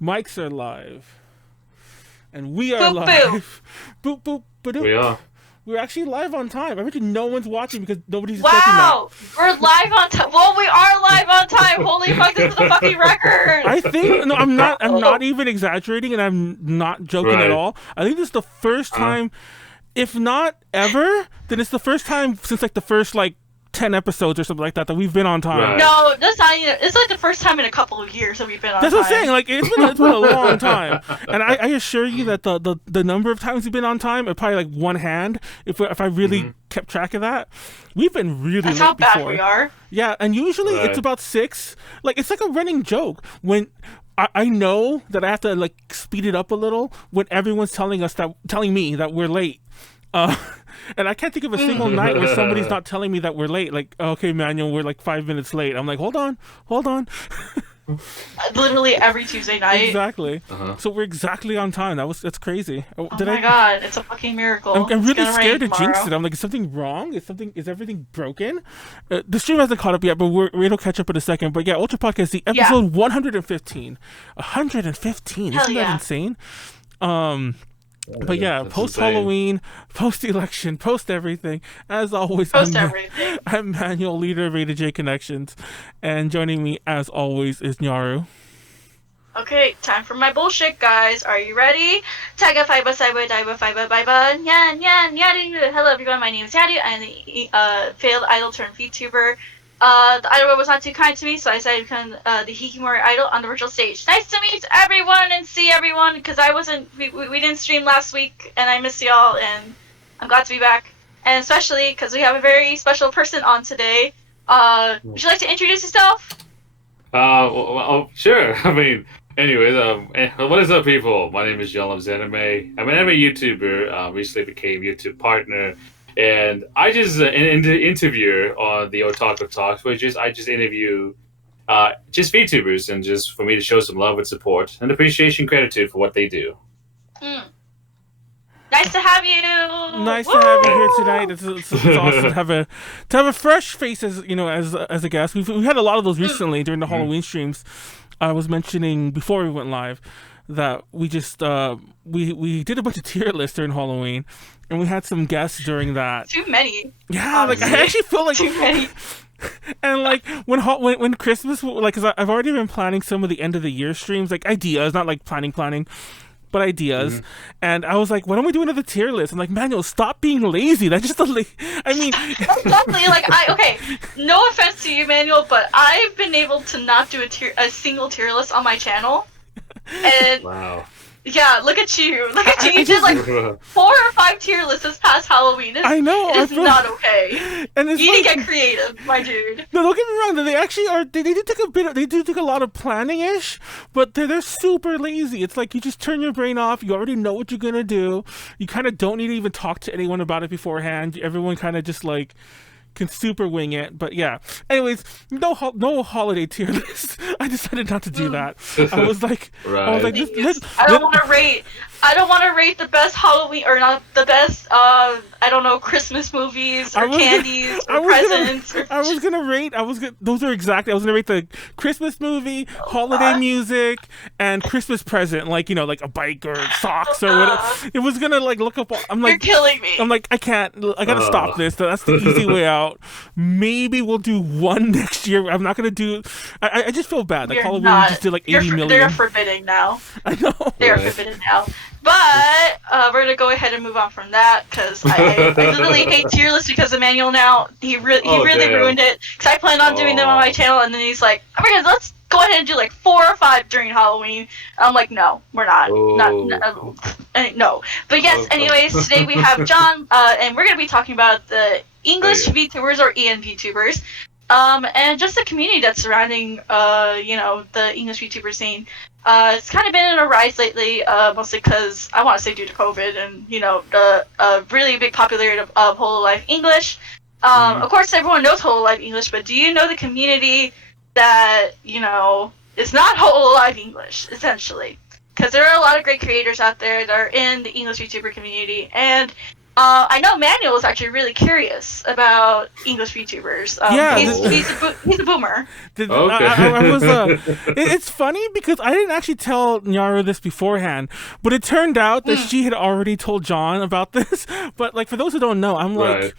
Mics are live. And we are Boop, live. Boop, boop, ba-doop. We are. We're actually live on time. I bet you no one's watching because nobody's expecting that. Wow! We're live on time. Well, we are live on time. Holy fuck, this is a fucking record. I think no, I'm not even exaggerating, and I'm not joking at all. I think this is the first time, if not ever, then it's the first time since like the first 10 episodes or something like that we've been on time. Right. No, that's not even. It's like the first time in a couple of years that we've been on That's time. what I'm saying. Like it's been a long time, and I assure you that the number of times we've been on time are probably like one hand. If I really kept track of that, we've been really That's late how bad before. we are. Yeah, and usually it's about 6. Like it's like a running joke when. I know that I have to like speed it up a little when everyone's telling me that we're late. And I can't think of a single night where somebody's not telling me that we're late. Like, okay, Manuel, we're like 5 minutes late. I'm like, hold on. Literally every Tuesday night. Exactly. So we're exactly on time. That's crazy. Oh my god, it's a fucking miracle. I'm really scared to tomorrow. jinx it. I'm like, is something wrong? Is everything broken? The stream hasn't caught up yet, but it'll catch up in a second. But yeah, Ultra Podcast, the episode 115. 115. Isn't that insane? But yeah, post-Halloween, post-election, post-everything. As always, I'm Manuel, leader of A2J Connections. And joining me, as always, is Nyaru. Okay, time for my bullshit, guys. Are you ready? Taga fiba cyber diba fiba biba yan yan yadu. Hello everyone, my name is Yadu. I'm the failed idol turned VTuber. The idol was not too kind to me, so I decided to become the Hikimori idol on the virtual stage. Nice to meet everyone and see everyone, because we didn't stream last week, and I miss y'all, and I'm glad to be back. And especially because we have a very special person on today. Would you like to introduce yourself? Sure. I mean, anyways, what is up, people? My name is JohnLovesAnime. I'm an anime YouTuber. Recently became YouTube partner. And I just an interviewer on the Otaku Talks, which is I just interview just VTubers and just for me to show some love and support and appreciation, gratitude for what they do. Nice to have you. Nice to have you here tonight. It's awesome to have a fresh face as as a guest. We had a lot of those recently during the Halloween streams. I was mentioning before we went live that we just we did a bunch of tier lists during Halloween. And we had some guests during that. Too many. Yeah, honestly. Like I actually feel like too many. And like when Christmas, like, cause I've already been planning some of the end of the year streams, like ideas, not like planning, but ideas. And I was like, why don't we do another tier list? I'm like, Manuel, stop being lazy. That's just I mean, exactly. Like okay, no offense to you, Manuel, but I've been able to not do a single tier list on my channel. And wow. Yeah, look at you. You did like 4 or 5 tier lists this past Halloween. I know. It's not okay. And it's you need to get creative, my dude. No, don't get me wrong. They actually are. They do take a lot of planning-ish, but they're super lazy. It's like you just turn your brain off. You already know what you're gonna do. You kind of don't need to even talk to anyone about it beforehand. Everyone kind of just like can super wing it. But yeah, anyways, no holiday tier list. I decided not to do that. I was like I don't want to rate the best Halloween or not the best Christmas movies or candies or presents. I was gonna rate the Christmas movie, holiday music, and Christmas present, like a bike or socks or whatever. It was gonna look up. I'm like, you're killing me. I'm like, I gotta stop this. That's the easy way out. Maybe we'll do one next year. I'm not gonna do. I just feel bad. Like Halloween just did 80 million. They're forbidding now. I know. They're forbidden now. But we're gonna go ahead and move on from that because I literally hate tier lists because Emmanuel now he really ruined it because I planned on doing them on my channel and then he's like, oh my god, let's go ahead and do like 4 or 5 during Halloween. I'm like, no, we're not. No. But yes, anyways, today we have John and we're gonna be talking about the English VTubers or ENVtubers. And just the community that's surrounding, the English VTuber scene. It's kind of been in a rise lately, mostly because I want to say due to COVID and, the really big popularity of Hololive English. Of course, everyone knows Hololive English, but do you know the community that, is not Hololive English, essentially? Because there are a lot of great creators out there that are in the English VTuber community, and I know Manuel is actually really curious about English VTubers. He's a boomer. Okay. I was. It's funny because I didn't actually tell Nyaru this beforehand, but it turned out that she had already told John about this. But like, for those who don't know, I'm like. Right.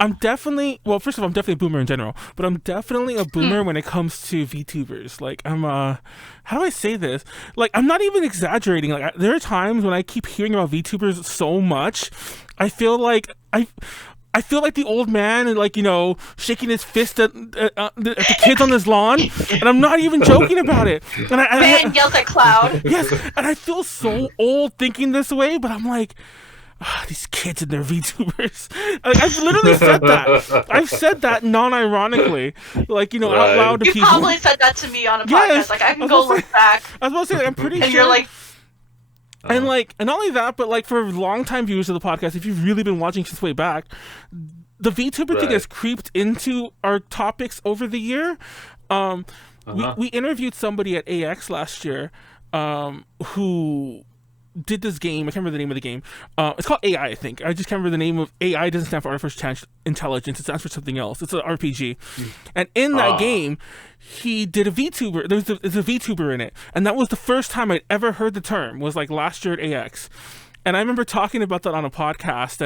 I'm definitely, well, first of all, I'm definitely a boomer in general, but I'm definitely a boomer when it comes to VTubers. Like, I'm, how do I say this? Like, I'm not even exaggerating. Like, there are times when I keep hearing about VTubers so much, I feel like I feel like the old man and, like, you know, shaking his fist at the kids on his lawn, and I'm not even joking about it. And Man yells at Cloud. Yes, and I feel so old thinking this way, but I'm like, these kids and their VTubers. I've literally said that. I've said that non-ironically, like, you know, out loud to you people. You probably said that to me on a podcast. Like, I can go look back. I was about to say, I'm pretty sure. And you're like. And like, and not only that, but like, for long-time viewers of the podcast, if you've really been watching since way back, the VTuber thing has creeped into our topics over the year. We interviewed somebody at AX last year, who did this game. I can't remember the name of the game. It's called AI, I think. I just can't remember the name of AI. Doesn't stand for artificial intelligence. It stands for something else. It's an RPG. And in that game, he did a VTuber. There's a VTuber in it, and that was the first time I'd ever heard the term. Was like last year at AX. And I remember talking about that on a podcast,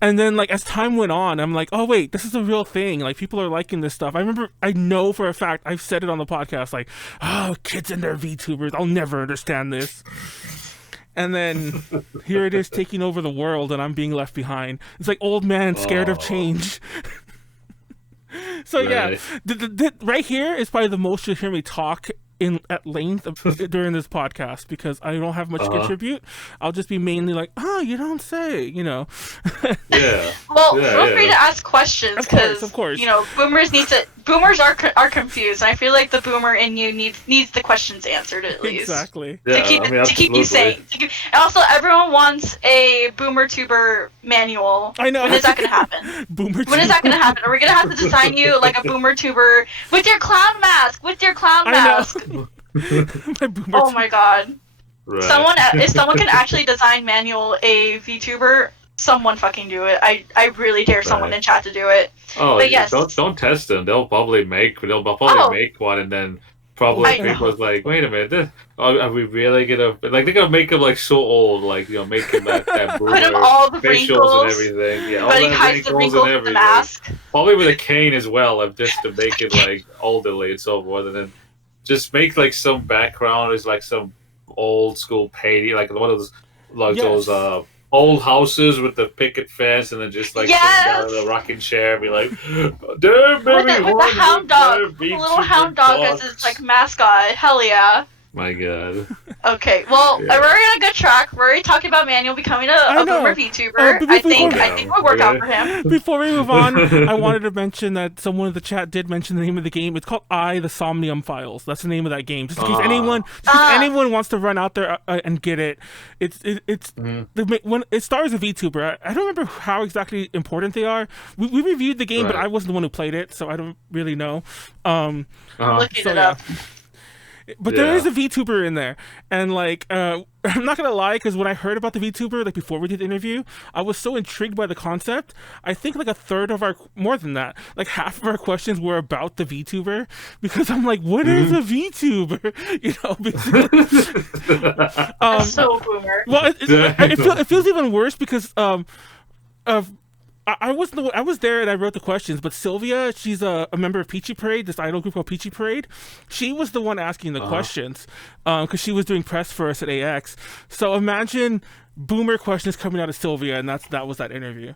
and then as time went on, I'm like, oh wait, this is a real thing. Like, people are liking this stuff. I know for a fact I've said it on the podcast, like, oh, kids and their VTubers, I'll never understand this. And then here it is taking over the world, and I'm being left behind. It's like old man scared of change. So yeah, right here is probably the most you'll hear me talk at length during this podcast, because I don't have much to contribute. I'll just be mainly like, oh, you don't say, you know. Yeah. Well, feel free to ask questions, because of course, you know, boomers are confused, and I feel like the boomer in you needs the questions answered at least. Exactly. Yeah, to keep you sane. And also, everyone wants a boomer tuber manual. I know. When is that going to happen? When is that going to happen? Are we going to have to design you like a boomer tuber with your clown mask? Oh my god. Right. If someone can actually design Manuel a VTuber, someone fucking do it. I really dare someone in chat to do it. Oh, but yes. Don't test them. They'll probably make one, and then probably people's like, wait a minute, are we really gonna they're gonna make him like so old, like, you know, make him that boomer, put him all the facials wrinkles and everything. Yeah, all but he that hides the wrinkles wrinkles and with the everything. mask. Probably with a cane as well, just to make it like elderly and so forth, and then just make like some background is like some old school painting, like one of those those old houses with the picket fence, and then just like sitting down in a rocking chair and be like, damn, baby, with the hound dog, with the little hound dog as his like mascot. Hell yeah. My god. Okay, well, we're on a good track. We're already talking about Manuel becoming a boomer VTuber. I think we'll work out for him. Before we move on, I wanted to mention that someone in the chat did mention the name of the game. It's called The Somnium Files. That's the name of that game. Just in case anyone wants to run out there and get it. When it stars a VTuber. I don't remember how exactly important they are. We reviewed the game, but I wasn't the one who played it, so I don't really know. Looking it up. But there is a VTuber in there, and like, I'm not gonna lie, because when I heard about the VTuber, like before we did the interview, I was so intrigued by the concept. I think like more than that, like half of our questions were about the VTuber, because I'm like, what is a VTuber? You know, That's so boomer. Well, it feels even worse because I was there and I wrote the questions, but Sylvia, she's a member of Peachy Parade, this idol group called Peachy Parade. She was the one asking the questions, because she was doing press for us at AX. So imagine boomer questions coming out of Sylvia, and that was that interview.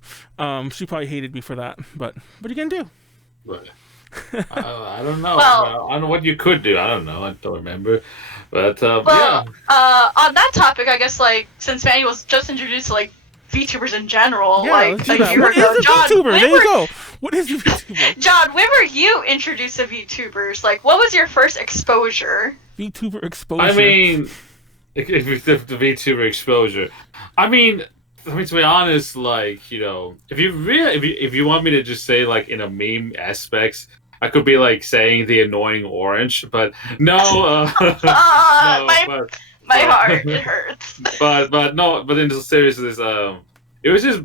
She probably hated me for that, but what are you gonna do? But, I don't know. Well, I don't know what you could do. I don't know. I don't remember. But on that topic, I guess, like, since Manny was just introduced to like VTubers in general, like a year what ago. Is a John, VTuber? There you go. What is a VTuber? John, when were you introduced to VTubers? Like, what was your first exposure? VTuber exposure. I mean, the VTuber exposure. I mean, to be honest, like, you know, if you want me to just say like in a meme aspects, I could be like saying the annoying orange, but no. My heart, it hurts. But in the seriousness, it was just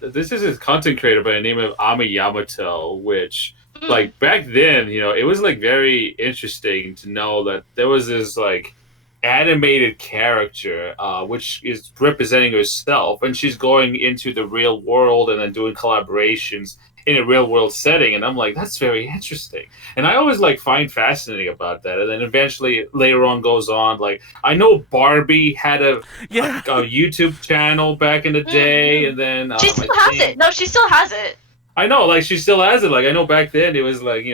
this is his content creator by the name of Ami Yamato, which like back then, it was like very interesting to know that there was this like animated character which is representing herself, and she's going into the real world and then doing collaborations in a real world setting, and I'm like, that's very interesting, and I always like find fascinating about that. And then eventually later on goes on, like I know Barbie had a YouTube channel back in the day, and then she still has it. No, she still has it. I know, like she still has it. Like I know back then it was like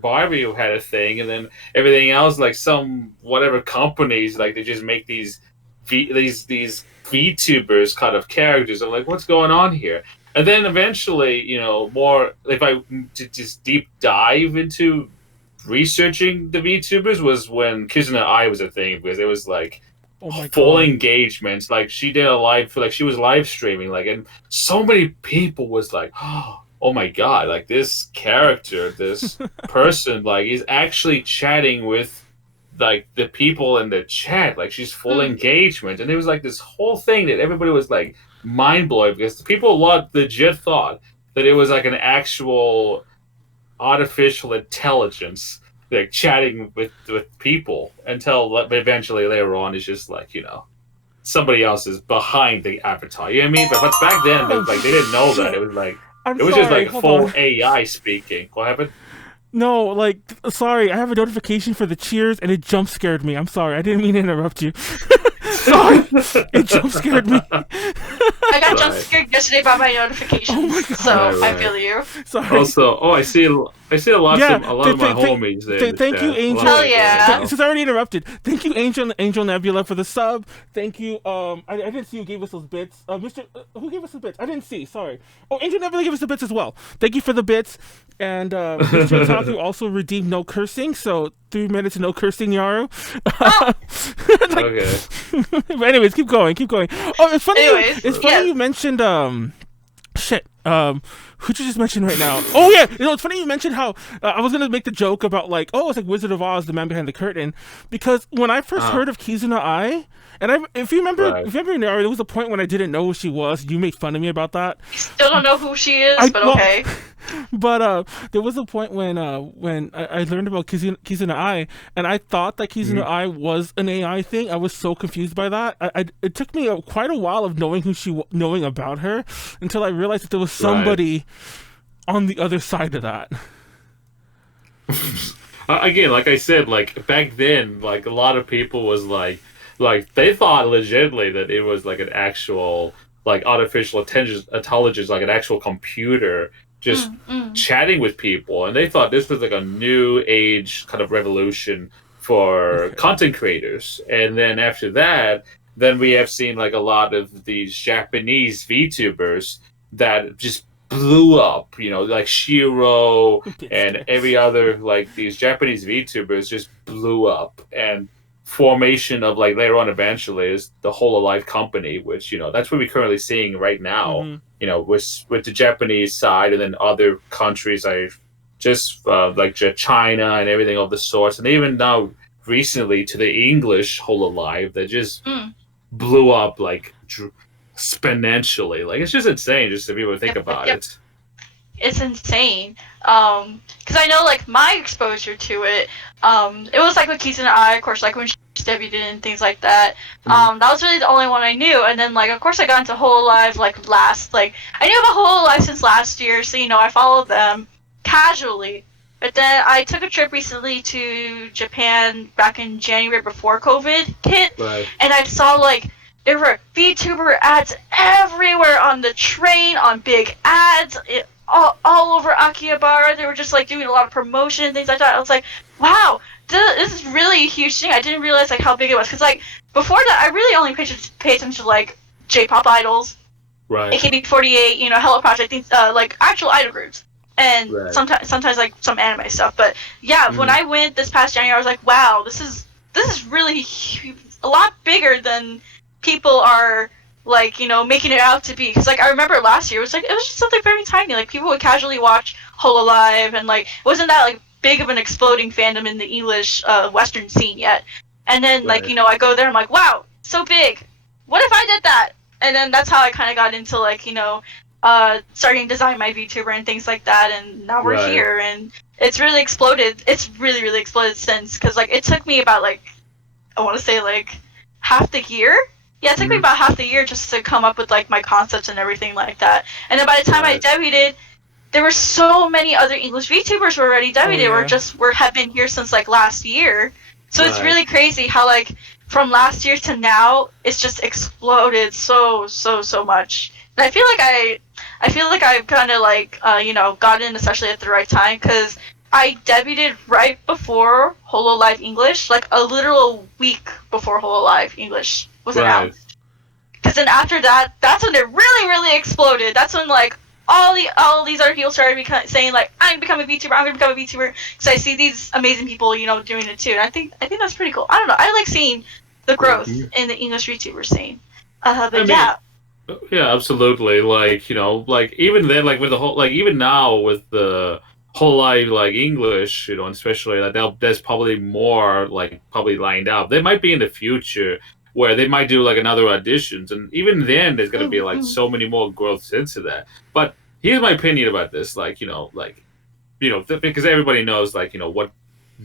Barbie had a thing, and then everything else, like some whatever companies, like they just make these VTubers kind of characters. I'm like, what's going on here? And then eventually, more if I just deep dive into researching the VTubers was when Kizuna Ai was a thing, because it was like full engagements. Like she did a live, like she was live streaming, like, and so many people was like, oh my god, like this character, this person, like is actually chatting with like the people in the chat, like she's full engagement. And it was like this whole thing that everybody was like mind blowing, because the people legit thought that it was like an actual artificial intelligence like chatting with people, until eventually later on it's just like somebody else is behind the avatar, you know what I mean? But back then they didn't know that. It was like just like full AI speaking. What happened? No, like, sorry, I have a notification for the cheers, and it jump scared me. I'm sorry, I didn't mean to interrupt you. Sorry, it jump scared me. I got jump scared yesterday by my notifications. Oh my god! So I feel you. Sorry. Also, I see a lot of my homies there. Thank you, Angel. Hell yeah! This is already interrupted. Thank you, Angel Nebula, for the sub. Thank you. I didn't see who gave us those bits. Mr. Who gave us the bits? I didn't see. Sorry. Oh, Angel Nebula gave us the bits as well. Thank you for the bits. And Mr. Otaku also redeemed no cursing, so 3 minutes of no cursing, Nyaru. Okay. But anyways, keep going. Oh, it's funny. It's funny you mentioned who'd you just mention right now? Oh yeah, it's funny you mentioned how I was gonna make the joke about like, oh, it's like Wizard of Oz, the man behind the curtain, because when I first heard of Kizuna Ai, and if you remember, there was a point when I didn't know who she was. You made fun of me about that. Still don't know who she is, but okay. But there was a point when I learned about Kizuna Ai, and I thought that Kizuna Ai was an AI thing. I was so confused by that. It took me quite a while of knowing about her, until I realized that there was somebody on the other side of that. Again, like I said, like back then, like a lot of people was like they thought legitimately that it was like an actual like artificial intelligence, like an actual computer just chatting with people, and they thought this was like a new age kind of revolution for content creators. And then after that, then we have seen like a lot of these Japanese VTubers that just blew up, like Shiro and every other, like these Japanese VTubers just blew up. And formation of like later on eventually is the Hololive company, which that's what we're currently seeing right now. With the Japanese side, and then other countries just like China and everything of the sorts, and even now recently to the English Hololive that just blew up like exponentially. Like it's just insane just to be able to think about it. It's insane. Because I know like my exposure to it, it was like with Kizuna Ai, of course, like when she debuted and things like that. That was really the only one I knew. And then like of course I got into Hololive I knew about Hololive since last year, so I followed them casually. But then I took a trip recently to Japan back in January before COVID hit, and I saw like there were VTuber ads everywhere on the train, on big ads. All over Akihabara. They were just like doing a lot of promotion and things like that. I was like, wow, this is really a huge thing. I didn't realize like how big it was, because like before that I really only paid attention to like J-pop idols, AKB48, Hello Project, things like actual idol groups, and sometimes like some anime stuff. But yeah, when I went this past January, I was like, wow, this is really a lot bigger than people are like making it out to be. Because like I remember last year it was just something very tiny. Like people would casually watch Hololive, and like it wasn't that like big of an exploding fandom in the English Western scene yet. And then like I go there, I'm like, wow, so big. What if I did that? and then that's how I kind of got into like starting to design my VTuber and things like that, and now we're here, and it's really exploded. It's really exploded since, because like it took me about like I want to say like half the year. Yeah, it took me about half the year just to come up with like my concepts and everything like that. And then by the time I debuted, there were so many other English VTubers who were already debuted or have been here since like last year. So it's really crazy how like from last year to now it's just exploded so much. And I feel like I've kind of like got in especially at the right time, because I debuted right before HoloLive English, like a literal week before HoloLive English was announced. Because then after that, that's when it really exploded. That's when like all these other people started saying like, I'm gonna become a VTuber, because I see these amazing people, doing it too. And I think that's pretty cool. I don't know. I like seeing the growth in the English VTuber scene. Yeah, absolutely. Like, like even then, like with the whole, like even now with the whole like English, and especially like there's probably more like probably lined up. There might be in the future where they might do like another auditions, and even then there's gonna be like so many more growths into that. But here's my opinion about this, because everybody knows like what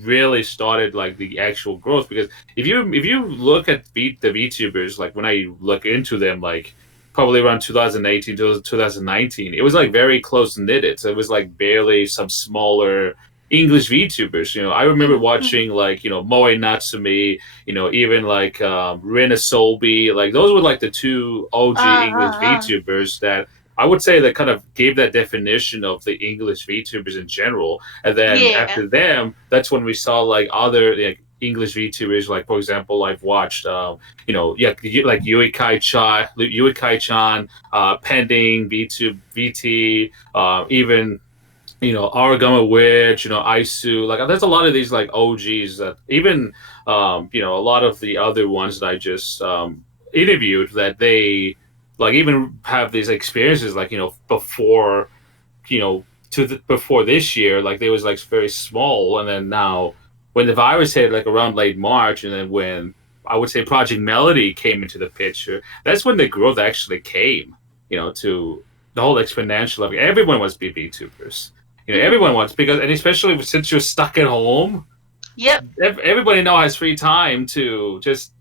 really started like the actual growth. Because if you look at the VTubers, like when I look into them, like probably around 2018 to 2019, it was like very close knitted. So it was like barely some smaller English VTubers. I remember watching like Moe Natsumi, even like Rena Solby. Like those were like the two OG English VTubers that I would say that kind of gave that definition of the English VTubers in general. And then after them, that's when we saw like other like English VTubers. Like for example, I've watched like Yui Kai-chan, Pending, VT, even Origami Witch, Aisu. Like there's a lot of these like OGs that even a lot of the other ones that I just interviewed, that they like even have these experiences like before before this year, like they was like very small, and then now when the virus hit like around late March, and then when I would say Project Melody came into the picture, that's when the growth actually came, to the whole exponential of everyone wants to be VTubers. Everyone wants, because, and especially since you're stuck at home. Yep. Everybody now has free time to just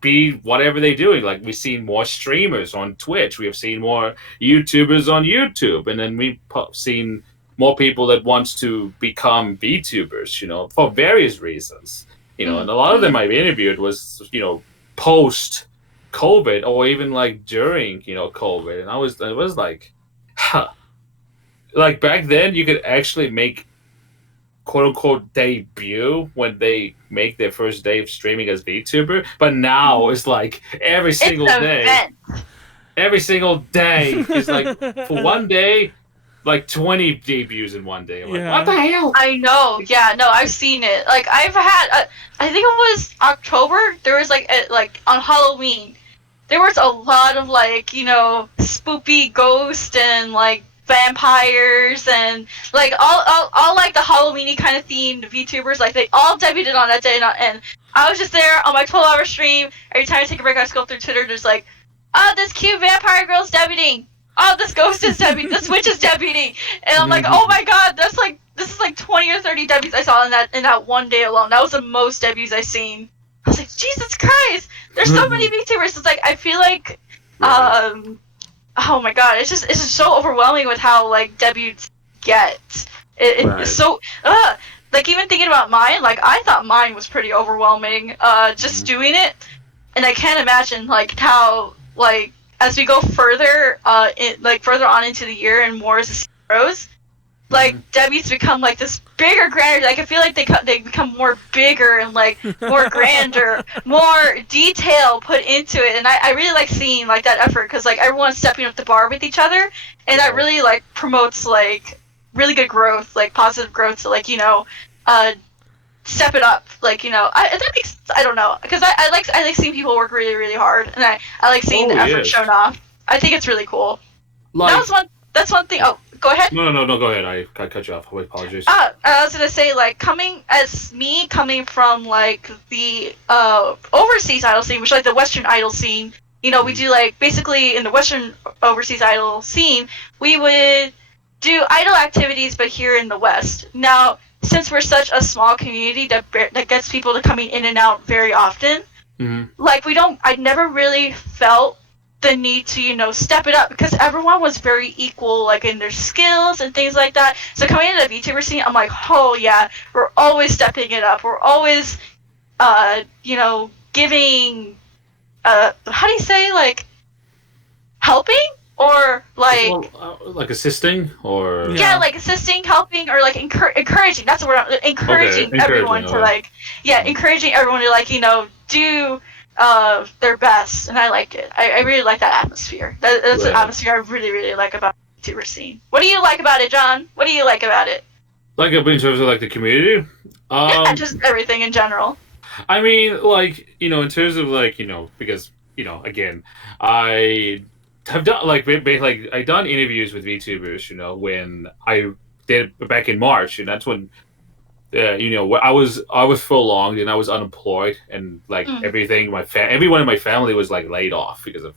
be whatever they're doing. Like we've seen more streamers on Twitch, we have seen more YouTubers on YouTube, and then we've seen more people that wants to become VTubers, for various reasons. And a lot of them I've interviewed was, post COVID or even like during, COVID, and I was like, huh. Like back then, you could actually make "quote unquote" debut when they make their first day of streaming as VTuber, but now it's like every single day. Every single day is like for one day, like 20 debuts in one day. I'm like, what the hell? I know. Yeah, no, I've seen it. Like I've had, I think it was October. There was like on Halloween, there was a lot of like spoopy ghost and like vampires and like all like the Halloweeny kind of themed VTubers, like they all debuted on that day, and I was just there on my 12-hour stream. Every time I take a break, I scroll through Twitter, there's like, oh, this cute vampire girl's debuting, oh, this ghost is debuting, this witch is debuting, and I'm like, oh my god, this is like 20 or 30 debuts I saw in that one day alone. That was the most debuts I've seen. I was like, Jesus Christ, there's so many VTubers. It's like I feel like oh my god, it's just so overwhelming with how like debuts get. It's so like even thinking about mine, like I thought mine was pretty overwhelming just doing it, and I can't imagine like how like as we go further further on into the year and more as the season grows, like debuts become like this bigger, grander. Like I feel like they become more bigger and like more grander, more detail put into it, and I really like seeing like that effort, because like everyone's stepping up the bar with each other, and that really like promotes like really good growth, like positive growth. So like step it up, like that makes, I don't know, because I like seeing people work really hard, and I like seeing the effort shown off. I think it's really cool. Like, that's one thing. Oh, go ahead. No, go ahead. I cut you off. I apologize. I was gonna say, like, coming from like the overseas idol scene, which like the Western idol scene, you know, we do like basically in the Western overseas idol scene, we would do idol activities, but here in the West. Now, since we're such a small community that gets people to coming in and out very often, like I never really felt the need to, you know, step it up because everyone was very equal, like in their skills and things like that. So coming into the VTuber scene, I'm like, oh yeah, we're always stepping it up. We're always, you know, giving, how do you say, like, helping or like like assisting or yeah, like assisting, helping, or like encouraging. That's the word. Encouraging everyone to like, encouraging everyone to like, you know, do their best, and I like it. I really like that atmosphere. That's an atmosphere I really like about the VTuber scene. What do you like about it, John? What do you like about it? Like in terms of like the community? Yeah, just everything in general. I mean, like, you know, in terms of like, you know, because, you know, again, I have done like I done interviews with VTubers, you know, when I did back in March, and that's when you know, I was prolonged and I was unemployed, and like everything, everyone in my family was like laid off because of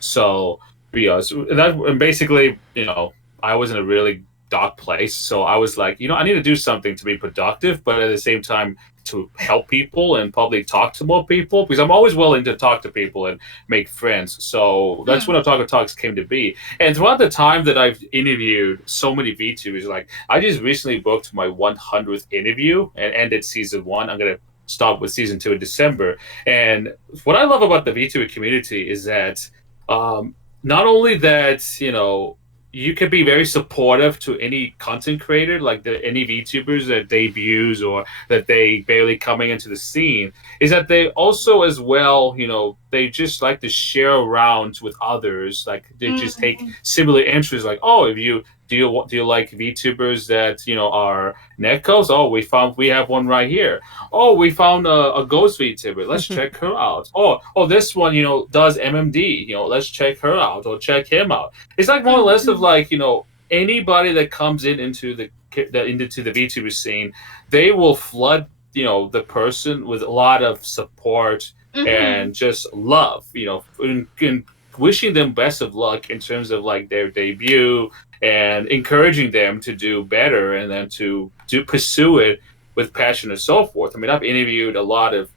so and basically, you know, I was in a really dark place, so I was like, you know, I need to do something to be productive, but at the same time to help people and probably talk to more people, because I'm always willing to talk to people and make friends. So that's when Otaku Talks came to be. And throughout the time that I've interviewed so many VTubers, like I just recently booked my 100th interview and ended season 1. I'm going to start with season 2 in December. And what I love about the VTuber community is that not only that, you know, you can be very supportive to any content creator, like any VTubers that debuts or that they barely coming into the scene, is that they also as well, you know, they just like to share around with others. Like they just take similar interests. Like, oh, if you do you like VTubers that, you know, are netcos? Oh, we have one right here. Oh, we found a ghost VTuber. Let's check her out. Oh, this one, you know, does MMD. You know, let's check her out or check him out. It's like more or less of like, you know, anybody that comes into the VTuber scene, they will flood, you know, the person with a lot of support and just love, you know, and wishing them best of luck in terms of like their debut and encouraging them to do better and then to pursue it with passion and so forth. I mean, I've interviewed a lot of,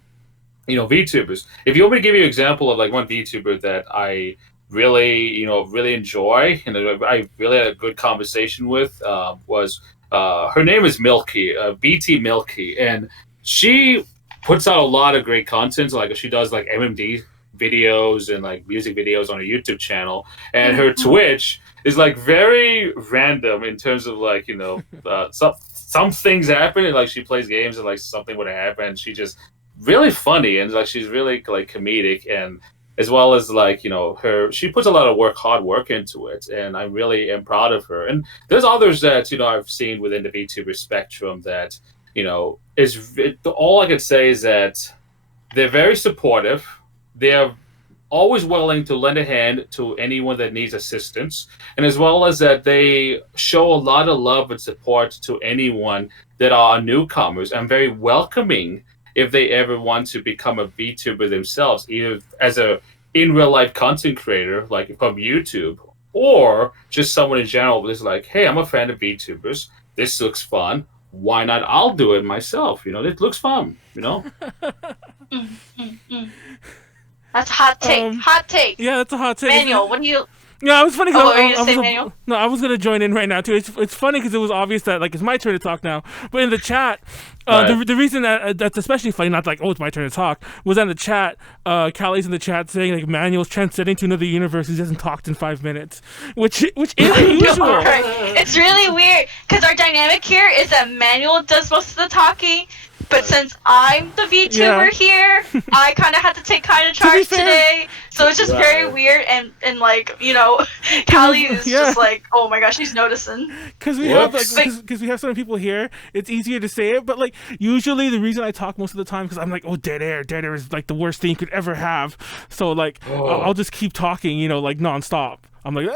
you know, VTubers. If you want me to give you an example of like one VTuber that I really enjoy and I really had a good conversation with, was her name is Milky, BT Milky, and she puts out a lot of great content. Like she does like MMD videos and like music videos on her YouTube channel, and her Twitch is like very random in terms of like, you know, some things happen and like she plays games and like something would happen. She just really funny and like she's really like comedic, and as well as like, you know, she puts a lot of hard work into it, and I really am proud of her. And there's others that, you know, I've seen within the VTuber spectrum that, you know, all I can say is that they're very supportive. They're always willing to lend a hand to anyone that needs assistance, and as well as that they show a lot of love and support to anyone that are newcomers, and very welcoming if they ever want to become a VTuber themselves, either as a in real life content creator like from YouTube, or just someone in general that's like, hey, I'm a fan of VTubers, this looks fun, why not I'll do it myself, you know, it looks fun, you know. That's a hot take. Hot take. Yeah, that's a hot take. Manuel, what do you? Yeah, it was funny. I was gonna join in right now too. It's funny because it was obvious that like it's my turn to talk now. But in the chat, the reason that's especially funny, not like, oh, it's my turn to talk, was in the chat. Callie's in the chat saying like Manuel's transcending to another universe. He hasn't talked in 5 minutes, which is unusual. Right. It's really weird because our dynamic here is that Manuel does most of the talking. But since I'm the VTuber here, I kind of had to take kind of charge today. So it's just very weird, and like, you know, Callie is just like, oh my gosh, she's noticing. Because we have because we have so many people here, it's easier to say it. But like usually the reason I talk most of the time because I'm like, oh, dead air is like the worst thing you could ever have. So like I'll just keep talking, you know, like nonstop. I'm like,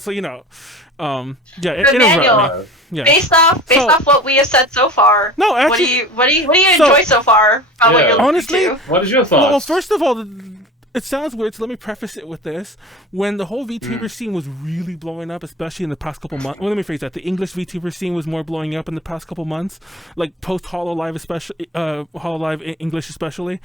so you know. Manuel, based off what we have said so far, no, actually, what do you enjoy so far? Honestly, what is your thoughts? Well, first of all, it sounds weird, so let me preface it with this. When the whole VTuber scene was really blowing up, especially in the past couple months, well, let me phrase that. The English VTuber scene was more blowing up in the past couple months, like post HoloLive, especially HoloLive English, especially.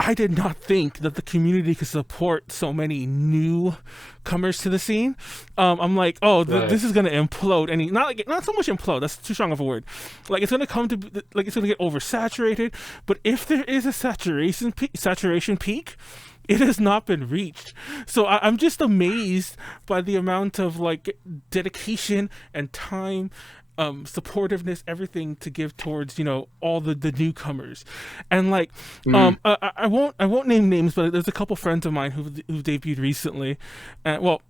I did not think that the community could support so many newcomers to the scene. I'm like, this is gonna implode, and not so much implode. That's too strong of a word. Like it's gonna come to it's gonna get oversaturated. But if there is a saturation peak, it has not been reached. So I'm just amazed by the amount of like dedication and time, supportiveness, everything to give towards all the newcomers. And like I won't name names, but there's a couple friends of mine who've debuted recently. I won't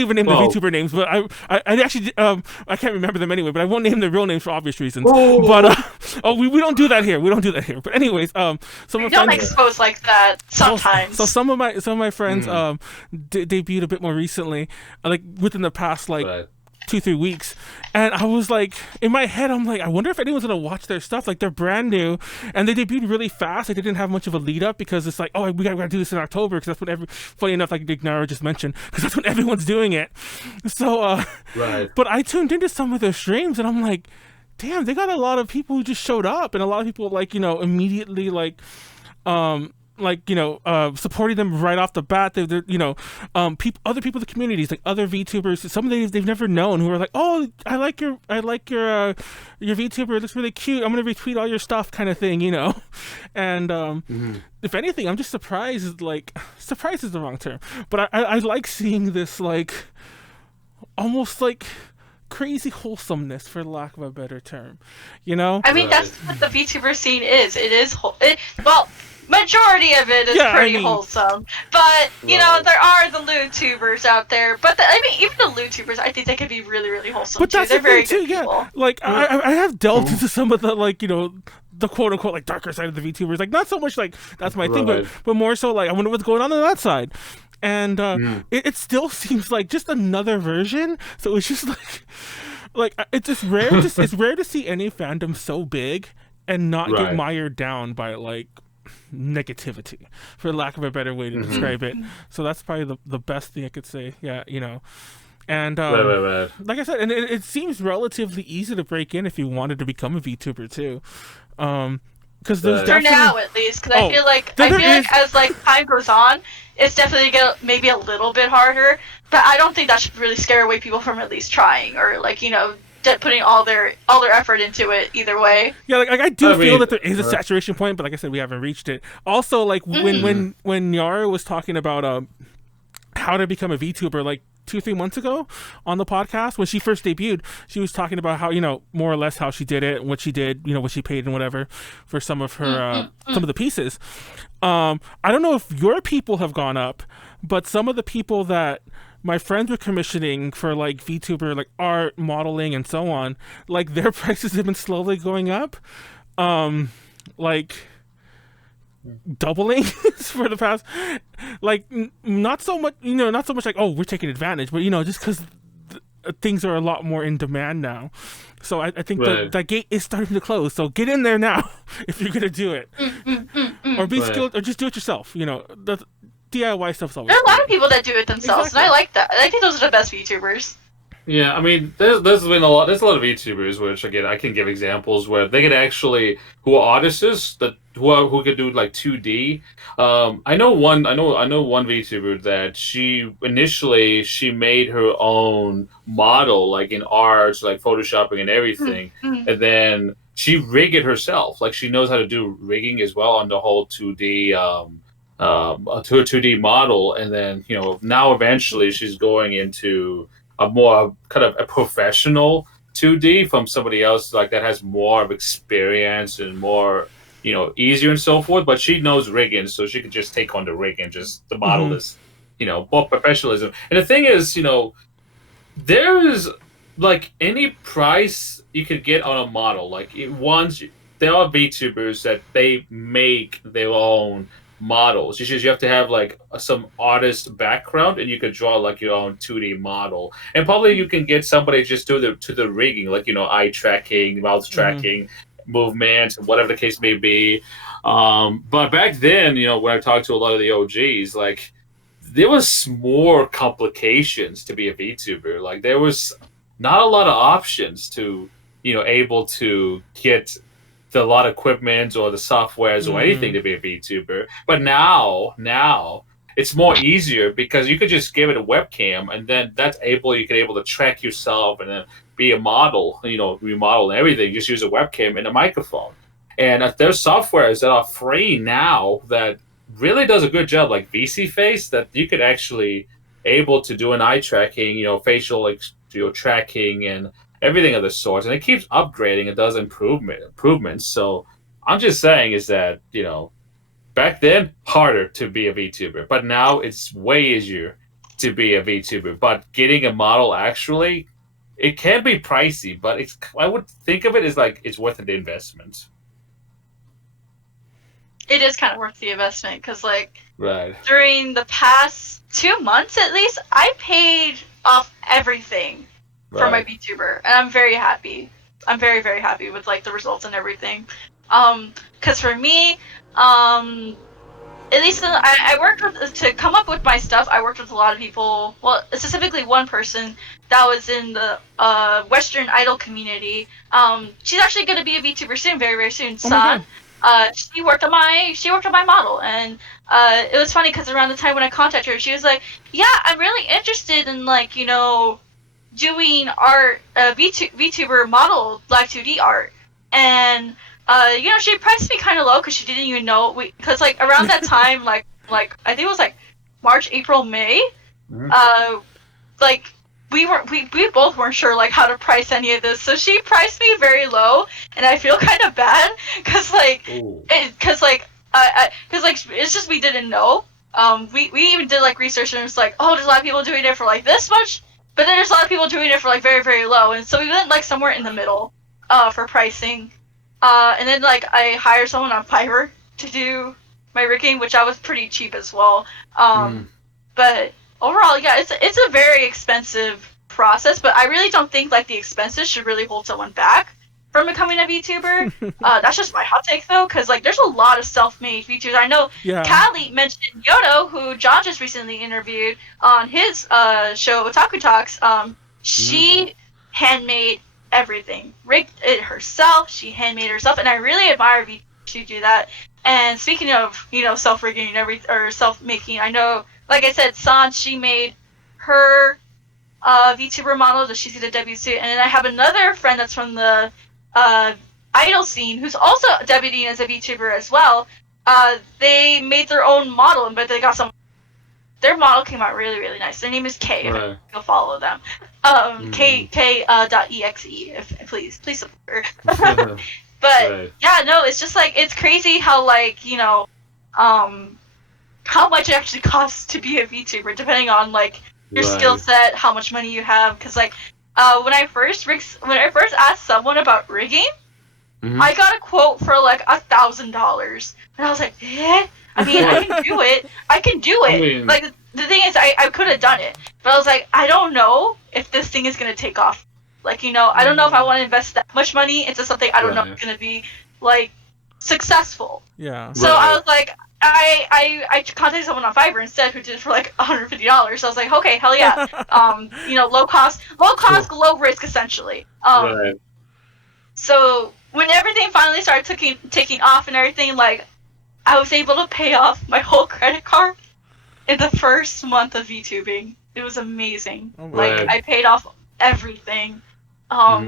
even name the VTuber names, but I actually I can't remember them anyway, but I won't name their real names for obvious reasons. But we don't do that here. But anyways, some of my don't friends expose like that sometimes. So some of my friends debuted a bit more recently, like within the past 2-3 weeks, and I was like, in my head, I'm like, I wonder if anyone's gonna watch their stuff. Like they're brand new and they debuted really fast. Like they didn't have much of a lead up because it's like, we gotta do this in October because that's when funny enough, like Nyaru just mentioned, because that's when everyone's doing it. So but I tuned into some of their streams and I'm like, damn, they got a lot of people who just showed up, and a lot of people immediately supporting them right off the bat. They're other people in the communities, like other VTubers, some they've never known, who are like, oh, I like your VTuber, it looks really cute, I'm gonna retweet all your stuff, kind of thing, And if anything, I'm just surprised. Like, surprised is the wrong term, but I like seeing this almost crazy wholesomeness, for lack of a better term. I mean, that's what the VTuber scene is. It is majority of it is pretty wholesome, but there are the lewd tubers out there. But even the lewd tubers, I think they can be really, really wholesome but too. They're very good people. Yeah. Like I have delved into some of the the quote unquote darker side of the VTubers. Like not so much that's my thing, but more so I wonder what's going on that side. And it still seems like just another version. So it's just it's just rare. It's rare to see any fandom so big and not get mired down by negativity, for lack of a better way to describe it. So that's probably the best thing I could say. And like I said, and it seems relatively easy to break in if you wanted to become a VTuber too. Because there's for now at least, because I feel like as time goes on, it's definitely maybe a little bit harder. But I don't think that should really scare away people from at least trying, or putting all their effort into it either way. Yeah, I do feel that there is a saturation point, but like I said, we haven't reached it. Also, when Nyaru was talking about how to become a VTuber 2-3 months ago on the podcast, when she first debuted, she was talking about how more or less how she did it, what she did, what she paid and whatever for some of her some of the pieces. I don't know if your people have gone up, but some of the people that my friends were commissioning for VTuber art, modeling, and so on, their prices have been slowly going up, doubling for the past, not so much, we're taking advantage, but just because things are a lot more in demand now. So I think that gate is starting to close. So get in there now if you're gonna do it, or be skilled, or just do it yourself. The DIY stuff's always. There are a lot of people that do it themselves, and I like that. I think those are the best VTubers. Yeah, I mean, there's been a lot. There's a lot of VTubers, which again I can give examples where they can actually, who are artists who could do 2D. I know one VTuber that she initially made her own model in art, photoshopping and everything, and then she rigged it herself. She knows how to do rigging as well on the whole 2D. To a 2D model, and then now eventually she's going into a more kind of a professional 2D from somebody else that has more of experience and more easier and so forth. But she knows rigging, so she can just take on the rig and just the model is more professionalism. And the thing is, there is any price you could get on a model. There are VTubers that they make their own models. You have to have some artist background, and you could draw your own 2D model. And probably you can get somebody just to the rigging, eye tracking, mouth tracking, movements, whatever the case may be. But back then, when I talked to a lot of the OGs, like there was more complications to be a VTuber. Like there was not a lot of options to, able to get a lot of equipment or the softwares or anything to be a VTuber. But now it's more easier because you could just give it a webcam and then you can able to track yourself and then be a model, remodel and everything. Just use a webcam and a microphone. And there's softwares that are free now that really does a good job, like VC Face, that you could actually able to do an eye tracking, facial tracking and everything of the sort. And it keeps upgrading. It does improvements. So I'm just saying is that, back then, harder to be a VTuber. But now it's way easier to be a VTuber. But getting a model actually, it can be pricey, but I would think of it as like it's worth the investment. It is kind of worth the investment because, like, right. during the past 2 months at least, I paid off everything for my VTuber, and I'm very happy. I'm very, very happy with like the results and everything. Because for me, at least I worked with to come up with my stuff. I worked with a lot of people. Well, specifically one person that was in the Western Idol community. She's actually going to be a VTuber soon, very, very soon. San. She worked on my model, and it was funny because around the time when I contacted her, she was like, "Yeah, I'm really interested in like doing art, VTuber model live 2D art," and she priced me kind of low because she didn't even know because like around that time, like I think it was like March, April, May, like. We both weren't sure like how to price any of this, so she priced me very low, and I feel kind of bad because it's just we didn't know. We even did like research, and it's like, oh, there's a lot of people doing it for like this much, but then there's a lot of people doing it for like very, very low, and so we went like somewhere in the middle for pricing, and then like I hired someone on Fiverr to do my rigging, which I was pretty cheap as well. But overall, yeah, it's a very expensive process, but I really don't think like the expenses should really hold someone back from becoming a VTuber. That's just my hot take though, because like there's a lot of self-made VTubers. I know Callie mentioned Yodo, who John just recently interviewed on his show Otaku Talks. She handmade everything, rigged it herself. She handmade it herself, and I really admire VTubers who do that. And speaking of self-rigging and everything or self-making, I know. Like I said, San, she made her VTuber model that she's going to debut soon. And then I have another friend that's from the idol scene who's also debuting as a VTuber as well. They made their own model, but they got their model came out really, really nice. Their name is K. Right. Go follow them. K.exe. Please support her. But yeah, no, it's just like it's crazy how like how much it actually costs to be a VTuber, depending on like your skill set, how much money you have. Because like when I first asked someone about rigging, I got a quote for like $1,000, and I was like, eh? I mean, I can do it. I mean, like the thing is, I could have done it, but I was like, I don't know if this thing is gonna take off. Like I don't know if I want to invest that much money into something I don't know if it's gonna be like successful. Yeah. So I was like. I contacted someone on Fiverr instead who did it for like $150. So I was like, okay, hell yeah. Low cost, low risk essentially. So when everything finally started taking off and everything, like I was able to pay off my whole credit card in the first month of VTubing. It was amazing. I paid off everything. But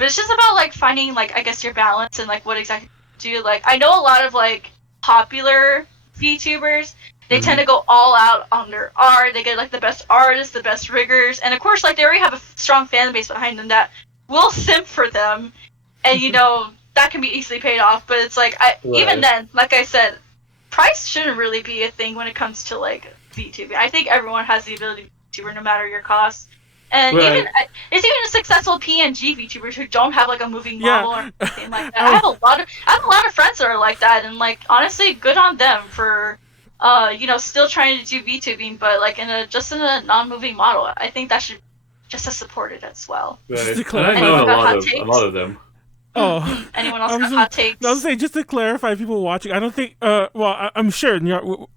it's just about like finding like I guess your balance and like what exactly to do. Like I know a lot of like popular VTubers, they tend to go all out on their art. They get like the best artists, the best riggers, and of course like they already have a strong fan base behind them that will simp for them, and that can be easily paid off. But it's like even then, like I said, price shouldn't really be a thing when it comes to like VTubing. I think everyone has the ability to VTuber no matter your cost. And even successful PNG VTubers who don't have like a moving model or anything like that. I have a lot of friends that are like that, and like honestly, good on them for still trying to do VTubing, but like in a non-moving model. I think that should just as supported as well. Right. And I know a lot of them. Oh, Anyone else got hot takes? I was saying, just to clarify, people watching, I don't think. I'm sure. I know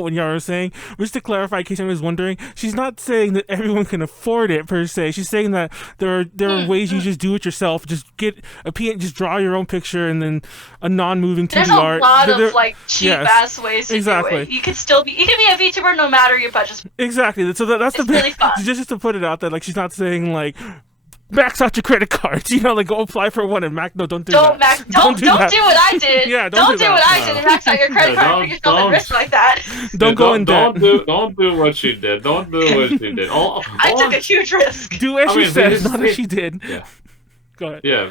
what Nyaru is saying. But just to clarify, in case anyone was wondering, she's not saying that everyone can afford it per se. She's saying that there are ways you just do it yourself. Just get a just draw your own picture and then a non-moving 2D art. There's a lot of like cheap ass ways to do it. You can be a VTuber no matter your budget. Exactly. So that's the really fun. Just to put it out there, like she's not saying like, max out your credit cards, like go apply for one and no, don't do that. Don't do what I did. Yeah, don't do what I did and max out your credit card and put yourself at risk like that. Don't go in debt. Don't do what she did. Don't do what she did. I took a huge risk. Do as she said, not as she did. Yeah. Go ahead. Yeah,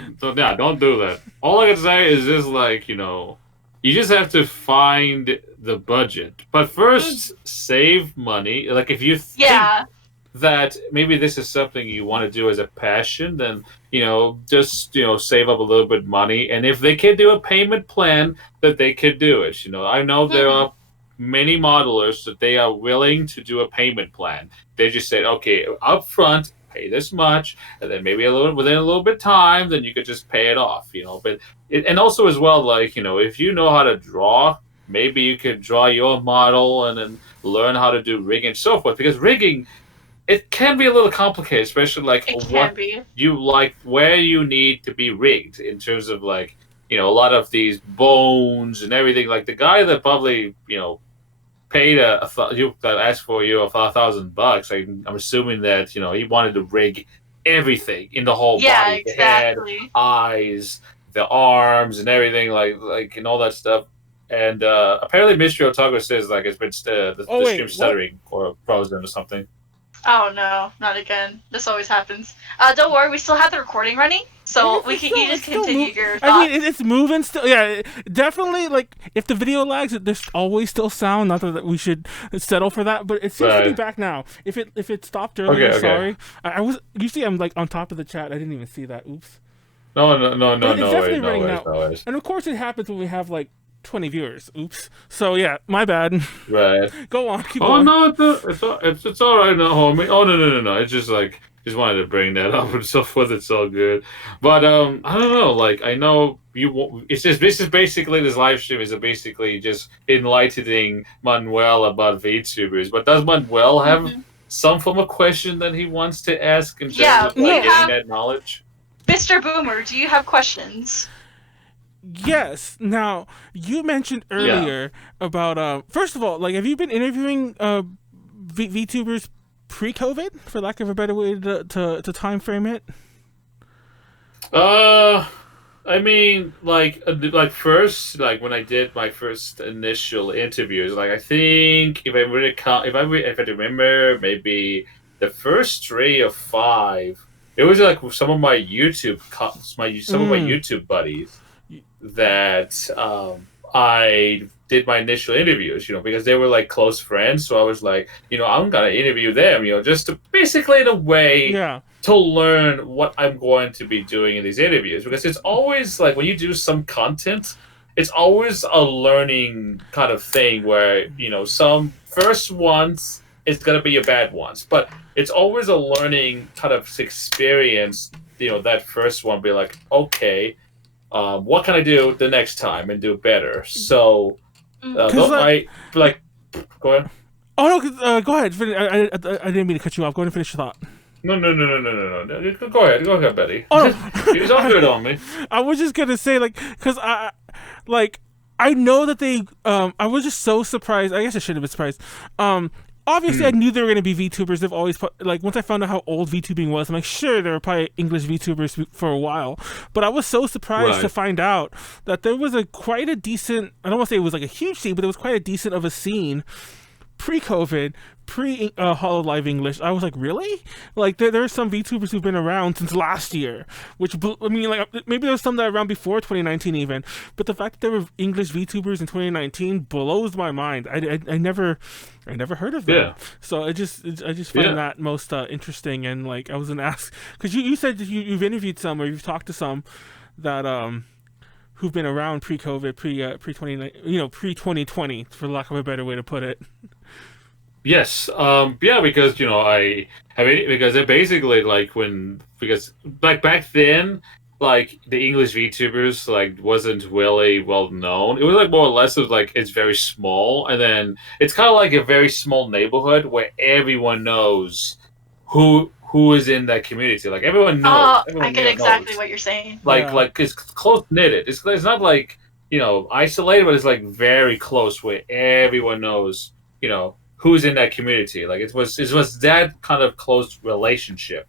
don't do that. All I can say is just like, you just have to find the budget. But first, save money. Like if you think that maybe this is something you want to do as a passion, then just save up a little bit of money, and if they can do a payment plan, that they could do it. I know there are many modelers that they are willing to do a payment plan. They just said, okay, up front, pay this much, and then maybe within a little bit of time, then you could just pay it off. But and also as well, like if you know how to draw, maybe you could draw your model and then learn how to do rigging and so forth, because rigging, it can be a little complicated, especially like where you need to be rigged in terms of like, a lot of these bones and everything. Like the guy that probably, paid that asked for you $1,000. I'm assuming that, he wanted to rig everything in the whole body. Exactly. The head, eyes, the arms and everything like and all that stuff. And apparently Mystery Otaku says like it's been the stream stuttering or frozen or something. Oh no, not again. This always happens. Don't worry, we still have the recording running, so you just continue your thoughts. I mean, it's moving still. Yeah, definitely. Like, if the video lags, there's always still sound. Not that we should settle for that, but it seems to be back now. If it stopped earlier, sorry. I was usually I'm like on top of the chat. I didn't even see that. Oops. No worries. And of course, it happens when we have like 20 viewers. Oops. So yeah, my bad. Right. Go on. Keep going. No, it's all right now, homie. Oh no. It's just like just wanted to bring that up and so forth. It's all good. But I don't know. Like I know you. It's just this is basically this live stream is basically just enlightening Manuel about VTubers. But does Manuel have some form of question that he wants to ask in terms of like getting that knowledge? Mr. Boomer, do you have questions? Yes. Now, you mentioned earlier about first of all, like, have you been interviewing VTubers pre-COVID, for lack of a better way to time frame it? I mean, like first, like when I did my first initial interviews, like I think if I remember, maybe the first 3 or 5, it was like some of my YouTube YouTube buddies that I did my initial interviews, because they were like close friends. So I was like, I'm gonna interview them, just to basically in a way to learn what I'm going to be doing in these interviews, because it's always like when you do some content, it's always a learning kind of thing where some first ones is gonna be your bad ones, but it's always a learning kind of experience. That first one be like, okay. What can I do the next time and do better? So, go ahead. Oh no, go ahead. I didn't mean to cut you off. Go ahead and finish your thought. No. Go ahead, Betty. Oh, it's all good on me. I was just gonna say, because I know that they. I was just so surprised. I guess I should have been surprised. Obviously, I knew they were going to be VTubers. They've always once I found out how old VTubing was, I'm like, sure, there were probably English VTubers for a while. But I was so surprised to find out that there was quite a decent. I don't want to say it was like a huge scene, but there was quite a decent of a scene pre-COVID, Hololive English. I was like, really? Like, there are some VTubers who've been around since last year, which, I mean, like, maybe there was some that were around before 2019 even, but the fact that there were English VTubers in 2019 blows my mind. I never heard of them. Yeah. So I just find that most interesting, and like I was gonna ask, because you said that you've interviewed some or you've talked to some that who've been around pre-COVID, pre-2020, for lack of a better way to put it. Yes. Because because they're basically because back then like the English VTubers like wasn't really well known. It was like more or less of like it's very small, and then it's kind of like a very small neighborhood where everyone knows who is in that community. Like everyone knows. Everyone I get exactly knows. what you're saying. Like it's close knitted. It's not like isolated, but it's like very close where everyone knows who's in that community. Like it was that kind of close relationship.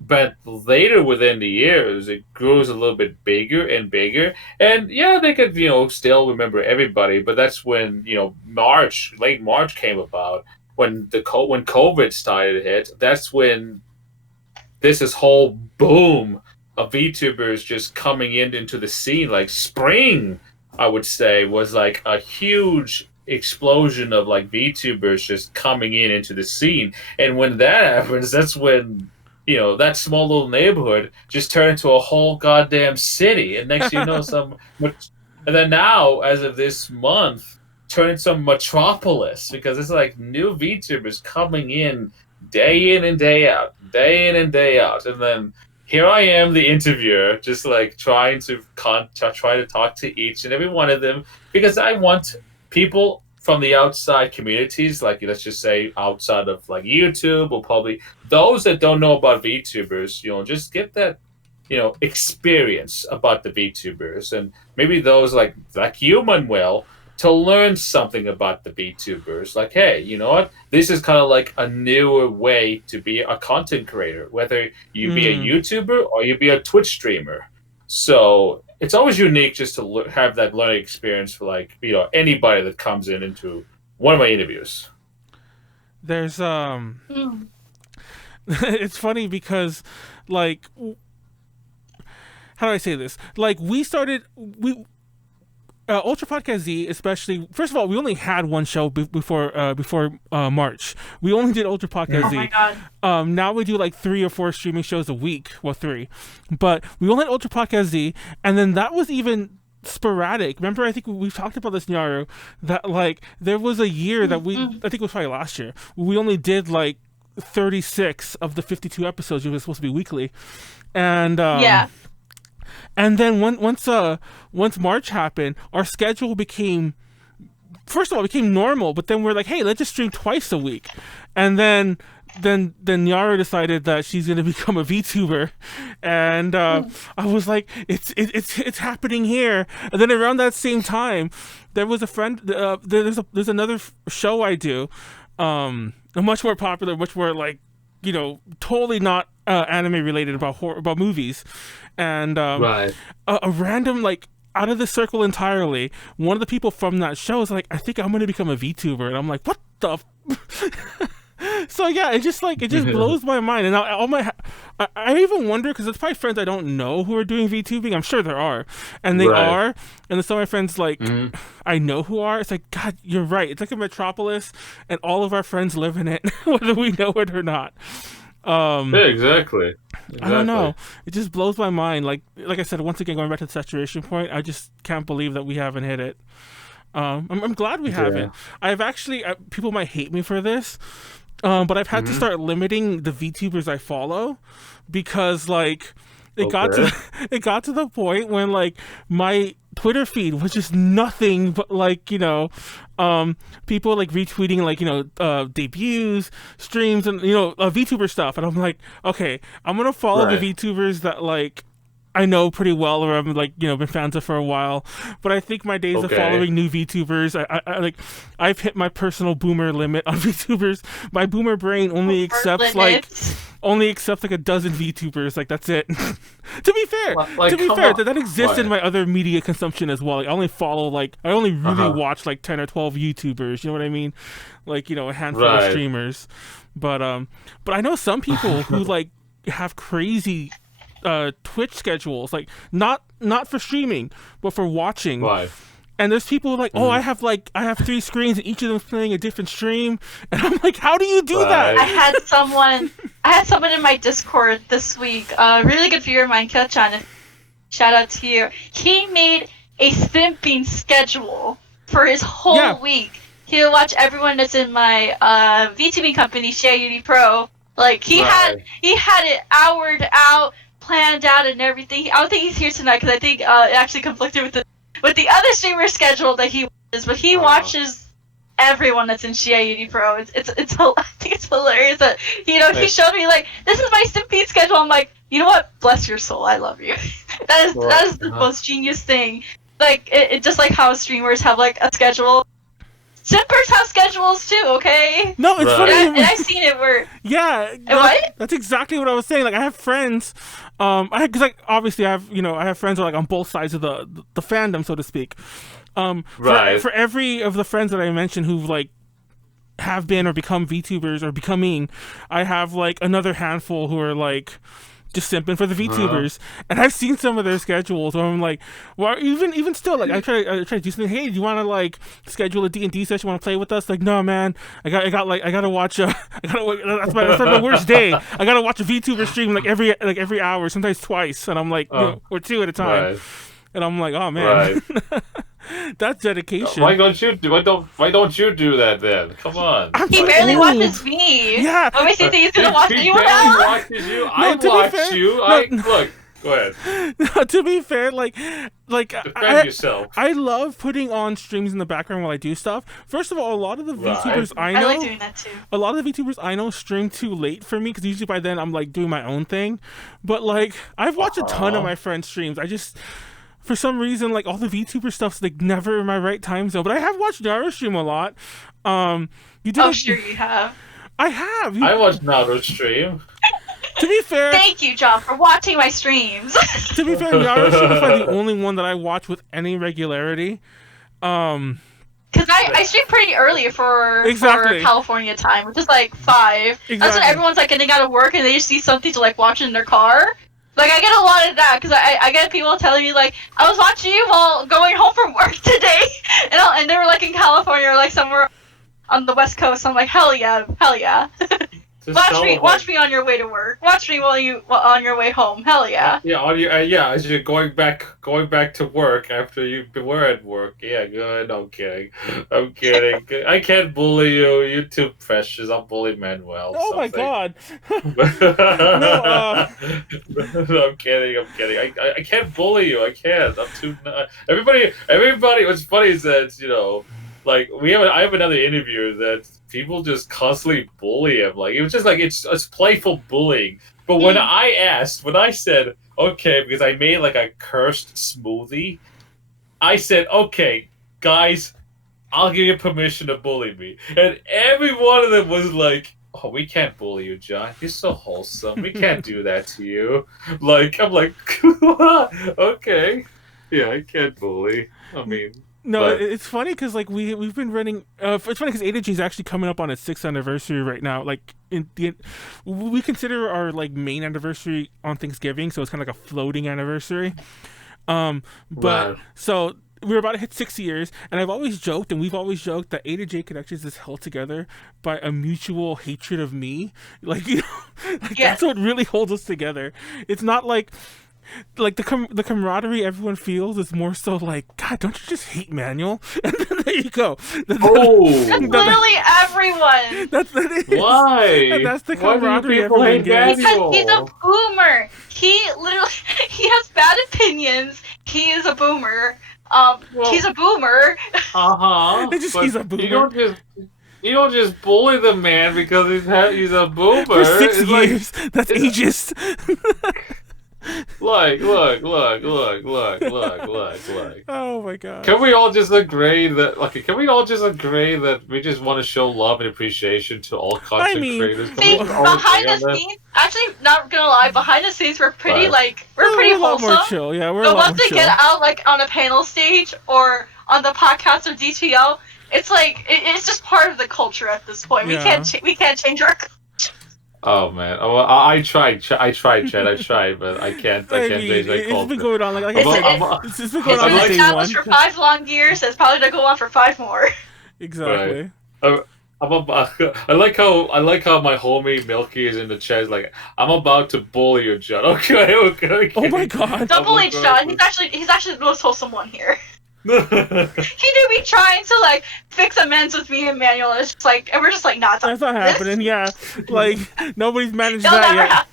But later within the years, it grows a little bit bigger and bigger. And yeah, they could still remember everybody. But that's when late March came about, when when COVID started to hit. That's when this whole boom of VTubers just coming into the scene, like spring, I would say, was like a huge explosion of like VTubers just coming into the scene. And when that happens, that's when that small little neighborhood just turned into a whole goddamn city. And next you know, and then now, as of this month, turned into a metropolis, because it's like new VTubers coming in day in and day out, day in and day out. And then here I am, the interviewer, just like trying to try to talk to each and every one of them, because I want people from the outside communities, like let's just say outside of like YouTube, or probably those that don't know about VTubers, just get that experience about the VTubers, and maybe those like you, Manuel, to learn something about the VTubers. Like, hey, you know what? This is kind of like a newer way to be a content creator, whether you be a YouTuber or you be a Twitch streamer. So it's always unique just to have that learning experience for like anybody that comes into one of my interviews. There's it's funny because like, how do I say this? Like Ultra Podcast Z, especially. First of all, we only had one show before March. We only did Ultra Podcast Z. Oh my god. Now we do like 3 or 4 streaming shows a week. Well, 3, but we only had Ultra Podcast Z, and then that was even sporadic. Remember, I think we've talked about this, Nyaru, that like there was a year that I think it was probably last year, we only did like 36 of the 52 episodes. It was supposed to be weekly, and yeah. And then once March happened, our schedule became normal. But then we're like, hey, let's just stream twice a week. And then Nyaru decided that she's gonna become a VTuber, and I was like, it's happening here. And then around that same time, there was a friend. There's another show I do, much more popular, much more like totally not anime related, about movies. And right. a random, like, out of the circle entirely, one of the people from that show is like, I think I'm going to become a VTuber. And I'm like, what the So yeah, it just blows my mind. And I even wonder, because there's probably friends I don't know who are doing VTubing. I'm sure there are, and they are. And then some of my friends like I know who are. It's like, God, you're right. It's like a metropolis, and all of our friends live in it, whether we know it or not. Yeah, exactly. I don't know. It just blows my mind. Like I said, once again, going back to the saturation point, I just can't believe that we haven't hit it. I'm glad we haven't. I've actually, people might hate me for this, but I've had to start limiting the VTubers I follow, because like it got to the point when like my Twitter feed was just nothing but like people like retweeting like debuts, streams, and VTuber stuff, and I'm like, okay, I'm gonna follow the VTubers that like I know pretty well, or I'm like been fans of for a while. But I think my days of following new VTubers, I've hit my personal boomer limit on VTubers. My boomer brain only accepts like a dozen VTubers. Like, that's it. To be fair, that exists in my other media consumption as well. Like, I only follow I only really watch like 10 or 12 YouTubers. You know what I mean? Like a handful of streamers. But I know some people who like have crazy Twitch schedules, like not for streaming but for watching. And there's people like, I have 3 screens and each of them's playing a different stream, and I'm like, how do you do that? I had someone in my Discord this week, really good viewer of mine, Kenneth, shout out to you. He made a simping schedule for his whole week. He'll watch everyone that's in my VTubing company, Share Pro. Like, he had it houred out, planned out and everything. I don't think he's here tonight because I think it actually conflicted with the other streamer schedule that he watches. But he watches everyone that's in Shia Pro. I think it's hilarious that he showed me like, this is my Simpy schedule. I'm like, you know what? Bless your soul. I love you. that is the most genius thing. Like it just like how streamers have like a schedule. Simpers have schedules too, okay? No, it's funny. And I've seen it where... Yeah. That's exactly what I was saying. Like, I have friends... because like, obviously I have friends who are like on both sides of the fandom, so to speak. For every of the friends that I mentioned who've like have been or become VTubers or becoming, I have like another handful who are like... just simping for the VTubers, and I've seen some of their schedules where I'm like, well, even still, like I try to do something. Hey, do you want to like schedule a D&D session? Want to play with us? Like, no, man, I gotta watch that's my worst day. I gotta watch a VTuber stream like every hour, sometimes twice, and I'm like, or two at a time, and I'm like, oh man. That's dedication. Why don't you do that then? Come on. He barely watches me. Yeah. What makes you think he's gonna watch anyone else? He watches you. I watch you. Look. Go ahead. No, to be fair, like defend yourself. I love putting on streams in the background while I do stuff. First of all, a lot of the VTubers I know, I like doing that too. A lot of the VTubers I know stream too late for me because usually by then I'm like doing my own thing. But like I've watched a ton of my friends' streams. I just. For some reason, like all the VTuber stuff's like never in my right time zone. But I have watched Nyaru stream a lot. Sure you have. I have. I watched Nyaru stream. To be fair, thank you, John, for watching my streams. To be fair, Nyaru stream is probably the only one that I watch with any regularity. Because I stream pretty early for California time, which is like 5. Exactly. That's when everyone's like getting out of work and they just see something to like watch in their car. Like, I get a lot of that, because I get people telling me, like, I was watching you while going home from work today, and they were, like, in California or, like, somewhere on the West Coast. I'm like, hell yeah. Watch me on your way to work. Watch me on your way home. Hell yeah. Yeah, as you're going back to work after you were at work. Yeah, good. I'm kidding. I can't bully you. You're too precious. I'll bully Manuel. Oh my god. No, I'm kidding. I can't bully you. I can't. I'm too. Everybody. What's funny is that like I have another interviewer that people just constantly bully him. Like it was just like it's playful bullying. But when I said okay, because I made like a cursed smoothie, I said okay, guys, I'll give you permission to bully me, and every one of them was like, oh, we can't bully you, John. You're so wholesome. We can't do that to you. Like I'm like, okay, yeah, I can't bully. I mean. No, it's funny because like we've been running. It's funny because ADG is actually coming up on its 6th anniversary right now. Like we consider our like main anniversary on Thanksgiving, so it's kind of like a floating anniversary. So we're about to hit 6 years, and I've always joked, and we've always joked that A to J Connections is held together by a mutual hatred of me. Like that's what really holds us together. It's not like the camaraderie everyone feels is more so like, God, don't you just hate Manuel? And then there you go. That's literally everyone. That is. Why? And that's the camaraderie everyone gets. Because he's a boomer. He has bad opinions. He is a boomer. He's a boomer. He's a boomer. You don't just bully the man because he's a boomer. For 6 years. That's ageist. Look. Oh my god. Can we all just agree that we just want to show love and appreciation to all content creators? Behind the scenes, actually, not gonna lie, behind the scenes we're pretty pretty wholesome. A lot more chill. Yeah, we're a lot more chill. But once they get out like on a panel stage or on the podcast of DTL, it's like it's just part of the culture at this point. Yeah. We can't change our culture. Oh man! Oh, I tried, Chad. I tried, but I can't change my culture. It's been going on, like I said, it's been going on since day one. For 5 long years. It's probably gonna go on for 5 more. Exactly. Right. I like how my homie Milky is in the chat. Like, I'm about to bully you, John. Okay. Oh my god! Don't bully John. He's actually the most wholesome one here. He knew me trying to like fix amends with me and Manuel. It's just like, and we're just like, nah, that's not happening. Yeah, like nobody's managed that yet.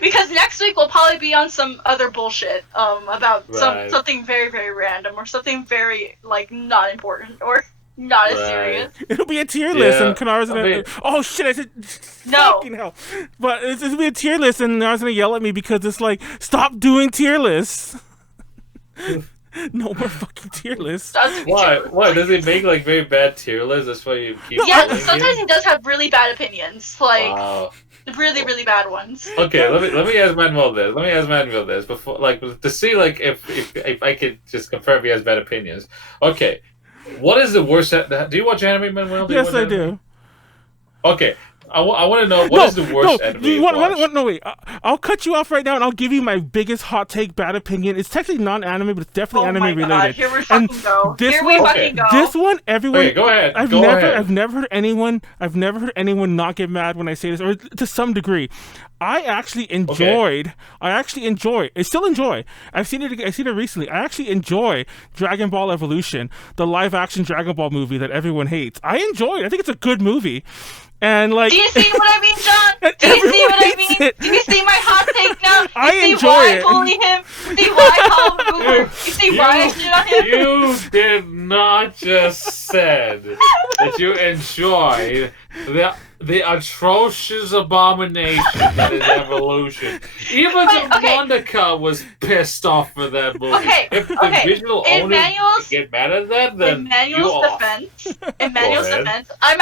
Because next week we'll probably be on some other bullshit about something very, very random or something very, like, not important or not as serious. It'll be a tier list and Kanara's gonna... Oh, shit, I said... No. Fucking hell. But it'll be a tier list and Kanara's gonna yell at me because it's like, stop doing tier lists. No more fucking tier lists. Why? Why? Does he make, like, very bad tier lists? That's why you keep... Yeah, sometimes he does have really bad opinions. Like... Wow. Really, really bad ones. Okay, let me ask Manuel this. Before, like, to see, like, if I could just confirm if he has bad opinions. Okay, what is the worst? Do you watch anime, Manuel? Yes, I do. Okay, I want to know what is the worst anime you watch? No, wait. I'll cut you off right now, and I'll give you my biggest hot take, bad opinion. It's technically non-anime, but it's definitely anime related. Here we fucking go. This one, everyone. Okay, go ahead. I've never heard anyone not get mad when I say this, or to some degree. I actually enjoyed. I still enjoy. I've seen it recently. I actually enjoy Dragon Ball Evolution, the live-action Dragon Ball movie that everyone hates. I enjoy it. I think it's a good movie. And like, do you see what I mean, John? Do you see what I mean? Do you see my hot take now? I enjoy it. Bully him? See why I call him Uber? You see why I shit on him? You did not just said that you enjoy the atrocious abomination that is Evolution. Even Monica was pissed off for that movie. If the visual owners get mad at that, then in Manuel's defense, I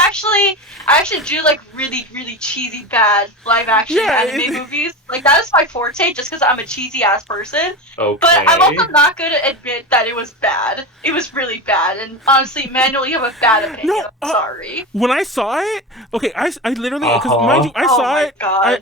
actually do like really, really cheesy, bad live-action anime movies. Like, that is my forte, just because I'm a cheesy ass person. Okay. But I'm also not going to admit that it was bad. It was really bad, and honestly, Manuel, you have a bad opinion. I'm sorry. When I saw it, I literally, because mind you, I saw it.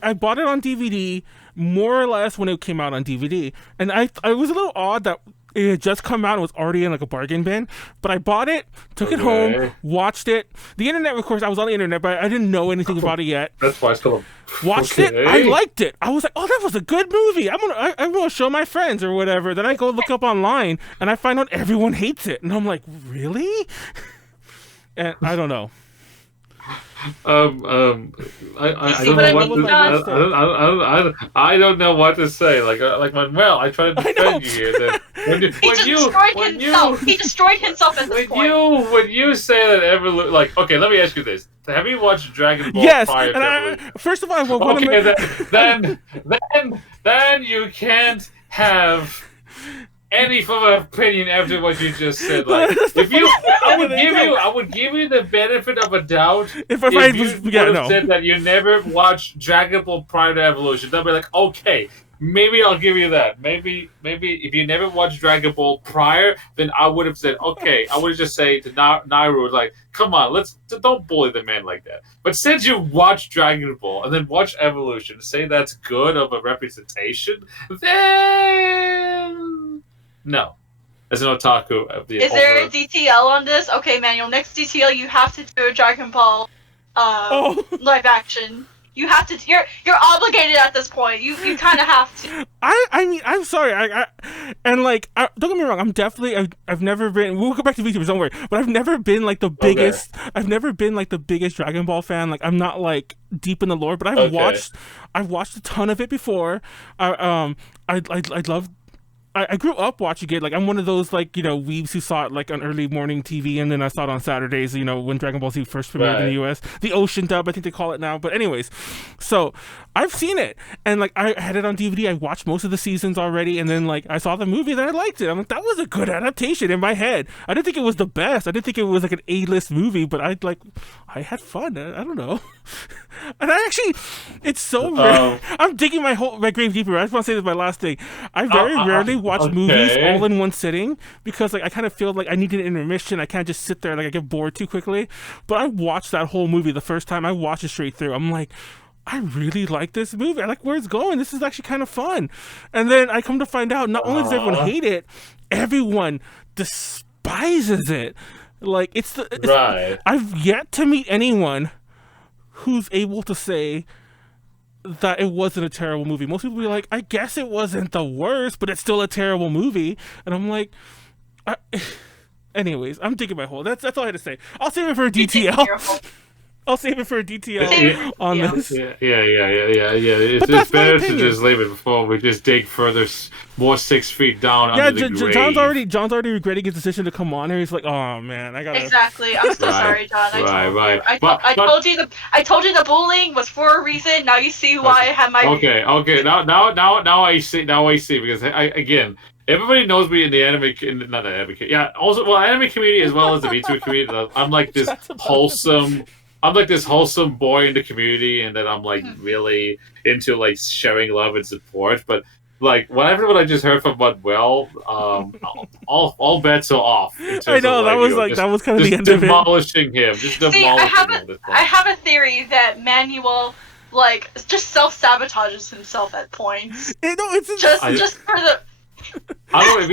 I bought it on DVD, more or less when it came out on DVD, and I was a little odd that it had just come out and was already in like a bargain bin, but I bought it, took it home, watched it. The internet, of course, I was on the internet, but I didn't know anything about it yet. That's why I still watched it. I liked it. I was like, oh, that was a good movie. I'm gonna show my friends or whatever. Then I go look up online and I find out everyone hates it, and I'm like, really? And I don't know. I don't know what to say. Like Manuel, I try to defend you here. He destroyed himself at this point. When you say that okay, let me ask you this: have you watched Dragon Ball? Yes. Prior to Evolution? First of all, then you can't have any form of opinion after what you just said. Like, I would give you the benefit of a doubt if you would have said that you never watched Dragon Ball prior to Evolution. They'll be like, okay, maybe I'll give you that. Maybe if you never watched Dragon Ball prior, then I would have said, okay. I would just say to Nyaru, like, come on, don't bully the man like that. But since you watched Dragon Ball and then watch Evolution, say that's good of a representation, then no. As an otaku, is there a DTL on this? Okay, Manuel, next DTL you have to do a Dragon Ball live action. You have to. You're obligated at this point. You kind of have to. I mean, I'm sorry. Don't get me wrong. I'm definitely. I've never been. We'll go back to VTubers. Don't worry. But I've never been like the biggest. Okay. I've never been like the biggest Dragon Ball fan. Like, I'm not like deep in the lore, but I've watched a ton of it before. I love. I grew up watching it. Like, I'm one of those, like, you know, weebs who saw it like on early morning TV, and then I saw it on Saturdays, you know, when Dragon Ball Z first premiered in the US. The Ocean dub, I think they call it now. But anyways, so I've seen it, and like, I had it on DVD. I watched most of the seasons already, and then like, I saw the movie, and I liked it. I'm like, that was a good adaptation in my head. I didn't think it was the best. I didn't think it was like an A-list movie, but I had fun. I don't know. And it's so rare. I'm digging my grave deeper. I just want to say this is my last thing. I very rarely watch movies all in one sitting, because like, I kind of feel like I need an intermission. I can't just sit there, like, I get bored too quickly. But I watched that whole movie the first time. I watched it straight through. I'm like, I really like this movie. I like where it's going. This is actually kind of fun. And then I come to find out, not only does everyone hate it, everyone despises it. Like, I've yet to meet anyone who's able to say that it wasn't a terrible movie. Most people be like, I guess it wasn't the worst, but it's still a terrible movie. And I'm like, anyways, I'm digging my hole. That's all I had to say. I'll save it for a DTL. I'll save it for a DTL on this. Yeah. It's better to just leave it before we just dig further, more 6 feet down under the grave. John's already regretting his decision to come on here. He's like, oh man, I gotta. Exactly. I'm so sorry, John. I told you the bullying was for a reason. Now you see why I have my. Okay. Now I see because again. Everybody knows me in the anime, anime community as well as the VTuber community. I'm like this wholesome boy in the community, and that I'm like really into like sharing love and support. But like what I just heard from Manuel, all bets are off. I know that was kind of the end of it. Demolishing him. I have a theory that Manuel like just self-sabotages himself at points. Just for the. I don't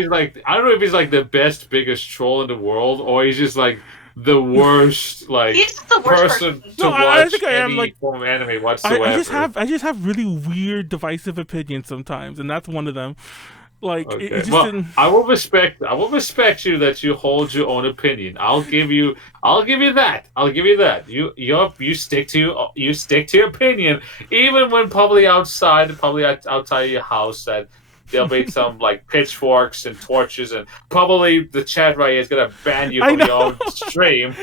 know if he's like the best, biggest troll in the world, or he's just like the worst, he's the worst person to watch I think I am, form of anime whatsoever. I just have really weird, divisive opinions sometimes, and that's one of them. Like, okay. it just didn't. I will respect you that you hold your own opinion. I'll give you that. You stick to your opinion, even when probably outside your house that. There'll be some like pitchforks and torches, and probably the chat right here is gonna ban you from your own stream.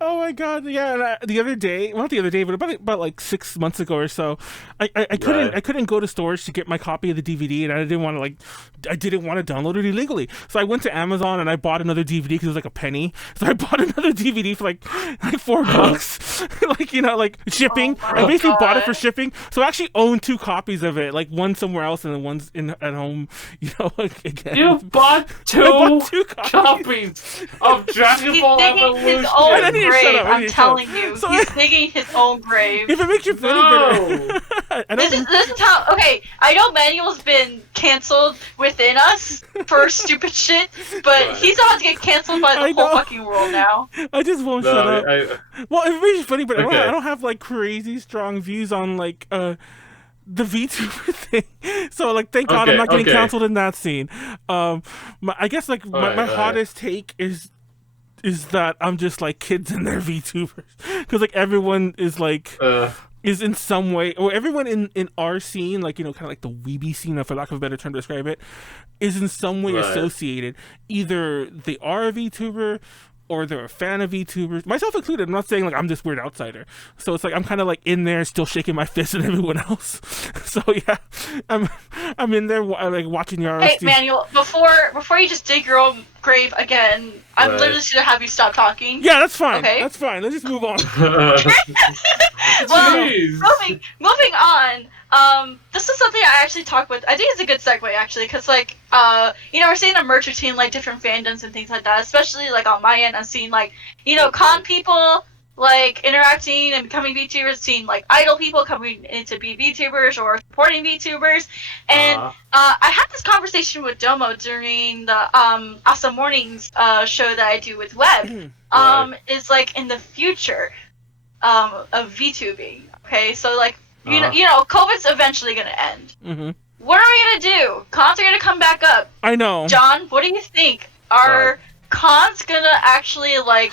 Oh my god! Yeah, the other day, not the other day, but about like 6 months ago or so, I couldn't go to storage to get my copy of the DVD, and I didn't want to download it illegally. So I went to Amazon and I bought another DVD because it was like a penny. So I bought another DVD for like $4, like shipping. I basically bought it for shipping. So I actually own 2 copies of it, like one somewhere else and then one's at home. Again. You bought two copies of Dragon Ball Evolution. His own grave, I'm telling you. So he's digging his own grave. If it makes you feel better. This is how. Okay, I know Manuel's been canceled within us for stupid shit, but he's about to get canceled by the whole fucking world now. I just won't shut up. Well, it makes funny, but I don't have like crazy strong views on like the VTuber thing. So like, thank God I'm not getting canceled in that scene. I guess like my hottest take is that I'm just like kids and their VTubers, because like everyone is like is in some way, or everyone in our scene, like kind of like the weeby scene, for lack of a better term to describe it, is in some way associated. Either they are a VTuber or they're a fan of VTubers, myself included. I'm not saying like I'm this weird outsider. So it's like I'm kind of like in there, still shaking my fist at everyone else. So yeah, I'm in there like watching your. Hey Manuel, before you just dig your own grave again, I'm literally just gonna have you stop talking. Yeah, that's fine. Okay, that's fine. Let's just move on. Well, moving on. This is something I actually talk with. I think it's a good segue actually, because like we're seeing a merge between like different fandoms and things like that. Especially like on my end, I'm seeing like con people like interacting and becoming VTubers, seeing like idol people coming in to be VTubers or supporting VTubers. And I had this conversation with Domo during the Awesome Mornings show that I do with Web. Is like in the future of VTubing. Okay, so like COVID's eventually gonna end. Mm-hmm. What are we gonna do? Cons are gonna come back up. I know. John, what do you think? Are cons gonna actually like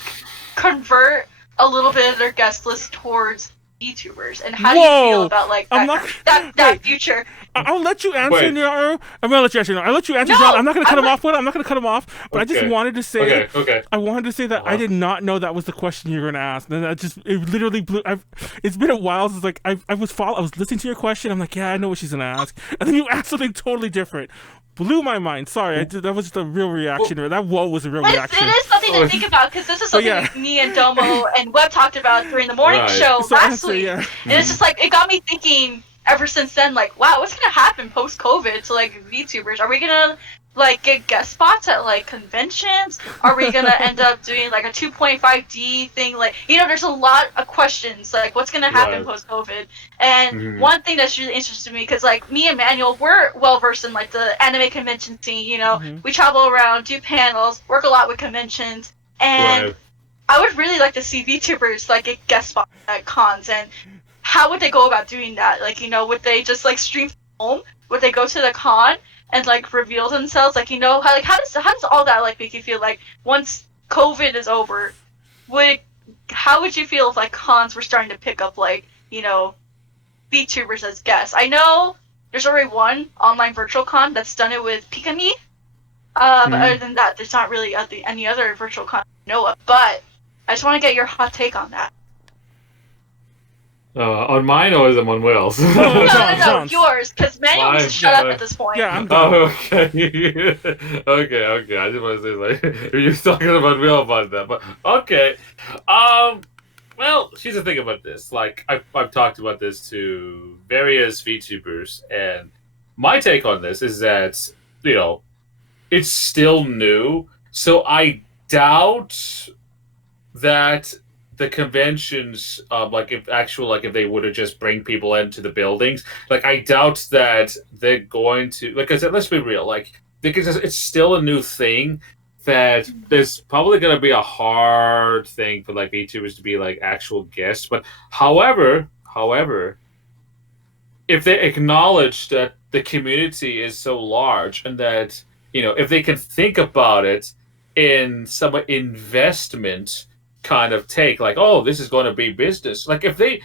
convert a little bit of their guest list towards VTubers? And how do you feel about like that future? I'll let you answer, Nyaru. I'm gonna let you answer. I'll let you answer, John. I'm not gonna cut him off. I'm not gonna cut him off. But I just wanted to say, I wanted to say that I did not know that was the question you were gonna ask. And it literally blew. It's been a while since like I was listening to your question. I'm like, yeah, I know what she's gonna ask. And then you asked something totally different. Blew my mind. Sorry, that was just a real reaction. That was a real reaction. It is something to think about, because this is something me and Domo and Web talked about during the morning show last week. And it's just like, it got me thinking ever since then, like, wow, what's gonna happen post-COVID to like VTubers? Are we gonna like get guest spots at like conventions? Are we gonna end up doing like a 2.5D thing? Like, there's a lot of questions, like what's gonna happen post-COVID. And one thing that's really interested me, because like me and Manuel, we're well versed in like the anime convention scene. We travel around, do panels, work a lot with conventions, and I would really like to see VTubers like get guest spots at cons. And how would they go about doing that? Like, would they just like stream from home? Would they go to the con and like reveal themselves? Like, how does all that like make you feel? Like, once COVID is over, would how would you feel if like cons were starting to pick up like, VTubers as guests? I know there's already one online virtual con that's done it with Pikami. But other than that, there's not really any other virtual con I know of. But I just want to get your hot take on that. On mine or is it Manuel's? No, yours, because Manuel needs to shut up at this point. Yeah, I'm done. Oh, okay. okay. I just want to say, like, you're talking about Manuel about that, but okay. Well, here's the thing about this. Like, I've talked about this to various VTubers, and my take on this is that, it's still new, so I doubt that the conventions, if they would have just bring people into the buildings, like, I doubt that they're going to, like I said, let's be real, like, because it's still a new thing, that there's probably going to be a hard thing for, like, VTubers to be, like, actual guests, but however, if they acknowledge that the community is so large, and that, if they can think about it in some investment kind of take, like, oh, this is going to be business. Like, if they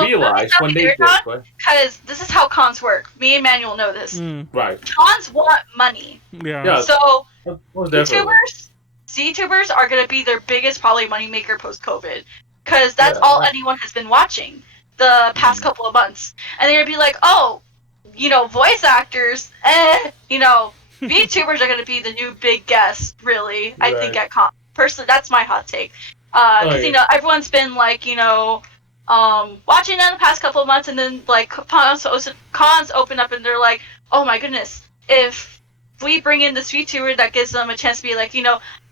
realize when they because this is how cons work. Me and Manuel know this. Right. Cons want money. Yeah. So VTubers are going to be their biggest probably moneymaker post-COVID, because that's all anyone has been watching the past couple of months, and they're going to be like, oh, voice actors, VTubers are going to be the new big guests. Really, I think at cons. Personally, that's my hot take. Because everyone's been like watching them the past couple of months, and then like cons open up, and they're like, oh my goodness, if we bring in this VTuber that gives them a chance to be like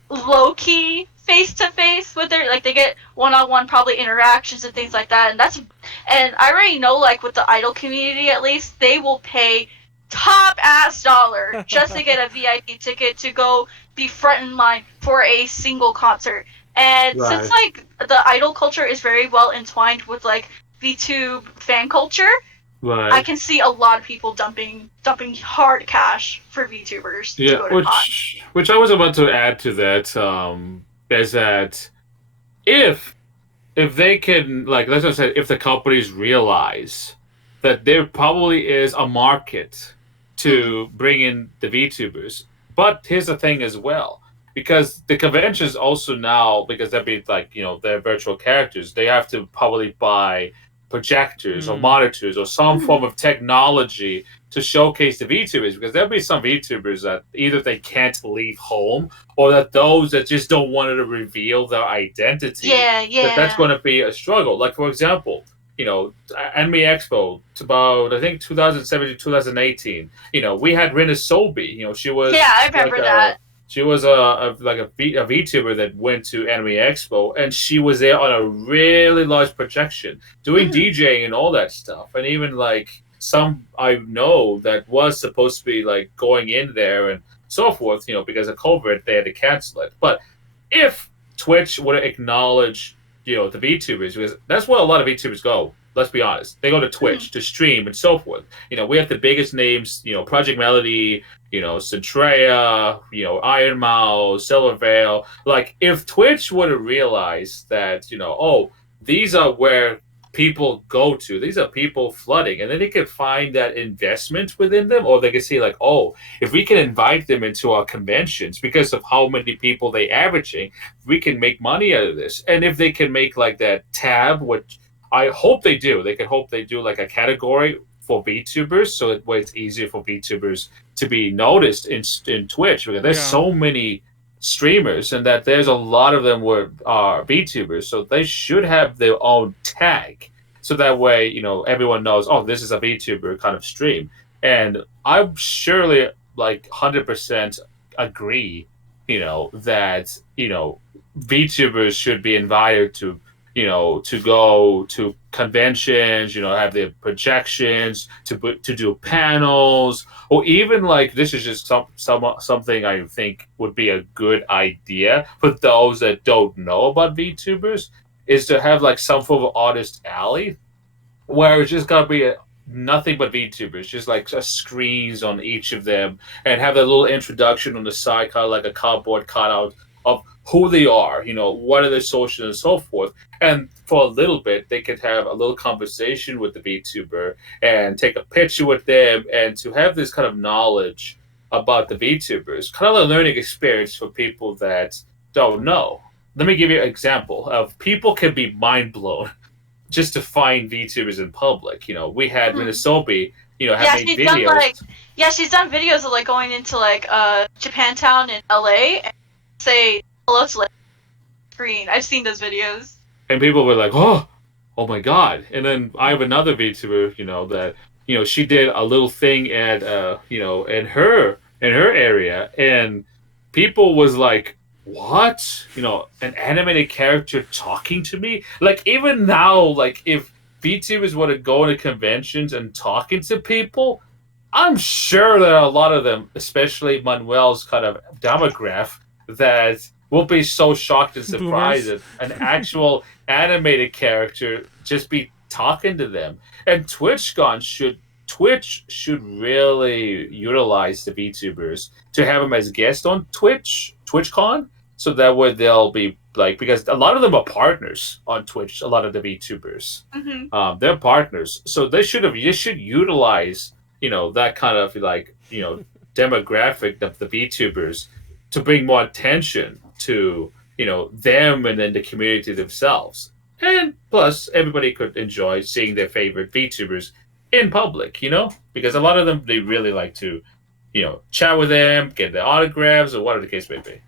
low key face to face with their, like, they get one-on-one probably interactions and things like that, and I already know, like, with the idol community at least, they will pay top ass dollar just to get a VIP ticket to go be front in line for a single concert. And since like the idol culture is very well entwined with like VTube fan culture, I can see a lot of people dumping hard cash for VTubers to go to con. Which I was about to add to that, is that if they can, like, as I said, if the companies realize that there probably is a market to bring in the VTubers. But here's the thing as well, because the conventions also now, because they'll be like, they're virtual characters, they have to probably buy projectors or monitors or some form of technology to showcase the VTubers, because there'll be some VTubers that either they can't leave home, or that those that just don't want to reveal their identity. That's going to be a struggle. Like, for example, Anime Expo, about, I think, 2017, 2018, we had Rina Sobi, she was... Yeah, I remember that. She was a VTuber that went to Anime Expo, and she was there on a really large projection, doing DJing and all that stuff. And even, like, some I know that was supposed to be, like, going in there and so forth, because of COVID, they had to cancel it. But if Twitch would acknowledge the VTubers, because that's where a lot of VTubers go. Let's be honest. They go to Twitch to stream and so forth. We have the biggest names, Project Melody, Centrea, Iron Mouse, Silver Veil. Like, if Twitch would have realized that, oh, these are where people go to, these are people flooding, and then they could find that investment within them, or they could see, like, oh, if we can invite them into our conventions because of how many people they averaging, we can make money out of this. And if they can make, like, that tab, which I hope they do, like a category for VTubers, so that way it's easier for VTubers to be noticed in Twitch, because there's so many streamers, and that there's a lot of them are VTubers, so they should have their own tag, so that way everyone knows, oh, this is a VTuber kind of stream. And I surely, like, 100% agree that VTubers should be invited to go to conventions, have the projections, to do panels, or even, like, this is just something I think would be a good idea for those that don't know about VTubers, is to have, like, some form of artist alley, where it's just gotta be nothing but VTubers, just like screens on each of them, and have that little introduction on the side, kind of like a cardboard cutout of who they are, what are their socials and so forth. And for a little bit, they could have a little conversation with the VTuber and take a picture with them, and to have this kind of knowledge about the VTubers, kind of a learning experience for people that don't know. Let me give you an example of people can be mind blown just to find VTubers in public. We had Minasobi, have made videos. She's done videos of like going into like Japantown in LA and say hello to like screen. I've seen those videos. And people were like, oh my god. And then I have another VTuber, that she did a little thing at in her area, and people was like, what? An animated character talking to me? Like, even now, like, if VTubers want to go into conventions and talking to people, I'm sure that a lot of them, especially Manuel's kind of demographic, that will be so shocked and surprised that an actual animated character just be talking to them. And Twitch should really utilize the VTubers to have them as guests on TwitchCon, so that way they'll be like, because a lot of them are partners on Twitch. A lot of the VTubers, they're partners, so they should utilize that kind of demographic of the VTubers to bring more attention to them and then the community themselves. And plus, everybody could enjoy seeing their favorite VTubers in public, because a lot of them, they really like to, chat with them, get their autographs, or whatever the case may be.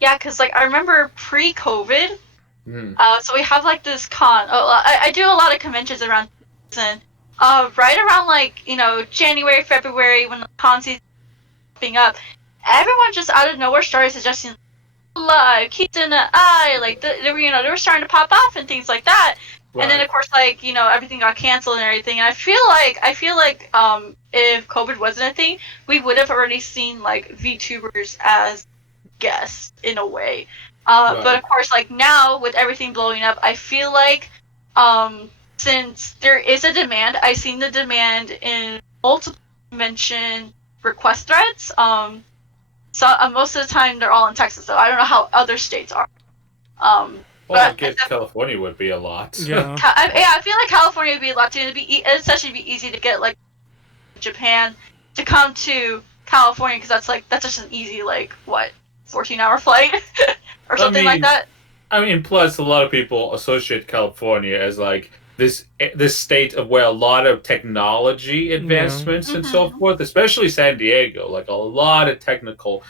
Yeah, because like I remember pre-COVID, so we have like this con. I do a lot of conventions around season. Right around like January, February, when the con season is popping up, everyone just out of nowhere started suggesting live, keep in the eye, like they were starting to pop off and things like that. Right. And then of course like everything got canceled and everything. And I feel like if COVID wasn't a thing, we would have already seen like VTubers as guests in a way. Right. But of course like now with everything blowing up, I feel like since there is a demand, I've seen the demand in multiple convention request threads. So most of the time they're all in Texas, so I don't know how other states are. Well, I guess California would be a lot. Yeah. I feel like California would be a lot too. It'd essentially be easy to get like Japan to come to California, because that's just an easy 14-hour flight or something like that. I mean, plus a lot of people associate California as like this state of where a lot of technology advancements and so forth, especially San Diego. Like a lot of technical,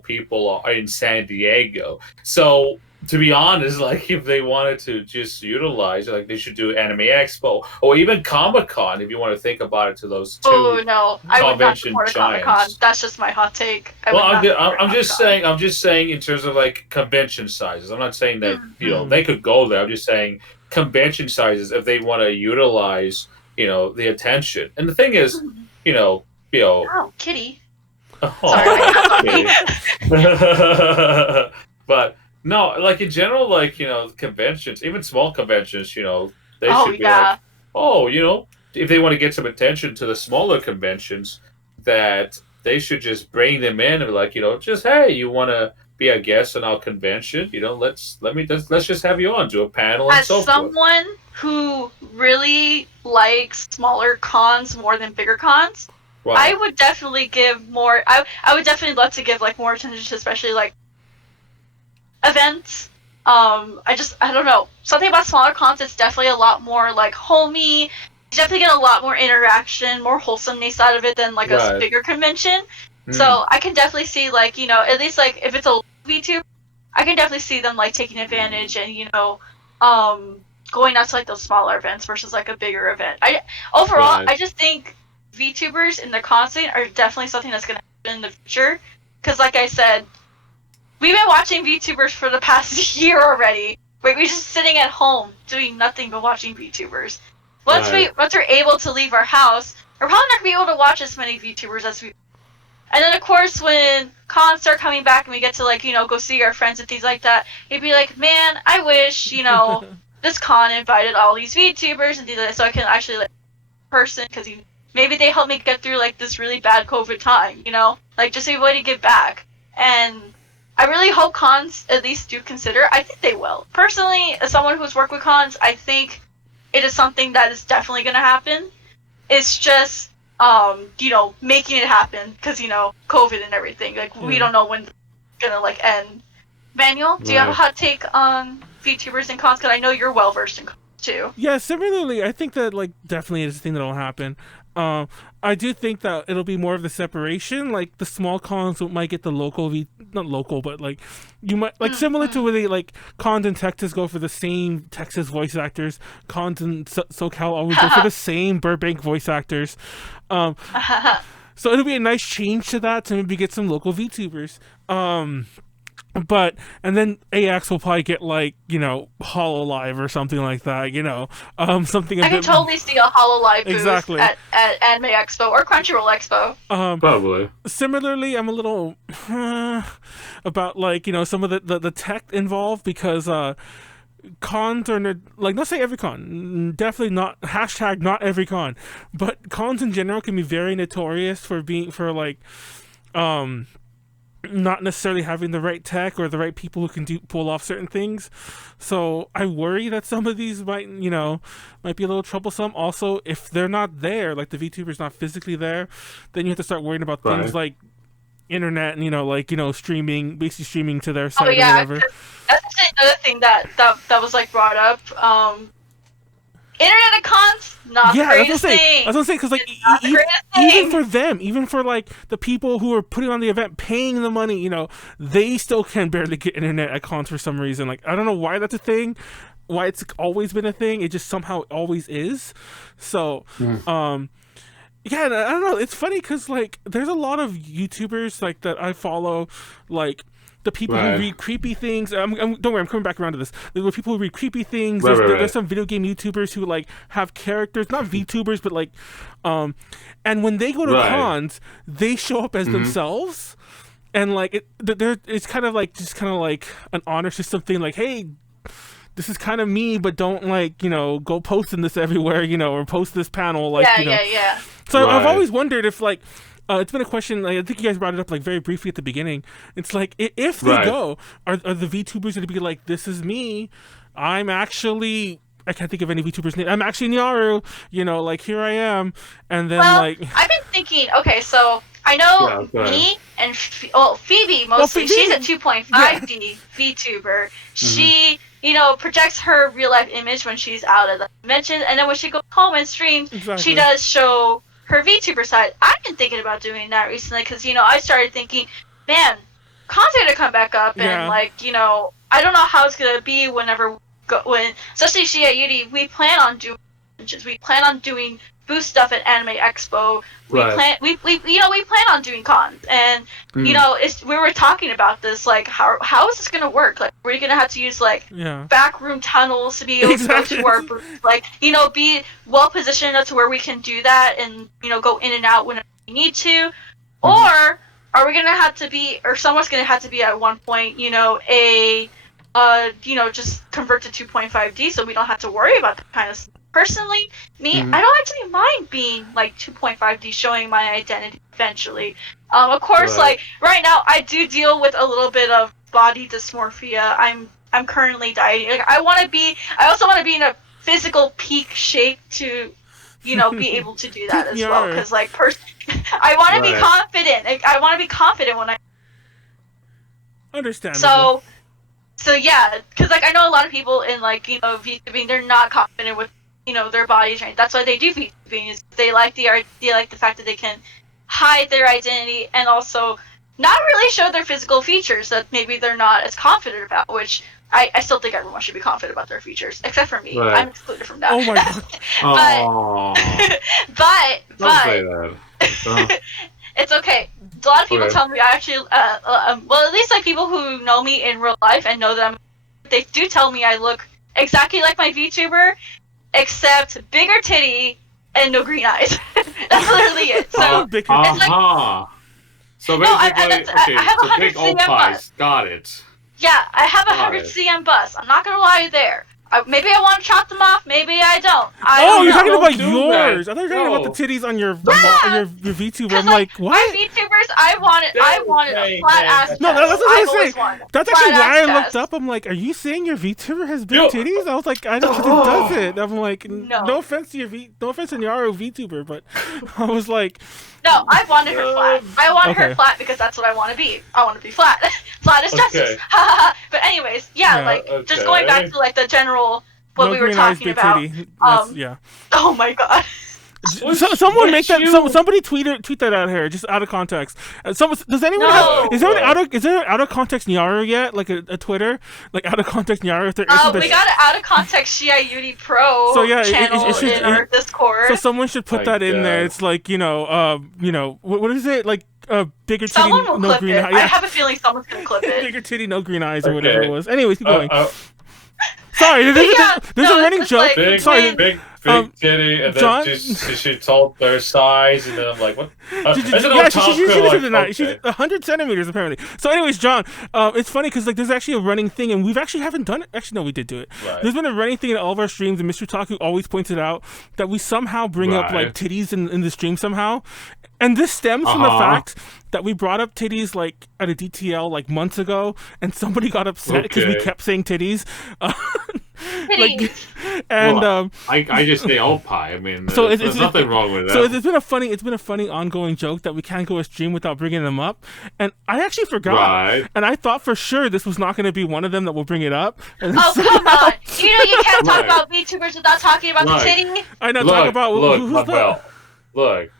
people are in San Diego. So to be honest, like if they wanted to just utilize, like they should do Anime Expo or even Comic-Con, if you want to think about it, to those two. Oh no, I would not support a Comic-Con. That's just my hot take. I'm just saying in terms of like convention sizes. I'm not saying that they could go there. I'm just saying convention sizes, if they want to utilize the attention. And the thing is, oh, kitty. Oh, sorry. But no, like in general, like conventions, even small conventions, they should be like, if they want to get some attention to the smaller conventions, that they should just bring them in and be like, just, hey, you want to be a guest on our convention? Let's just have you on, do a panel and so forth. As someone who really likes smaller cons more than bigger cons, right, I would definitely give more. I would definitely love to give like more attention to, especially like events. I don't know, something about smaller cons. It's definitely a lot more like homey. You definitely get a lot more interaction, more wholesomeness out of it than like a bigger convention. So I can definitely see like at least like if it's a VTuber, I can definitely see them like taking advantage and going out to like those smaller events versus like a bigger event. I just think VTubers in the con scene are definitely something that's gonna happen in the future. Because like I said, we've been watching VTubers for the past year already. We're just sitting at home doing nothing but watching VTubers. Once we're able to leave our house, we're probably not gonna be able to watch as many VTubers as we. And then of course when cons start coming back and we get to like go see our friends and things like that, it'd be like, man, I wish this con invited all these VTubers and things like that, so I can actually like person, because maybe they help me get through like this really bad COVID time. like just a way to give back. And I really hope cons at least do consider. I think they will. Personally, as someone who's worked with cons, I think it is something that is definitely going to happen. It's just, making it happen because, COVID and everything. Like, we don't know when it's going to, like, end. Manuel, do you have a hot take on VTubers and cons? Because I know you're well-versed in cons, too. Yeah, similarly, I think that, like, definitely is a thing that will happen. I do think that it'll be more of the separation. Like, the small cons might get the local, not local, but, like, you might, like, similar to where they, like, cons in Texas go for the same Texas voice actors. Cons in SoCal always go for the same Burbank voice actors. So it'll be a nice change to that to maybe get some local VTubers. And then AX will probably get, like, HoloLive or something like that, something. I can totally see a HoloLive booth exactly at Anime Expo or Crunchyroll Expo. Probably. Similarly, I'm a little about, like, some of the tech involved, because cons are like, not say every con, definitely not not every con, but cons in general can be very notorious for not necessarily having the right tech or the right people who can pull off certain things. So I worry that some of these might be a little troublesome. Also, if they're not there, like the VTuber's not physically there, then you have to start worrying about things like internet and streaming, basically streaming to their site or whatever. That's another thing that was like brought up. Internet cons, not the greatest thing. I was gonna say, because, like, even for them, even for, like, the people who are putting on the event, paying the money, they still can barely get internet at cons for some reason. Like, I don't know why that's a thing, why it's always been a thing. It just somehow always is. So, yeah, I don't know. It's funny because, like, there's a lot of YouTubers, like, that I follow, like, the people who read creepy things. Don't worry, I'm coming back around to this. There were people who read creepy things. There's some video game YouTubers who, like, have characters, not VTubers, but, like, and when they go to cons, they show up as themselves, and, like, it's kind of like an honor system thing. Like, hey, this is kind of me, but don't, like, go posting this everywhere, or post this panel, like, yeah. So I've always wondered if, like, it's been a question, like, I think you guys brought it up, like, very briefly at the beginning. It's like, if they go, are the VTubers going to be like, this is me, I'm actually, I can't think of any VTubers' name, I'm actually Nyaru, like, here I am, and then, like... I've been thinking, okay, so, I know me and, Phoebe, mostly, she's a 2.5D VTuber. She, projects her real-life image when she's out, as I mentioned, and then when she goes home and streams, she does show her VTuber side. I've been thinking about doing that recently because, I started thinking, man, cons are going to come back up, and, like, I don't know how it's going to be especially she at Uni, we plan on doing booth stuff at Anime Expo. We plan on doing cons, and we were talking about this, like, how is this gonna work? Like, we're gonna have to use, like, backroom tunnels to be able to go to our booth, like, be well positioned enough to where we can do that and go in and out whenever we need to, or are we gonna have to be, or someone's gonna have to be at one point, just convert to 2.5D so we don't have to worry about that kind of stuff. Personally, I don't actually mind being, like, 2.5D, showing my identity eventually. Of course, like, right now, I do deal with a little bit of body dysmorphia. I'm currently dieting. Like, I also want to be in a physical peak shape to, be able to do that as well. Because, like, I want to be confident. Like, I want to be confident when I... Understandable. So yeah, because, like, I know a lot of people in, like, VTubing, they're not confident with their bodies, right? That's why they do VTubing, is they like the fact that they can hide their identity and also not really show their physical features that maybe they're not as confident about, which I still think everyone should be confident about their features, except for me. I'm excluded from that. Oh my god. but it's okay. A lot of people tell me, I actually, well, at least, like, people who know me in real life and know that they do tell me I look exactly like my VTuber, except bigger titty and no green eyes. That's literally it. So it's like, so basically, I have 100 big old cm bust. Got it. Yeah, I have 100 cm bust. I'm not gonna lie there. maybe I want to chop them off. Maybe I don't. You're talking about Don't do yours. that. I thought you were talking about the titties on your VTuber. I'm like what? My VTubers, I wanted a flat ass. No, that's what I was saying. That's actually why I looked up. I'm like, are you saying your VTuber has big titties? I was like, I don't think it does it. I'm like, no offense to no offense to Nyaru VTuber, but I was like, no, I wanted her flat. I want her flat because that's what I want to be. I want to be flat. Flat as justice. But anyways, just going back to like the general what we were talking about. Oh my god. Someone make that. Somebody tweet that out here, just out of context. Does anyone have? Is there an out of context Nyaru yet? Like a Twitter, like out of context Nyaru. If there we got an out of context Shiayuri Pro channel in our Discord. So someone should put that in there. It's like what is it like? Bigger titty, someone will no clip green it. eyes. I have a feeling someone's gonna clip it. Bigger titty, no green eyes, or whatever it was. Anyways, keep going. Sorry, there's a running joke. Big titty, and John? then she told their size, and then I'm like, what? She's 100 centimeters apparently. So, anyways, John, it's funny because like there's actually a running thing, and we've actually haven't done it. Actually, no, we did do it. Right. There's been a running thing in all of our streams, and Mr. Taku always points it out that we somehow bring up like titties in the stream somehow, and this stems from the fact that we brought up titties like at a DTL like months ago, and somebody got upset because we kept saying titties. I just say opie. I mean, there's nothing wrong with that. So it's been a funny ongoing joke that we can't go a stream without bringing them up, and I actually forgot, and I thought for sure this was not going to be one of them that will bring it up. And come on! You can't talk about VTubers without talking about the titty. I know. Talk about who's Manuel. Look.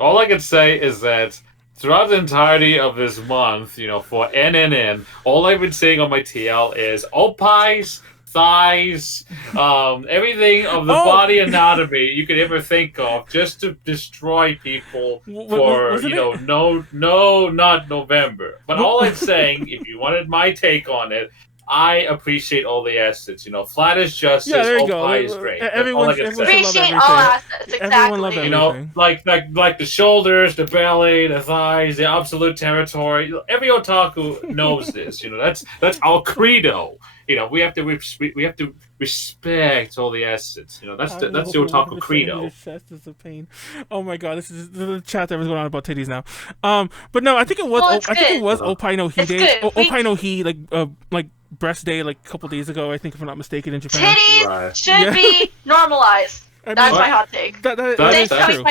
All I can say is that throughout the entirety of this month, for NNN, all I've been saying on my TL is opies, thighs, everything of the body anatomy you could ever think of, just to destroy people for not November. But all I'm saying, if you wanted my take on it, I appreciate all the assets. Flat as justice. Opie is great. Everyone appreciate all assets. Exactly. Like the shoulders, the belly, the thighs, the absolute territory. Every otaku knows this. That's our credo. We have to respect all the assets. That's the otaku credo. Your chest is a pain. Oh my god, this is the chat that was going on about titties now. But no, I think it was. Opie no He Day. Opie no He like breast day like a couple days ago. I think if I'm not mistaken in Japan. Titties should be normalized. That's my hot take. That is true.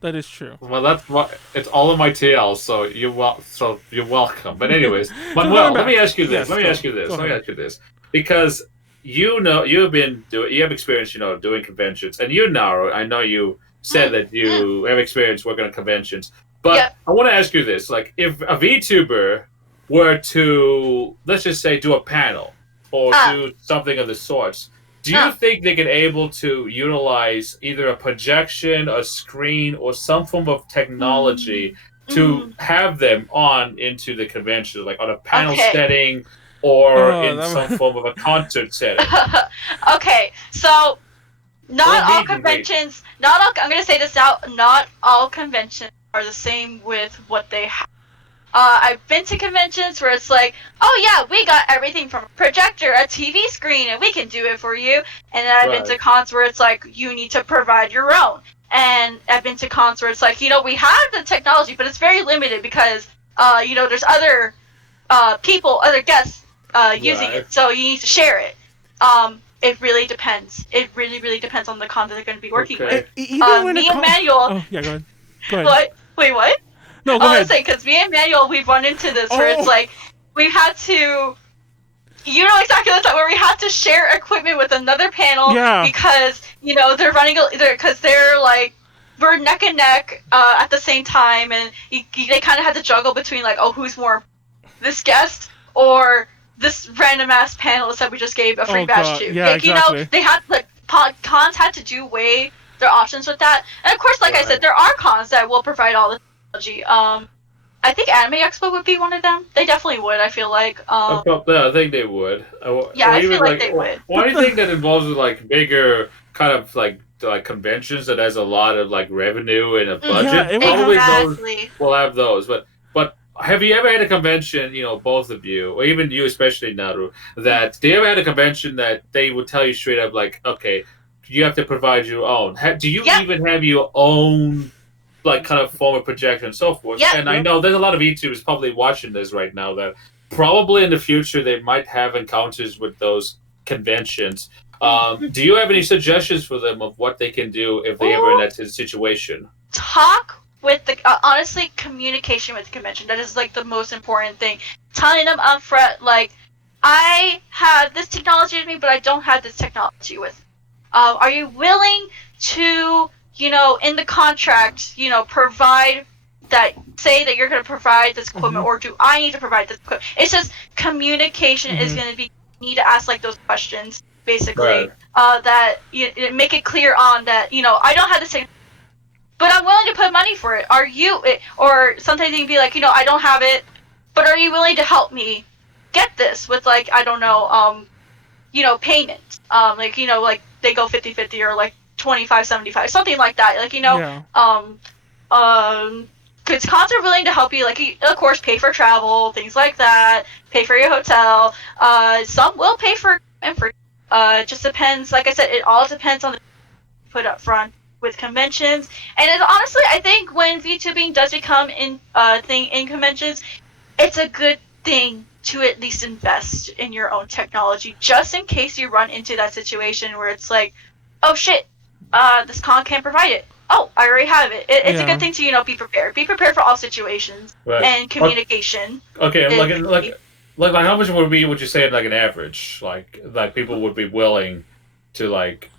That is true. Well, it's all of my TL, so you're welcome. But anyways, Manuel, let me ask you this. Let me ask you this, because you have experience, doing conventions, and Nyaru, I know you said that you have experience working on conventions, but I want to ask you this: like, if a VTuber were to, let's just say, do a panel or do something of the sorts, do you think they could able to utilize either a projection, a screen, or some form of technology to have them on into the convention, like on a panel setting or in some form of a concert setting? Okay, so not all conventions, I'm going to say this out, not all conventions are the same with what they have. I've been to conventions where it's like, oh yeah, we got everything from a projector, a TV screen, and we can do it for you. And then I've been to cons where it's like, you need to provide your own. And I've been to cons where it's like, we have the technology, but it's very limited because, there's other people, other guests using it. So you need to share it. It really depends. It really, really depends on the con that they're going to be working with. Me and Manuel... Oh, yeah, go ahead. What? Wait, what? No, go ahead. Because me and Manuel, we've run into this where it's like, we've had to, exactly the time where we had to share equipment with another panel because, they're running, because they're like, we're neck and neck at the same time, and they kind of had to juggle between like, who's more, this guest or this random ass panelist that we just gave a free badge to. Yeah, exactly. They had, cons had to weigh their options with that. And of course, like I said, there are cons that will provide all the technology. I think Anime Expo would be one of them. They definitely would, I feel like. I think they would. I feel like they would. Why do you think that involves like bigger kind of like conventions that has a lot of like revenue and a budget? Probably those will have those, but have you ever had a convention, both of you, or even you, especially Nyaru, that they ever had a convention that they would tell you straight up, like, okay, you have to provide your own. Do you even have your own, like, kind of form of projection and so forth? Yeah. And I know there's a lot of YouTubers probably watching this right now that probably in the future they might have encounters with those conventions. Do you have any suggestions for them of what they can do if they ever in that situation? Talk with the honestly, communication with the convention. That is like the most important thing. Telling them upfront, like, I have this technology with me, but I don't have this technology with me. Are you willing to, in the contract, provide that, say that you're going to provide this equipment, or do I need to provide this equipment? It's just communication is going to be, you need to ask like those questions, basically, that make it clear on that, I don't have this technology, but I'm willing to put money for it. Are you? Or sometimes you can be like, I don't have it, but are you willing to help me get this with, like, I don't know, payment? Like, like they go 50-50 or like 25-75, something like that. Like, because cons are willing to help you, like, of course, pay for travel, things like that, pay for your hotel. Some will pay for it just depends. Like I said, it all depends on the put up front with conventions. And honestly, I think when VTubing does become a thing in conventions, it's a good thing to at least invest in your own technology, just in case you run into that situation where it's like, oh shit, this con can't provide it. Oh, I already have it. It's a good thing to, be prepared. Be prepared for all situations. Right. And communication. Okay, like how much would you say like an average? Like people would be willing to like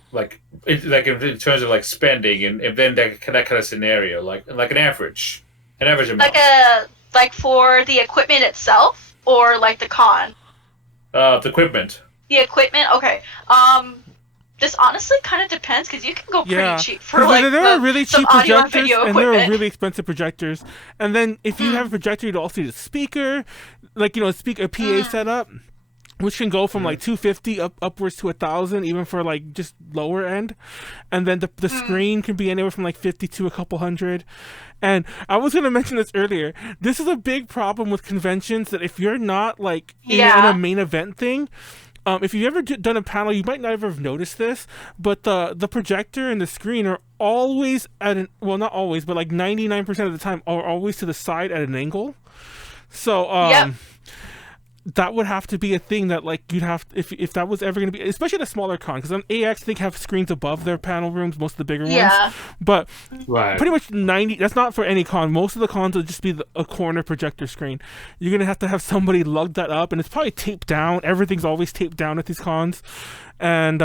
in terms of like spending and then that kind of scenario, like an average amount. Like for the equipment itself, or like the con? The equipment. The equipment, okay. This honestly kind of depends, because you can go pretty cheap for like there are really cheap projectors and there are really expensive projectors. And then if you have a projector, you'd also need a speaker, like a PA setup, which can go from like $250 upwards to $1,000, even for like just lower end. And then the screen can be anywhere from like $50 to a couple hundred. And I was going to mention this earlier. This is a big problem with conventions, that if you're not like in a main event thing, if you've ever done a panel, you might never have noticed this, but the projector and the screen are always well, not always, but like 99% of the time are always to the side at an angle. So that would have to be a thing that like you'd have, if that was ever going to be, especially at a smaller con, because on AX I think have screens above their panel rooms, most of the bigger ones. But pretty much 90, that's not for any con. Most of the cons will just be a corner projector screen. You're going to have somebody lug that up, and it's probably taped down. Everything's always taped down at these cons. And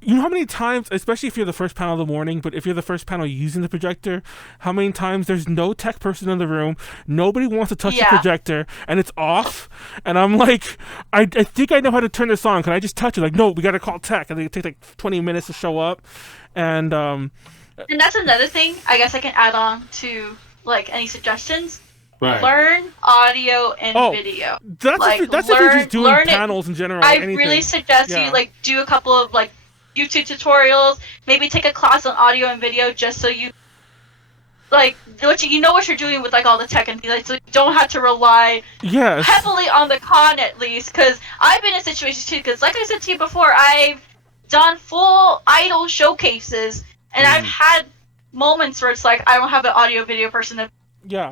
you know how many times, especially if you're the first panel of the morning, but if you're the first panel using the projector, how many times there's no tech person in the room, nobody wants to touch the projector, and it's off, and I'm like, I think I know how to turn this on, can I just touch it? Like, no, we gotta call tech, and it takes like 20 minutes to show up, and that's another thing I guess I can add on to, like, any suggestions. Right. Learn audio and video. That's if you're just doing panels in general. I really suggest you like do a couple of like YouTube tutorials, maybe take a class on audio and video, just so you like what you're doing with like all the tech and things, like, so you don't have to rely heavily on the con, at least. Because I've been in situations too, because like I said to you before, I've done full idol showcases, and I've had moments where it's like I don't have an audio video person that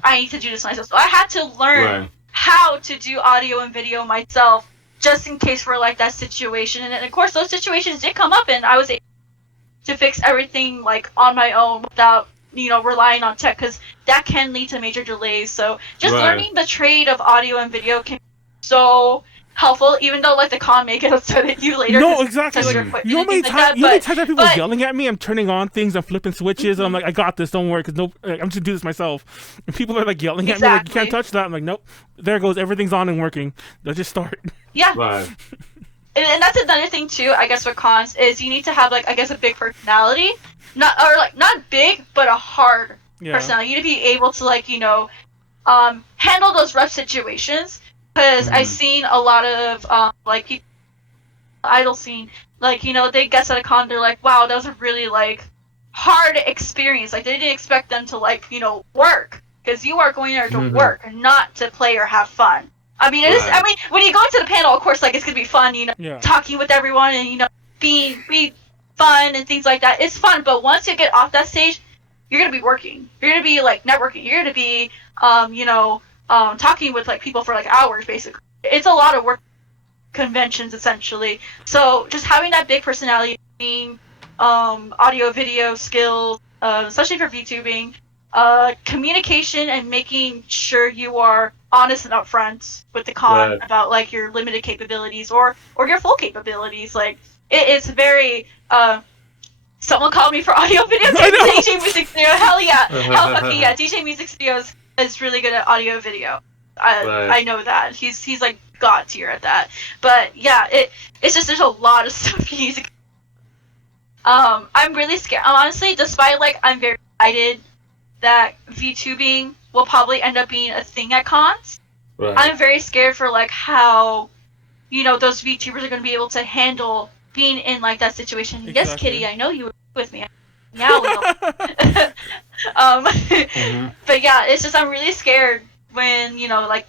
I need to do this myself, so I had to learn how to do audio and video myself, just in case for like that situation. And then of course those situations did come up, and I was able to fix everything like on my own without relying on tech, because that can lead to major delays. So just learning the trade of audio and video can be so helpful, even though like the con may get upset at you later. No, exactly. Like, you know how many times I have people yelling at me? I'm turning on things, I'm flipping switches, and I'm like, I got this, don't worry, because I'm just gonna do this myself. And people are like yelling at me, like, you can't touch that. I'm like, nope, there it goes, everything's on and working. Let's just start. Yeah. Right. And that's another thing too, I guess, with cons is you need to have like, I guess, a big personality, not big, but a hard personality. You need to be able to like handle those rough situations. Because I've seen a lot of like people idol scene, like they guess at a con, they're like, wow, that was a really like hard experience. Like they didn't expect them to like work because you are going there to work, not to play or have fun. I mean, it is. I mean, when you go into the panel, of course, like it's gonna be fun, talking with everyone and being fun and things like that. It's fun, but once you get off that stage, you're gonna be working. You're gonna be like networking. You're gonna be, talking with like people for like hours, basically. It's a lot of work. Conventions essentially. So just having that big personality, audio, video skills, especially for VTubing, communication and making sure you are honest and upfront with the con about like your limited capabilities or your full capabilities. Like it is very. Someone called me for audio video. DJ Music Studio. Hell yeah! Hell fucking yeah! DJ Music Studio is really good at audio video. I know that he's like god tier at that. But yeah, it's just there's a lot of stuff he's. I'm really scared. Honestly, despite like I'm very excited that VTubing will probably end up being a thing at cons. Right. I'm very scared for like how, those VTubers are going to be able to handle being in like that situation. Exactly. Yes, Kitty, I know you were with me. Yeah. But yeah, it's just I'm really scared when like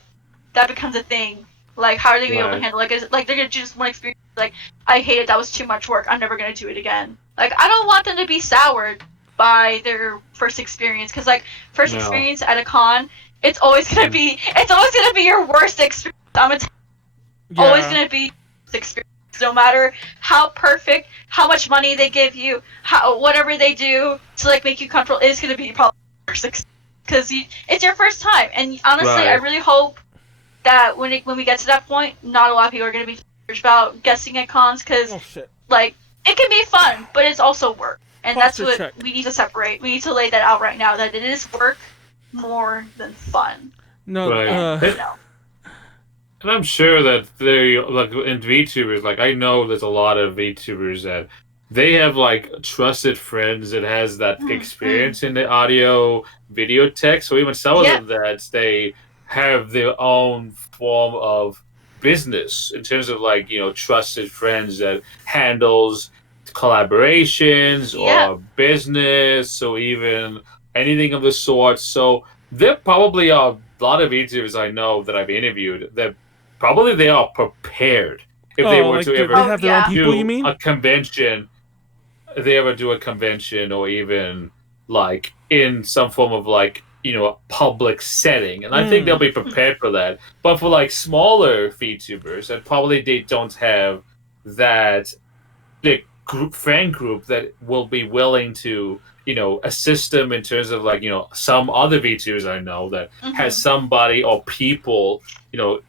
that becomes a thing. Like, how are they gonna be able to handle? Like, is it, like they're gonna do just one experience? Like, I hate it. That was too much work. I'm never gonna do it again. Like, I don't want them to be soured by their first experience, because like first experience at a con, it's always gonna be your worst experience. Always gonna be experience. No matter how perfect, how much money they give you, whatever they do to like make you comfortable, it's gonna be probably worst experience because it's your first time. And honestly, I really hope that when we get to that point, not a lot of people are gonna be about guessing at cons because like it can be fun, but it's also work, and that's what we need to separate. We need to lay that out right now, that it is work more than fun. No, and I'm sure that they like in VTubers, like I know there's a lot of VTubers that they have like trusted friends that has that experience in the audio video tech. So even some of them that they have their own form of business in terms of like trusted friends that handles collaborations or business or even anything of the sort. So there probably are a lot of VTubers I know that I've interviewed that probably they are prepared if they were to ever do a convention. If they ever do a convention or even like in some form of like a public setting, and I think they'll be prepared for that. But for like smaller VTubers, that probably they don't have that big friend group that will be willing to assist them in terms of like some other VTubers I know that has somebody or people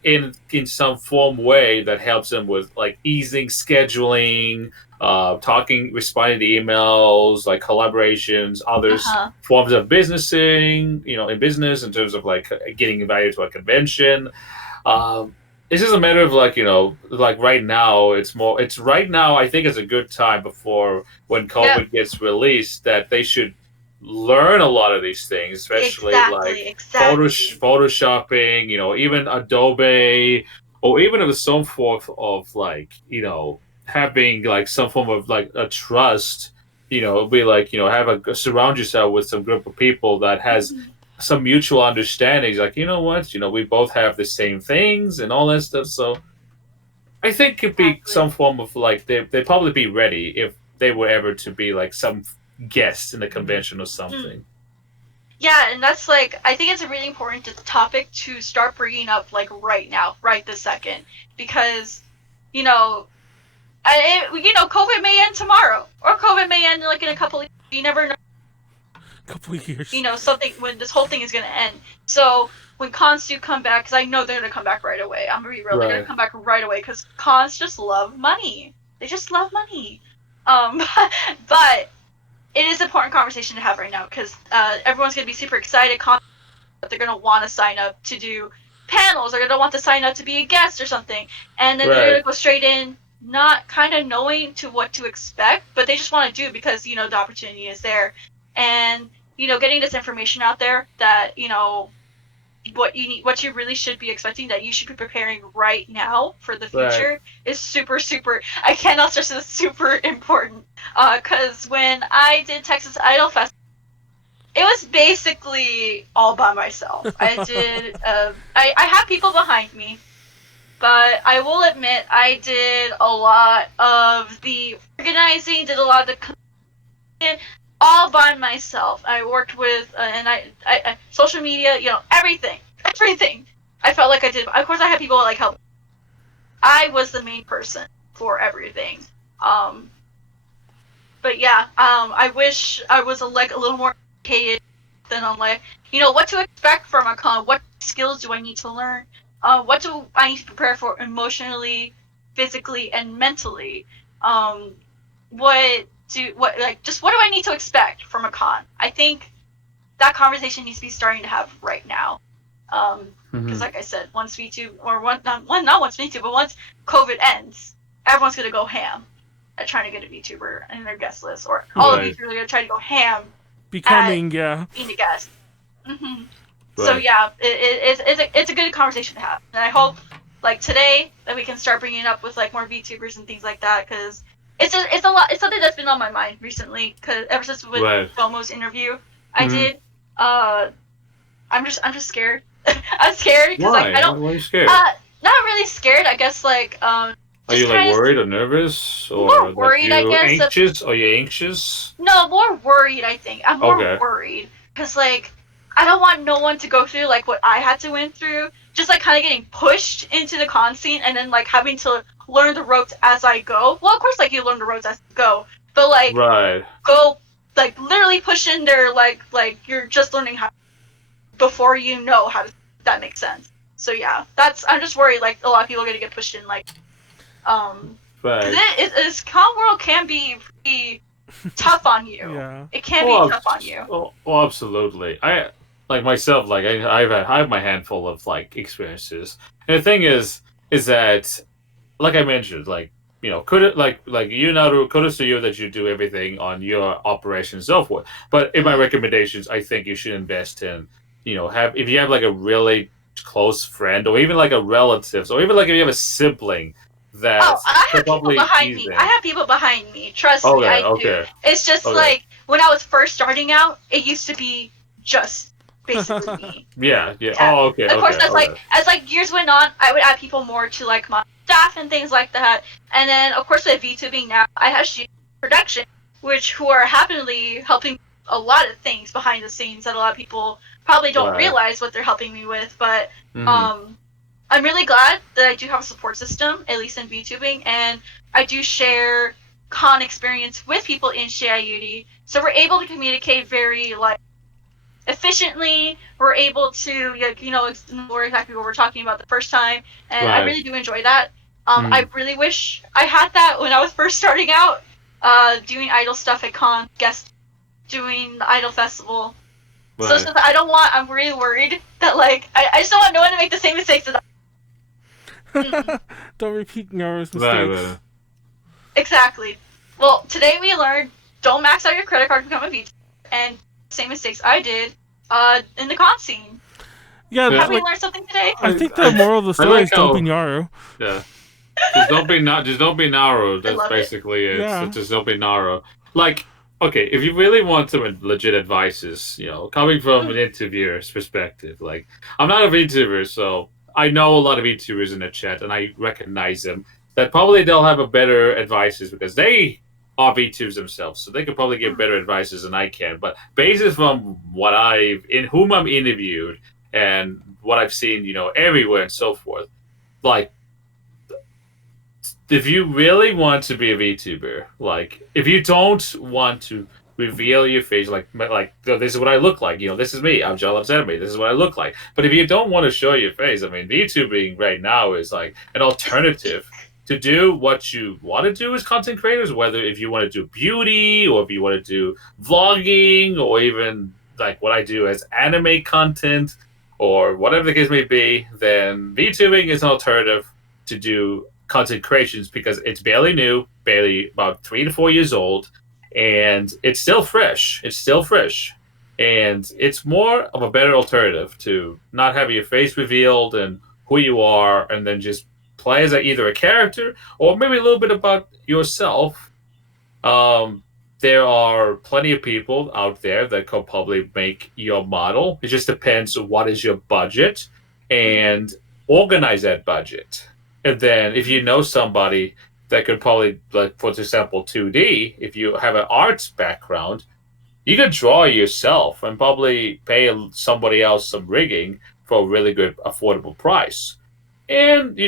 in some form way that helps them with like easing scheduling, talking, responding to illems, like collaborations, others forms of businessing, in business in terms of like getting invited to a convention. It's just a matter of like like right now it's right now I think it's a good time before when COVID gets released that they should learn a lot of these things, especially photoshopping, even Adobe, or even if it's some form of like having like some form of like a trust, be like surround yourself with some group of people that has some mutual understandings, like we both have the same things and all that stuff. So I think it'd be some form of like they'd probably be ready if they were ever to be like some guest in a convention or something. Yeah, and that's like I think it's a really important topic to start bringing up like right now, right this second, because COVID may end tomorrow, or COVID may end like in a couple of years. You never know. Couple of years. Something when this whole thing is gonna end. So when cons do come back, because I know they're gonna come back right away. I'm gonna be real. They're gonna come back right away because cons just love money. They just love money. But it is an important conversation to have right now because everyone's gonna be super excited. They're gonna want to sign up to do panels. They're gonna want to sign up to be a guest or something, and then they're gonna go straight in, not kind of knowing what to expect, but they just want to do it because the opportunity is there, and getting this information out there that what you really should be expecting, that you should be preparing right now for the future is super, super. I cannot stress this, super important. Because when I did Texas Idol Fest, was basically all by myself. I did. I had people behind me, but I will admit I did a lot of the organizing, did a lot of the all by myself. I worked with and I social media, everything. I felt like I did. Of course, I had people like help. I was the main person for everything. But yeah, I wish I was a little more educated than on like, what to expect from a con. What skills do I need to learn? What do I need to prepare for emotionally, physically, and mentally? What do I need to expect from a con? I think that conversation needs to be starting to have right now. Because like I said, once VTuber, or not once VTuber, but once COVID ends, everyone's gonna go ham at trying to get a VTuber in their guest list, or all of VTubers are gonna try to go ham becoming being a guest. Right. So yeah, it's a good conversation to have, and I hope like today that we can start bringing it up with like more VTubers and things like that, because it's something that's been on my mind recently, because ever since with Domo's interview I did, I'm just scared. I'm scared because like I don't. Why are you scared? Not really scared. I guess like Are you like worried or nervous or more worried? Like, I guess. Anxious? Are you anxious? No, more worried. I think I'm more worried because like I don't want no one to go through like what I had to went through. Just like kind of getting pushed into the con scene and then like having to learn the ropes as I go. Well, of course, like you learn the ropes as you go, but like go like literally push in there like you're just learning how before you know how to. That makes sense. So yeah, I'm just worried like a lot of people are gonna get pushed in like this con world can be pretty tough on you. Yeah. It can be tough on you. Oh, absolutely. I like myself, like I have my handful of like experiences. And the thing is that like I mentioned, like could it like you Nyaru, kudos to you that you do everything on your operation and so forth. But in my recommendations, I think you should invest in if you have like a really close friend or even like a relative or even like if you have a sibling that I have people behind me. I have people behind me. Trust me, I do. It's just like when I was first starting out, it used to be just basically me. Yeah. Oh, okay. Of course, as like years went on, I would add people more to like my staff and things like that. And then of course with VTubing now, I have production, who are happily helping a lot of things behind the scenes that a lot of people probably don't realize what they're helping me with, but I'm really glad that I do have a support system, at least in VTubing, and I do share con experience with people in Shiayuri, so we're able to communicate very like efficiently. We're able to explore exactly what we're talking about the first time, and I really do enjoy that. I really wish I had that when I was first starting out, doing idol stuff at con, doing the idol festival. So since I'm really worried that like I just don't want no one to make the same mistakes that Don't repeat Nyaru's mistakes. Exactly. Well, today we learned don't max out your credit card to become a VTuber, and same mistakes I did in the con scene. Yeah, have we learned something today? I think the moral of the story is don't be Nyaru. Yeah. Just don't be Nyaru. That's basically it. Yeah. Just don't be Nyaru. Like, okay, if you really want some legit advices, coming from an interviewer's perspective, like, I'm not a VTuber, so I know a lot of VTubers in the chat, and I recognize them, that probably they'll have a better advices because they are VTubers themselves, so they could probably give better advices than I can. But based from what whom I'm interviewed and what I've seen, everywhere and so forth, like, if you really want to be a VTuber, like, if you don't want to reveal your face, like this is what I look like, this is me, I'm JohnLovesAnime, this is what I look like. But if you don't want to show your face, I mean, VTubing right now is like an alternative to do what you want to do as content creators, whether if you want to do beauty or if you want to do vlogging or even like what I do as anime content or whatever the case may be, then VTubing is an alternative to do content creations because it's barely new, barely about 3 to 4 years old, and it's still fresh. And it's more of a better alternative to not having your face revealed and who you are, and then just play as either a character or maybe a little bit about yourself. there are plenty of people out there that could probably make your model. It just depends on what is your budget and organize that budget. And then if you know somebody that could probably, like, for example, 2D, if you have an arts background, you could draw yourself and probably pay somebody else some rigging for a really good, affordable price. And,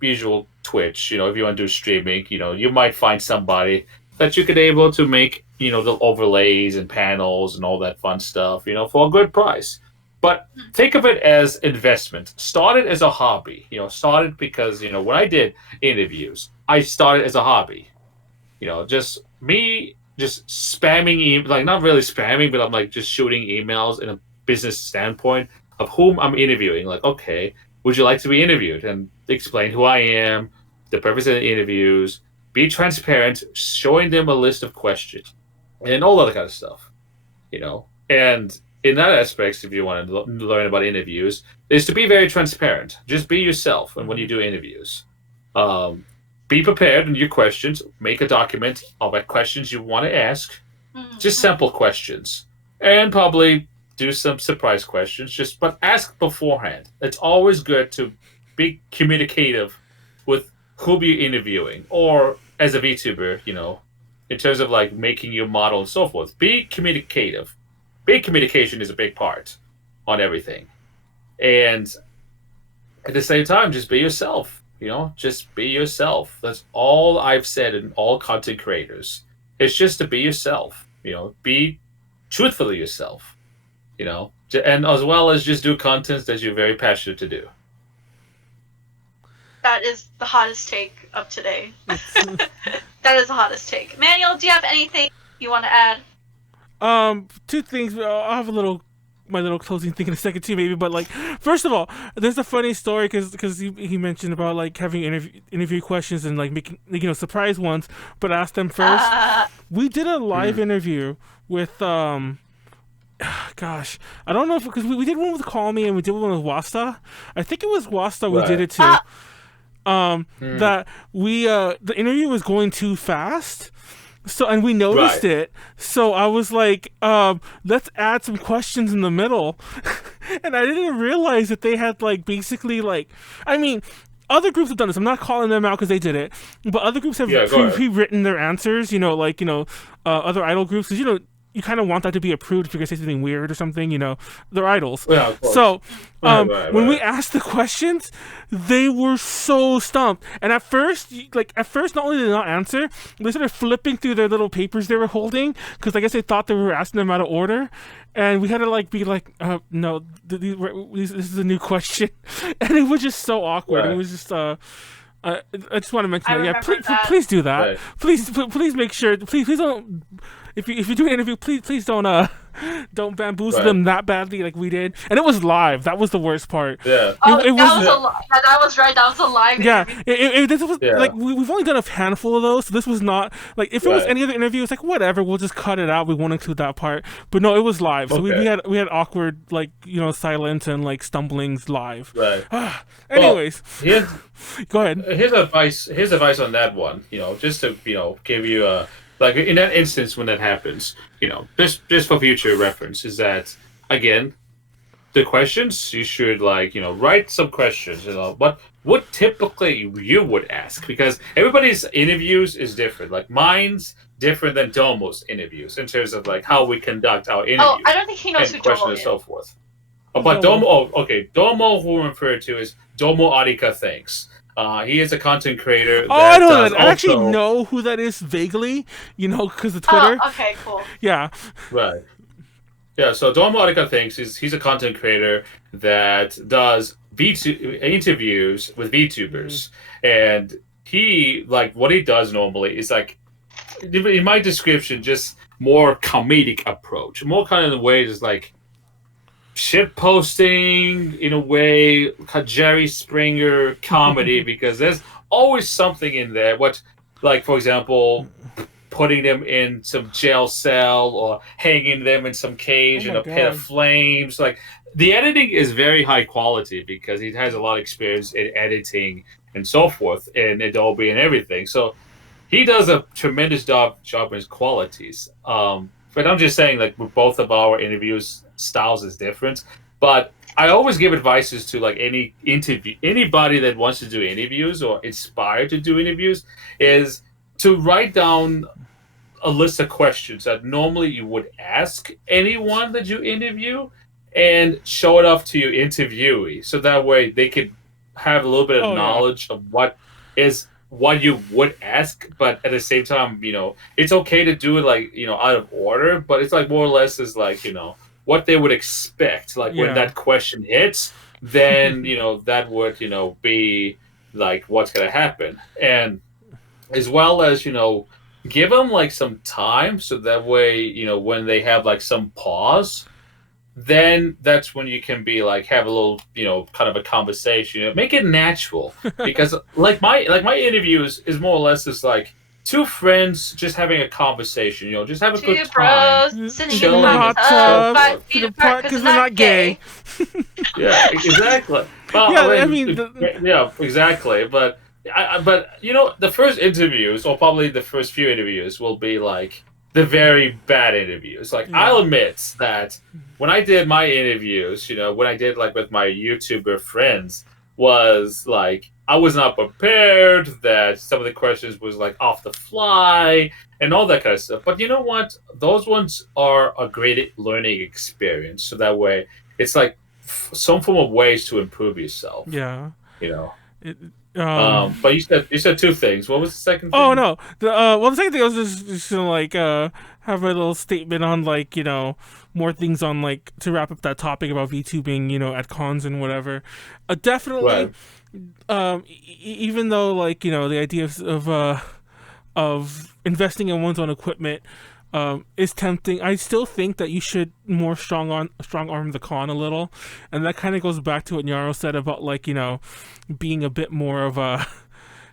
usual Twitch, if you want to do streaming, you might find somebody that you could able to make, the overlays and panels and all that fun stuff, for a good price. But think of it as investment. Start it as a hobby. Start it because, when I did interviews, I started as a hobby. Just me just spamming, like, not really spamming, but I'm like just shooting emails in a business standpoint of whom I'm interviewing. Like, okay, would you like to be interviewed? And explain who I am, the purpose of the interviews, be transparent, showing them a list of questions, and all that kind of stuff. And in that aspect, if you want to learn about interviews, is to be very transparent. Just be yourself. And when you do interviews, be prepared in your questions. Make a document of what questions you want to ask. Just simple questions, and probably do some surprise questions. But ask beforehand. It's always good to be communicative with who you're interviewing, or as a VTuber, in terms of like making your model and so forth. Be communicative. Big communication is a big part on everything. And at the same time, just be yourself. Just be yourself. That's all I've said in all content creators. It's just to be yourself. Be truthfully yourself. And as well as just do content that you're very passionate to do. That is the hottest take of today. That is the hottest take. Manuel, do you have anything you want to add? Two things. I'll have my little closing thing in a second too, maybe. But like, first of all, there's a funny story because he mentioned about like having interview questions and like making surprise ones, but ask them first. We did a live interview with gosh, I don't know if because we did one with Call Me and we did one with Wasta. I think it was Wasta we did it to. That we the interview was going too fast. So, and we noticed it. So I was like, let's add some questions in the middle. And I didn't realize that they had like basically like, I mean, other groups have done this. I'm not calling them out because they did it, but other groups have pre-written their answers, other idol groups, because, you kind of want that to be approved if you're going to say something weird or something, they're idols. Yeah, so when we asked the questions, they were so stumped. And at first, not only did they not answer, they started flipping through their little papers they were holding, because I guess they thought they were asking them out of order. And we had to be like, no, this is a new question. And it was just so awkward. It was just, I just want to mention that. Yeah, please do that. Right. Please make sure. Please don't. If you do an interview, please don't bamboozle them that badly like we did. And it was live. That was the worst part. Yeah. That was right. That was a live. Yeah. This was like we've only done a handful of those, so this was not like if it was any other interview, it's like whatever, we'll just cut it out. We won't include that part. But no, it was live. So we had awkward silence and like stumblings live. Right. Anyways, go ahead. Here's advice on that one. Just to give you a. Like, in that instance, when that happens, just for future reference, is that, again, the questions, you should, write some questions, what typically you would ask, because everybody's interviews is different. Like, mine's different than Domo's interviews in terms of, how we conduct our interviews. Oh, I don't think he knows who Domo is. And so forth. But Domo, Domo, who I'm referring to, is Domo Arika Thanks. He is a content creator. I know that. I actually know who that is vaguely, because of Twitter. Oh, okay, cool. Yeah. Right. Yeah, so Domo Arika thinks he's a content creator that does interviews with VTubers. And he, what he does normally is, in my description, just more comedic approach. More kind of the way just, shit posting in a way, Jerry Springer comedy, because there's always something in there. For example, putting them in some jail cell or hanging them in some cage in a pit of flames. The editing is very high quality because he has a lot of experience in editing and so forth in Adobe and everything. So he does a tremendous job in his qualities. But I'm just saying, like, with both of our interviews, styles is different. But I always give advices to like anybody that wants to do interviews or inspired to do interviews, is to write down a list of questions that normally you would ask anyone that you interview, and show it off to your interviewee, so that way they could have a little bit of knowledge of what you would ask, but at the same time, it's okay to do it like, out of order, but it's like more or less is like, what they would expect, like when that question hits, then, that would, be like what's going to happen. And as well as, give them like some time, so that way, when they have like some pause, then that's when you can be like have a little kind of a conversation, make it natural, because like my interviews is more or less just like two friends just having a conversation, just have a good time, bros sitting in the hot tub, 5 feet apart because we're not gay. Yeah, exactly. Well, yeah, yeah, exactly. But the first interviews, or probably the first few interviews, will be like the very bad interviews. Like, I'll admit that when I did my interviews, when I did like with my YouTuber friends, was like I was not prepared, that some of the questions was like off the fly and all that kind of stuff. But you know what? Those ones are a great learning experience. So that way, it's like some form of ways to improve yourself. Yeah. But you said two things. What was the second thing? Oh no. The second thing I was just gonna like have a little statement on like, more things on like to wrap up that topic about VTubing, at cons and whatever. Definitely. Right. Even though like, the idea of investing in one's own equipment is tempting, I still think that you should more strong arm the con a little, and that kind of goes back to what Nyaru said about like, being a bit more of a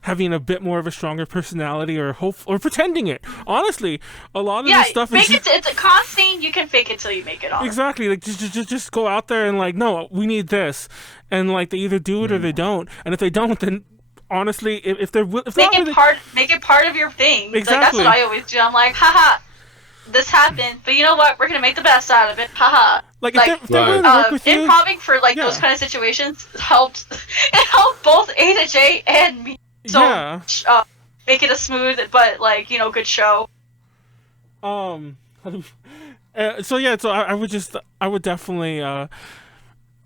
having a bit more of a stronger personality, or pretending it. Honestly, a lot of this stuff it's a con scene. You can fake it till you make it on. Exactly. Like just go out there and like, no, we need this, and like they either do it or they don't, and if they don't, then honestly, if make it part of your thing. Exactly. Like, that's what I always do. I'm like, haha, this happened, but you know what? We're gonna make the best out of it. Haha. Like if they're willing to work with you, improving for like those kind of situations helped. It helped both A to J and me. So make it a smooth but like good show. So I would definitely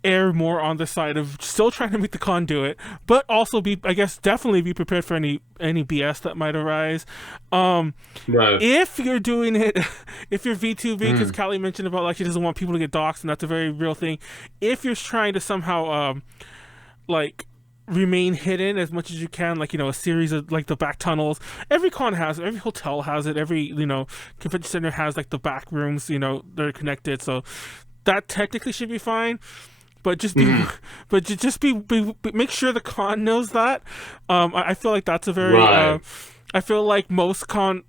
err more on the side of still trying to make the con do it, but also definitely be prepared for any BS that might arise. If you're doing it, if you're VTubing, because Callie mentioned about like she doesn't want people to get doxxed, and that's a very real thing. If you're trying to somehow like remain hidden as much as you can, like a series of like the back tunnels, every con has it, every hotel has it, every convention center has like the back rooms they're connected, so that technically should be fine. But just be, make sure the con knows that. I feel like that's a very I feel like most con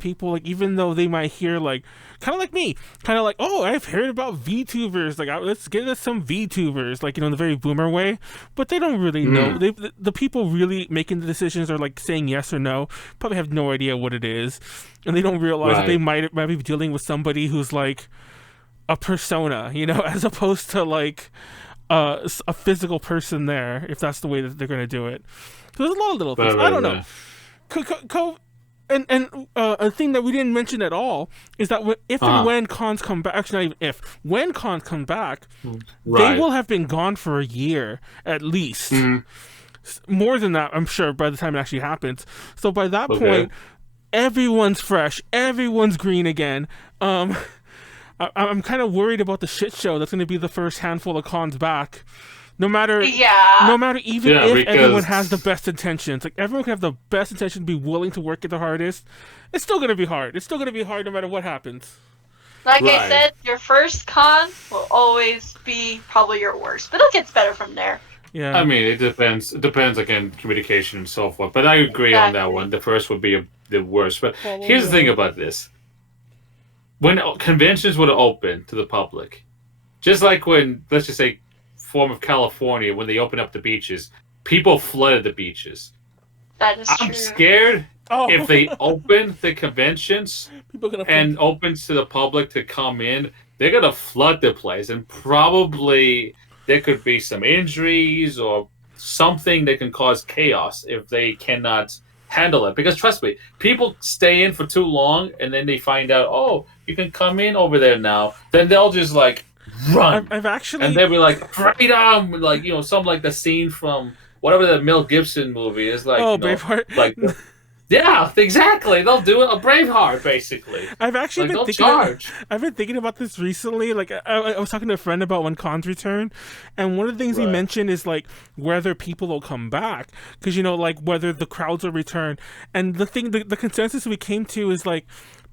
people, like, even though they might hear like kind of like me, kind of like, oh, I've heard about VTubers, like let's get us some VTubers, like in the very boomer way, but they don't really know. The people really making the decisions are like saying yes or no, probably have no idea what it is, and they don't realize that they might be dealing with somebody who's like a persona, as opposed to like a physical person there, if that's the way that they're going to do it. So there's a lot of little things. I don't know. And a thing that we didn't mention at all is that and when cons come back, actually not even if, when cons come back, they will have been gone for a year at least. More than that, I'm sure, by the time it actually happens. So by that point, everyone's fresh, everyone's green again. I'm kind of worried about the shit show that's going to be the first handful of cons back. No matter if everyone has the best intentions, like everyone can have the best intention, be willing to work at the hardest, it's still going to be hard. It's still going to be hard no matter what happens. Like I said, your first con will always be probably your worst, but it gets better from there. Yeah. I mean, it depends. It depends, again, communication and so forth. But I agree on that one. The first would be the worst. But here's the thing about this. When conventions would open to the public, just like when, let's just say, form of California, when they opened up the beaches, people flooded the beaches. That is true. I'm scared if they open the conventions and flood. open to the public to come in, they're gonna flood the place, and probably there could be some injuries or something that can cause chaos if they cannot handle it. Because trust me, people stay in for too long, and then they find out, oh, you can come in over there now. Then they'll just like run. I've actually, and they'll be like freedom, like some like the scene from whatever the Mel Gibson movie is, like Braveheart. like. Yeah, exactly. They'll do a Braveheart, basically. I've actually been thinking about this recently. Like, I was talking to a friend about when cons return, and one of the things he mentioned is like whether people will come back, because like whether the crowds will return. And the consensus we came to is like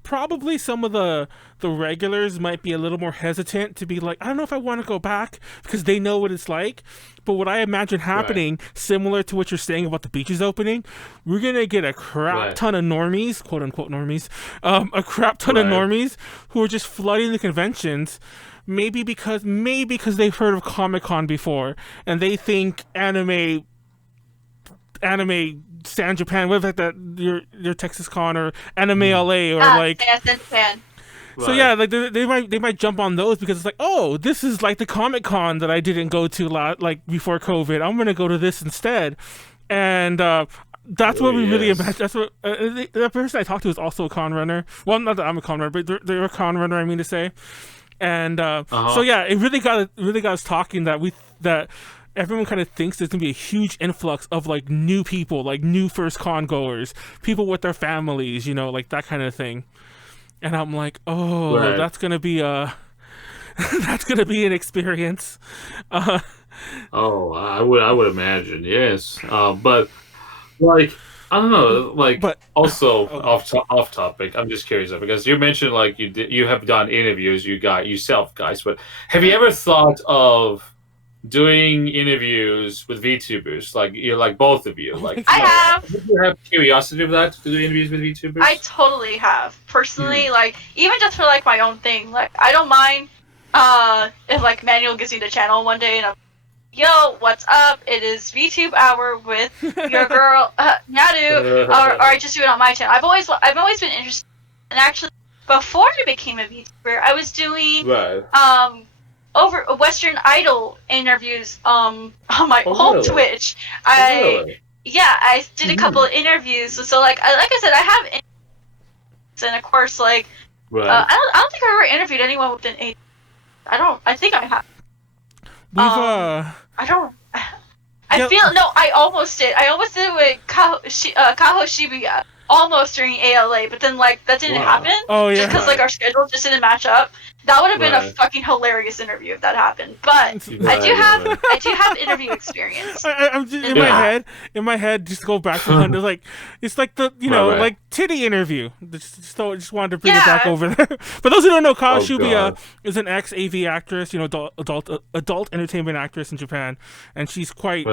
probably some of the regulars might be a little more hesitant to be like, I don't know if I want to go back, because they know what it's like. But what I imagine happening, similar to what you're saying about the beaches opening, we're gonna get a crap ton of normies, quote unquote normies, a crap ton of normies who are just flooding the conventions. Maybe because they've heard of Comic-Con before and they think anime San Japan, what is that your Texas Con or Anime LA or like San Japan. So yeah, like they might jump on those because it's like, oh, this is like the Comic-Con that I didn't go to like before COVID. I'm gonna go to this instead, and that's what we really imagine. That's what the person I talked to is also a con runner. Well, not that I'm a con runner, but they're a con runner. I mean to say, and so yeah, it really got us talking that everyone kind of thinks there's gonna be a huge influx of like new people, like new first con goers, people with their families, like that kind of thing. And I'm like, oh, that's gonna be that's gonna be an experience. Oh, I would imagine, yes. But like, I don't know, like, but also off topic. I'm just curious because you mentioned like you have done interviews you got yourself, guys. But have you ever thought of doing interviews with VTubers, like both of you? Like, I have. Did you have curiosity of that, to do interviews with VTubers? I totally have. Personally, like, even just for like my own thing, like, I don't mind if like Manuel gives me the channel one day and I'm, yo, what's up? It is VTube hour with your girl Nyaru, or I just do it on my channel. I've always been interested, and actually before I became a VTuber, I was doing over Western Idol interviews on my home Twitch. I did a couple of interviews. So like I said, I have interviews, and of course like I don't think I ever interviewed anyone within 8. I think I have. I don't. I almost did. I almost did it with Kaho Shibuya. Almost during ALA, but then like that didn't happen. Oh yeah. Just because like our schedule just didn't match up. That would have been a fucking hilarious interview if that happened. But I do have interview experience. I'm just, in my head, just go back to Hunter. Like it's like the like titty interview. Just wanted to bring it back over there. For those who don't know, Kaho Shibuya is an ex-AV actress. Adult entertainment actress in Japan, and she's quite.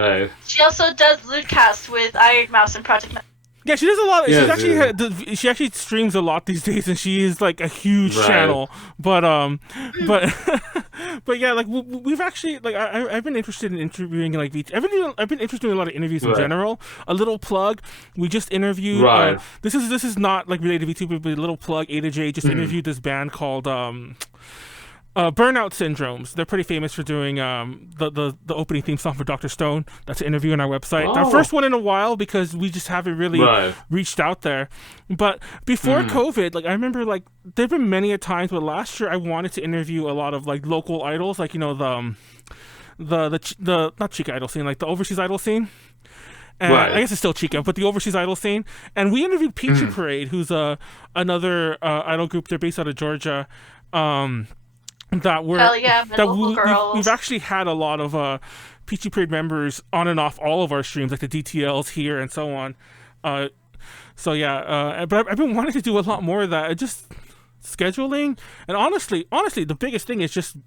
She also does Lootcast with Iron Mouse and Project. Yeah, she does a lot. She actually streams a lot these days, and she is like a huge channel. But but yeah, like we've actually like I've been interested in interviewing like I've been interested in a lot of interviews in general. A little plug: we just interviewed. This is not like related to VTuber, but a little plug. A to J just interviewed this band called Burnout Syndromes. They're pretty famous for doing the opening theme song for Dr. Stone. That's an interview on our website. Our first one in a while because we just haven't really reached out there. But before COVID, like I remember like there've been many a times, but last year I wanted to interview a lot of like local idols, like the not Chica idol scene, like the overseas idol scene. And I guess it's still Chica, but the overseas idol scene. And we interviewed Peachy Parade, who's another idol group. They're based out of Georgia. We've actually had a lot of Peachy Parade members on and off all of our streams, like the DTLs here and so on. But I've been wanting to do a lot more of that. Just scheduling, and honestly, the biggest thing is just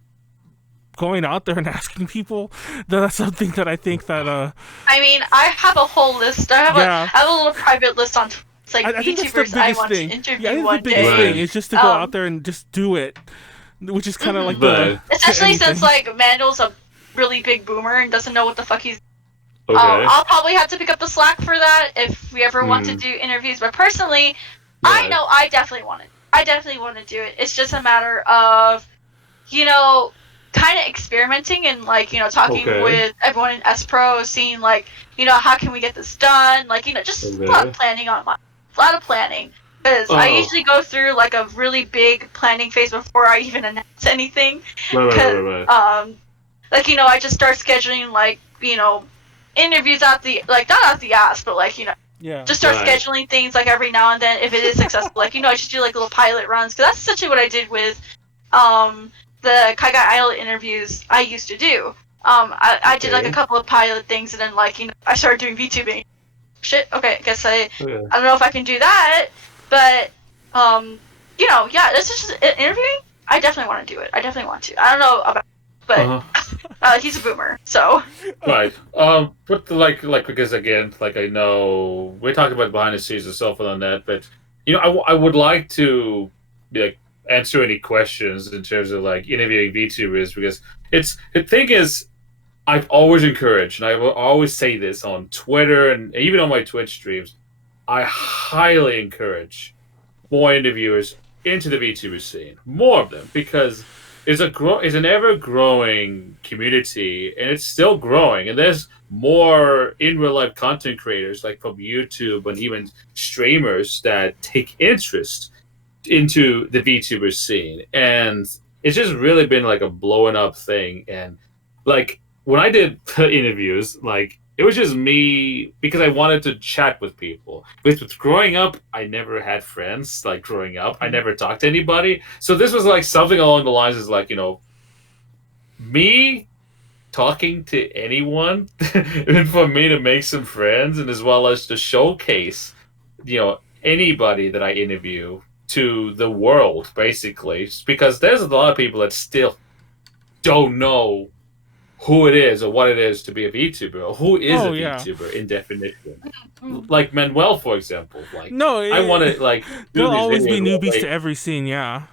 going out there and asking people. That's something that I think that. I mean, I have a whole list. I have a little private list on. It's like I think that's the biggest I want thing. to interview one day. The biggest thing is just to go out there and just do it. Which is kind of like especially since like Manuel's a really big boomer and doesn't know what the fuck he's. Okay. I'll probably have to pick up the slack for that if we ever want to do interviews. But personally, I know I definitely want to do it. It's just a matter of, kind of experimenting and talking with everyone in S-Pro, seeing how can we get this done? Just a lot of planning a lot of planning. Because I usually go through a really big planning phase before I even announce anything. Right. I just start scheduling interviews out the not out the ass, but just start scheduling things every now and then if it is successful. I just do little pilot runs, because that's essentially what I did with the Kaigai Isle interviews I used to do. I did a couple of pilot things, and then I started doing VTubing. Shit. Okay, I guess I don't know if I can do that, but this is just interviewing. I definitely want to do it. I definitely want to. I don't know about, but he's a boomer, so. Right. But because again, I know we talked about behind the scenes and stuff on that, but I would like to answer any questions in terms of interviewing VTubers, because the thing is, I've always encouraged, and I will always say this on Twitter and even on my Twitch streams, I highly encourage more interviewers into the VTuber scene, more of them, because it's an ever-growing community, and it's still growing, and there's more in real-life content creators from YouTube and even streamers that take interest into the VTuber scene, and it's just really been a blowing up thing. And when I did the interviews, it was just me because I wanted to chat with people. With growing up, I never had friends. Growing up, I never talked to anybody. So this was something along the lines is me talking to anyone, and for me to make some friends, and as well as to showcase, anybody that I interview to the world, basically, because there's a lot of people that still don't know who it is or what it is to be a VTuber, or who is a VTuber in definition. Like Manuel, for example. I want to there'll always be newbies to every scene, yeah.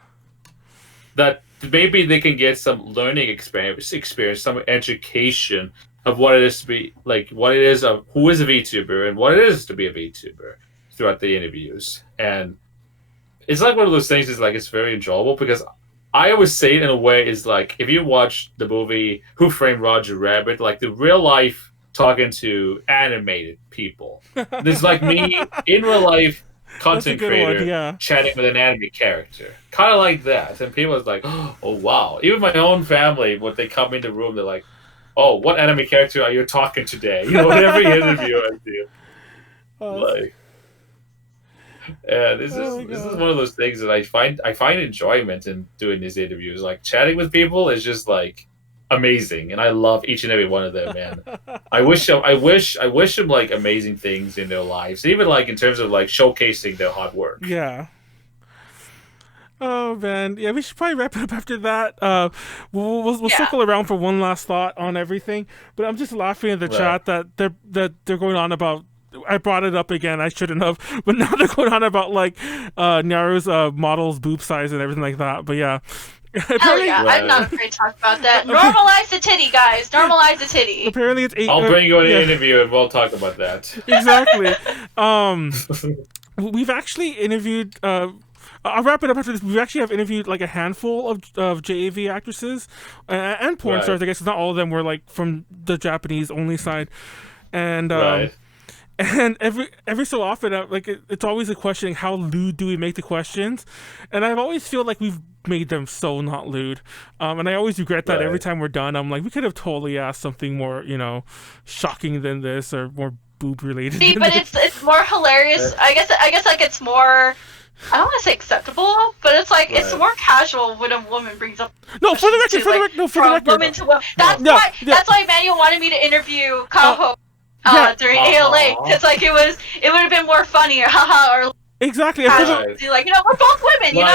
That maybe they can get some learning experience, some education of what it is to be what it is of who is a VTuber and what it is to be a VTuber throughout the interviews. And it's one of those things is it's very enjoyable, because I always say it in a way is if you watch the movie Who Framed Roger Rabbit, the real life talking to animated people. There's me in real life content creator chatting with an anime character. Kind of like that. And people is oh wow. Even my own family, when they come in the room, they're oh, what anime character are you talking today? Every interview I do. And this is one of those things that I find enjoyment in doing these interviews. Chatting with people is just amazing, and I love each and every one of them, man. I wish them amazing things in their lives, even in terms of showcasing their hard work. Yeah. Oh man, yeah, we should probably wrap it up after that. We'll circle around for one last thought on everything, but I'm just laughing at the chat that they're going on about. I brought it up again. I shouldn't have, but now they're going on about Nyaru's model's boob size and everything like that. But yeah. Hell yeah, I'm not afraid to talk about that. Normalize the titty, guys. Normalize the titty. Apparently it's 8. I'll bring you an interview and we'll talk about that. Exactly. We've actually interviewed. I'll wrap it up after this. We actually have interviewed a handful of JAV actresses and porn stars. I guess not all of them were from the Japanese only side, and. And every so often, it's always a question: how lewd do we make the questions? And I always feel we've made them so not lewd. And I always regret that every time we're done. I'm we could have totally asked something more, shocking than this, or more boob related. See, but it's more hilarious. I guess it's more. I don't want to say acceptable, but it's it's more casual when a woman brings up. No, for the record, woman to woman. That's why Manuel wanted me to interview Kaho. During ALA, it's it would have been more funny, or haha, or exactly. We're both women,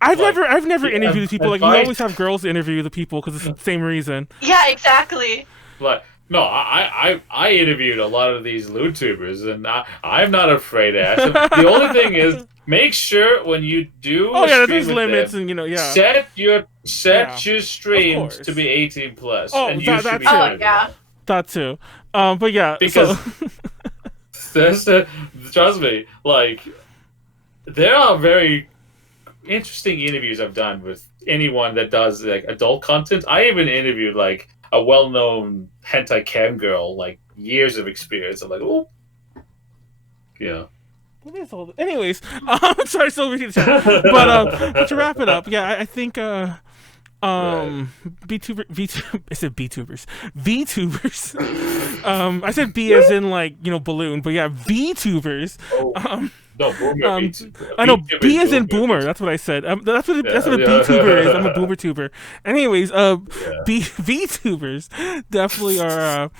I've never interviewed people. We always have girls interview the people because it's the same reason. Yeah, exactly. No, I interviewed a lot of these LewTubers, and I'm not afraid to ask them. The only thing is, make sure when you do. There's limits, them, and set your streams to be 18+. Oh, and that's it. That too. But yeah, because trust me, like there are very interesting interviews I've done with anyone that does like adult content. I even interviewed like a well-known hentai cam girl, like years of experience. I'm like, oh, yeah. What is all this? Anyways, sorry, still reading the chat. But to wrap it up, yeah, I think VTuber, I said VTubers. I said B as in like, you know, balloon, but yeah, VTubers. No, boomer. I know B as in boomer. That's what I said. That's what a VTuber is. I'm a boomer tuber. Anyways, VTubers definitely are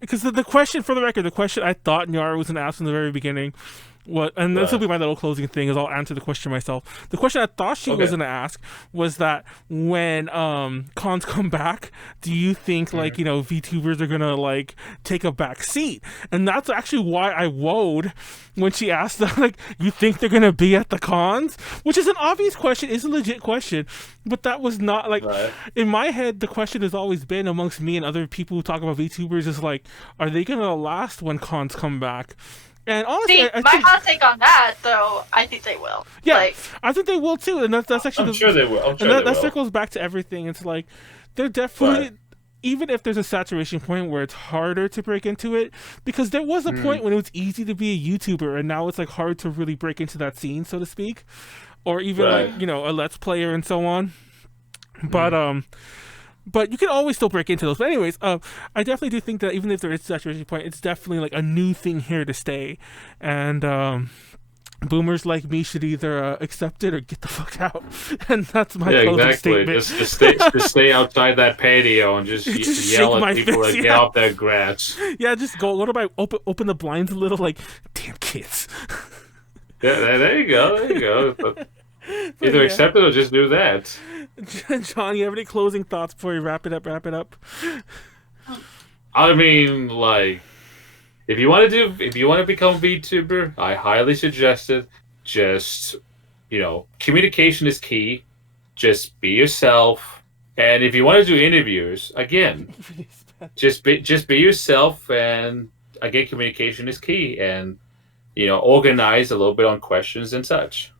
because the question, for the record, the question I thought Nyaru was going to ask from the very beginning. And this will be my little closing thing, is I'll answer the question myself. The question I thought she was going to ask was that when cons come back, do you think like, you know, VTubers are going to like take a back seat? And that's actually why I woed when she asked that, like, you think they're going to be at the cons? Which is an obvious question, is a legit question, but that was not like, in my head, the question has always been amongst me and other people who talk about VTubers is like, are they going to last when cons come back? And honestly, see, my hot take on that, though, I think they will. Yeah, like, I think they will too, and that's actually. I'm sure they will. That circles back to everything. It's like they're definitely, even if there's a saturation point where it's harder to break into it, because there was a point when it was easy to be a YouTuber, and now it's like hard to really break into that scene, so to speak, or even like, you know, a Let's Player and so on. But you can always still break into those. But anyways, I definitely do think that even if there is a saturation point, it's definitely like a new thing here to stay. And boomers like me should either accept it or get the fuck out. And that's my closing statement. Just stay outside that patio and just yell at people that get off their grass. Yeah, just go to my open the blinds a little, like, damn kids. Yeah, there you go. But either accept it or just do that. John, you have any closing thoughts before you wrap it up? I mean, like, if you want to become a VTuber, I highly suggest it. Just, you know, communication is key. Just be yourself. And if you want to do interviews, again, just be yourself. And again, communication is key. And, you know, organize a little bit on questions and such.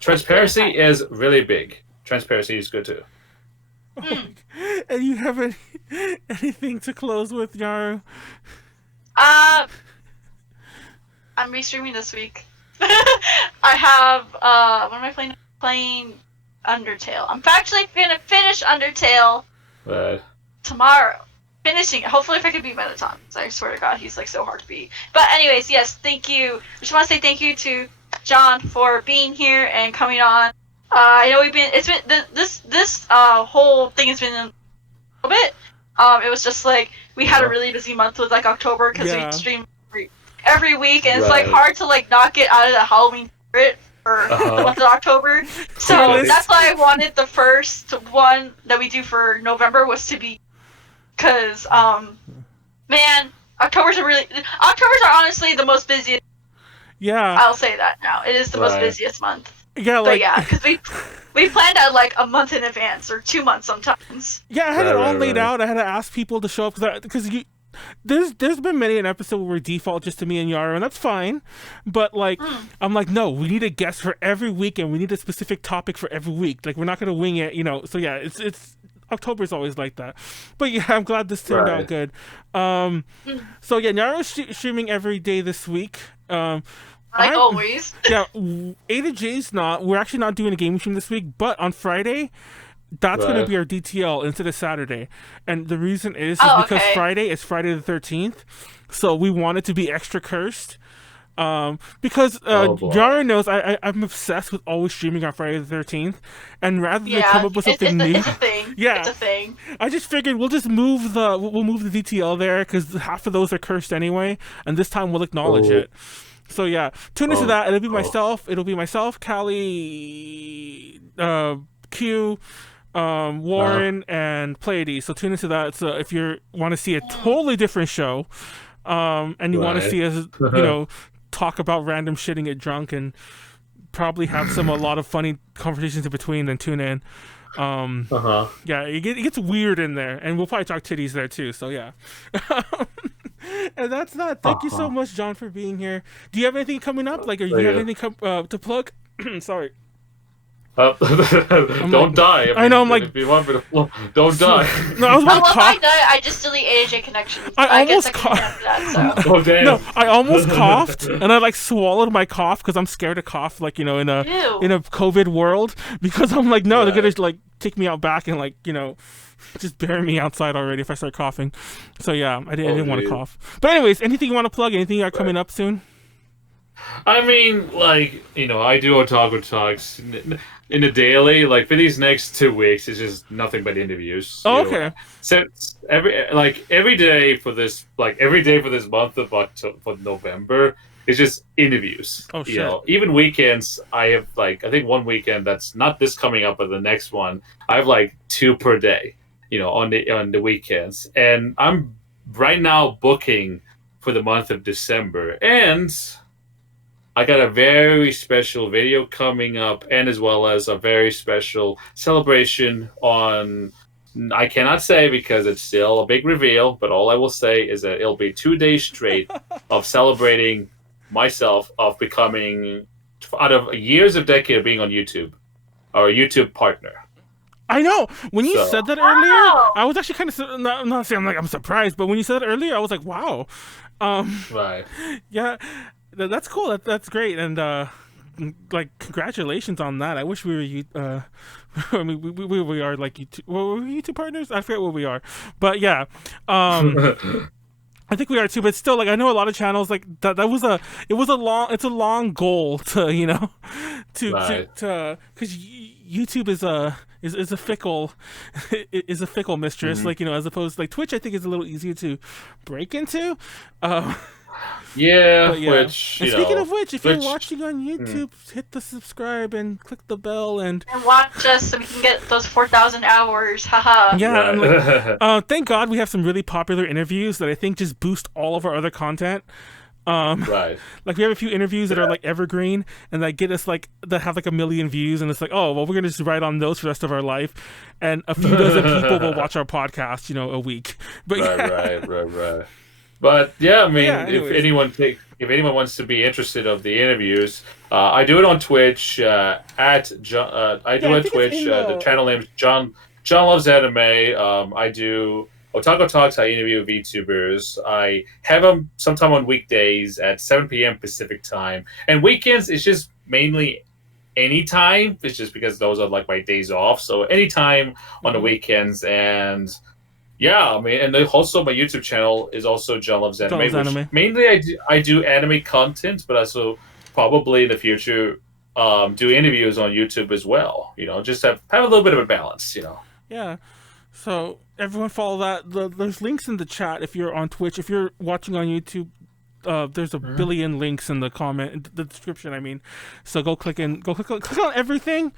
Transparency is really big. Transparency is good too. And you have anything to close with, Nyaru? I'm restreaming this week. I have what am I playing? Playing Undertale. I'm actually gonna finish Undertale tomorrow. Finishing it. Hopefully, if I can beat Mettaton. I swear to God, he's like so hard to beat. But anyways, yes, thank you. I just want to say thank you to John for being here and coming on. I know this whole thing has been a little bit. It was just like we had a really busy month with like October because we stream every week, and it's like hard to like not get out of the Halloween spirit for the month of October. So that's why I wanted the first one that we do for November was to be, because man, Octobers are honestly the most busiest. Yeah, I'll say that now. It is the most busiest month. Yeah, like, but yeah, because we planned out like a month in advance or 2 months sometimes. Yeah, I had it all laid out. I had to ask people to show up because there's been many an episode where we default just to me and Nyaru, and that's fine. But like, I'm like, no, we need a guest for every week, and we need a specific topic for every week. Like, we're not gonna wing it, you know. So yeah, it's October's always like that. But yeah, I'm glad this turned out good. So yeah, Nyaru's streaming every day this week. Like always. Yeah, Ada J's not. We're actually not doing a gaming stream this week, but on Friday, that's going to be our DTL instead of Saturday. And the reason is because Friday is Friday the 13th, so we want it to be extra cursed. Because Nyaru knows I'm obsessed with always streaming on Friday the 13th, and rather than come up with something new, it's a thing. Yeah, it's a thing. I just figured we'll move the DTL there because half of those are cursed anyway, and this time we'll acknowledge it. So yeah, tune into that. It'll be myself, Callie, Q, Warren, and Pleiades. So tune into that. So if you want to see a totally different show, and you want to see us, you know, talk about random shit and get drunk and probably have a lot of funny conversations in between, then tune in. Yeah, it gets weird in there, and we'll probably talk titties there too. So yeah. And that's that. Thank you so much, John, for being here. Do you have anything coming up? Like, do you have anything to plug? Sorry. Don't die. I know. I'm like, if you want me to, don't die. No, I was about to if I die, I just delete AJ connections. I almost coughed. That, so. Oh damn! No, I almost coughed, and I like swallowed my cough because I'm scared to cough, like in a COVID world, because I'm like, no, they're gonna like take me out back and like just bury me outside already if I start coughing. So yeah, I didn't want to cough. But anyways, anything you want to plug? Anything you got coming up soon? I mean, like, I do Otaku Talks in the daily. Like, for these next 2 weeks, it's just nothing but interviews. Oh, okay. So every day for this month of November, it's just interviews. Oh shit. Even weekends, I have I think one weekend that's not this coming up, but the next one, I have 2 per day. On the weekends, and I'm right now booking for the month of December, and I got a very special video coming up, and as well as a very special celebration on. I cannot say because it's still a big reveal, but all I will say is that it'll be 2 days straight of celebrating myself of becoming, out of years of decade of being on YouTube, or a YouTube partner. I know. When you said that earlier, I was actually kind of not saying I'm surprised, but when you said it earlier, I was like, wow. Right. Yeah, that's cool. That's great, and congratulations on that. I wish we were I mean, we are like YouTube. Well, were we YouTube partners? I forget what we are, but yeah. I think we are too, but still, I know a lot of channels that it's a long goal to because YouTube is a fickle mistress, as opposed to Twitch. I think is a little easier to break into. Yeah, yeah. Which and speaking of which, if you're watching on YouTube, hit the subscribe and click the bell and watch us so we can get those 4,000 hours. Haha. Yeah. Thank God we have some really popular interviews that I think just boost all of our other content. Right. We have a few interviews that are evergreen and that get us that have 1 million views, and it's oh well, we're gonna just write on those for the rest of our life, and a few dozen people will watch our podcast, a week. But right. But yeah, I mean, if anyone wants to be interested of the interviews, I do it on Twitch The channel name is JohnLovesAnime. I do Otaku Talks. I interview VTubers. I have them sometime on weekdays at 7 p.m. Pacific time, and weekends it's just mainly anytime. It's just because those are my days off, so anytime on the weekends. And yeah, I mean, and also my YouTube channel is also JohnLovesAnime. Which mainly I do anime content, but also probably in the future do interviews on YouTube as well. Just have a little bit of a balance. Yeah. So everyone follow that. There's links in the chat if you're on Twitch. If you're watching on YouTube, there's a billion links in the the description. I mean, so click on everything.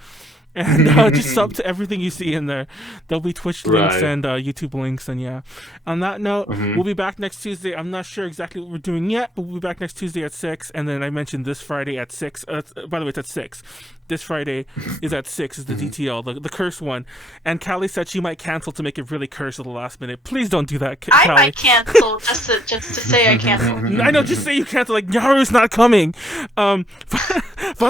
And just sub to everything you see in there. There'll be Twitch links and YouTube links, and yeah. On that note, we'll be back next Tuesday. I'm not sure exactly what we're doing yet, but we'll be back next Tuesday at 6. And then I mentioned this Friday at 6. By the way, it's at 6. This Friday is at 6, is the DTL, the curse one. And Callie said she might cancel to make it really curse at the last minute. Please don't do that, Callie. I might cancel just to say I cancel. I know, just say you cancel. Nyaru's not coming. Fun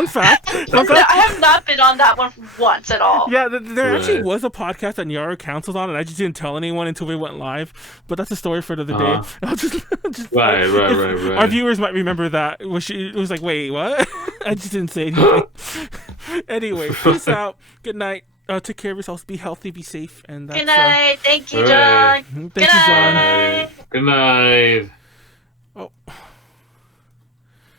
fact. I have not been on that one once at all. Yeah, there actually was a podcast that Nyaru canceled on, and I just didn't tell anyone until we went live. But that's a story for another day. I'll just right. Our viewers might remember that. It was like, wait, what? I just didn't say anything. Anyway, peace out. Good night. Take care of yourselves. Be healthy. Be safe. And that's, good night. Thank you, John. Thank you, John. Good night. Oh.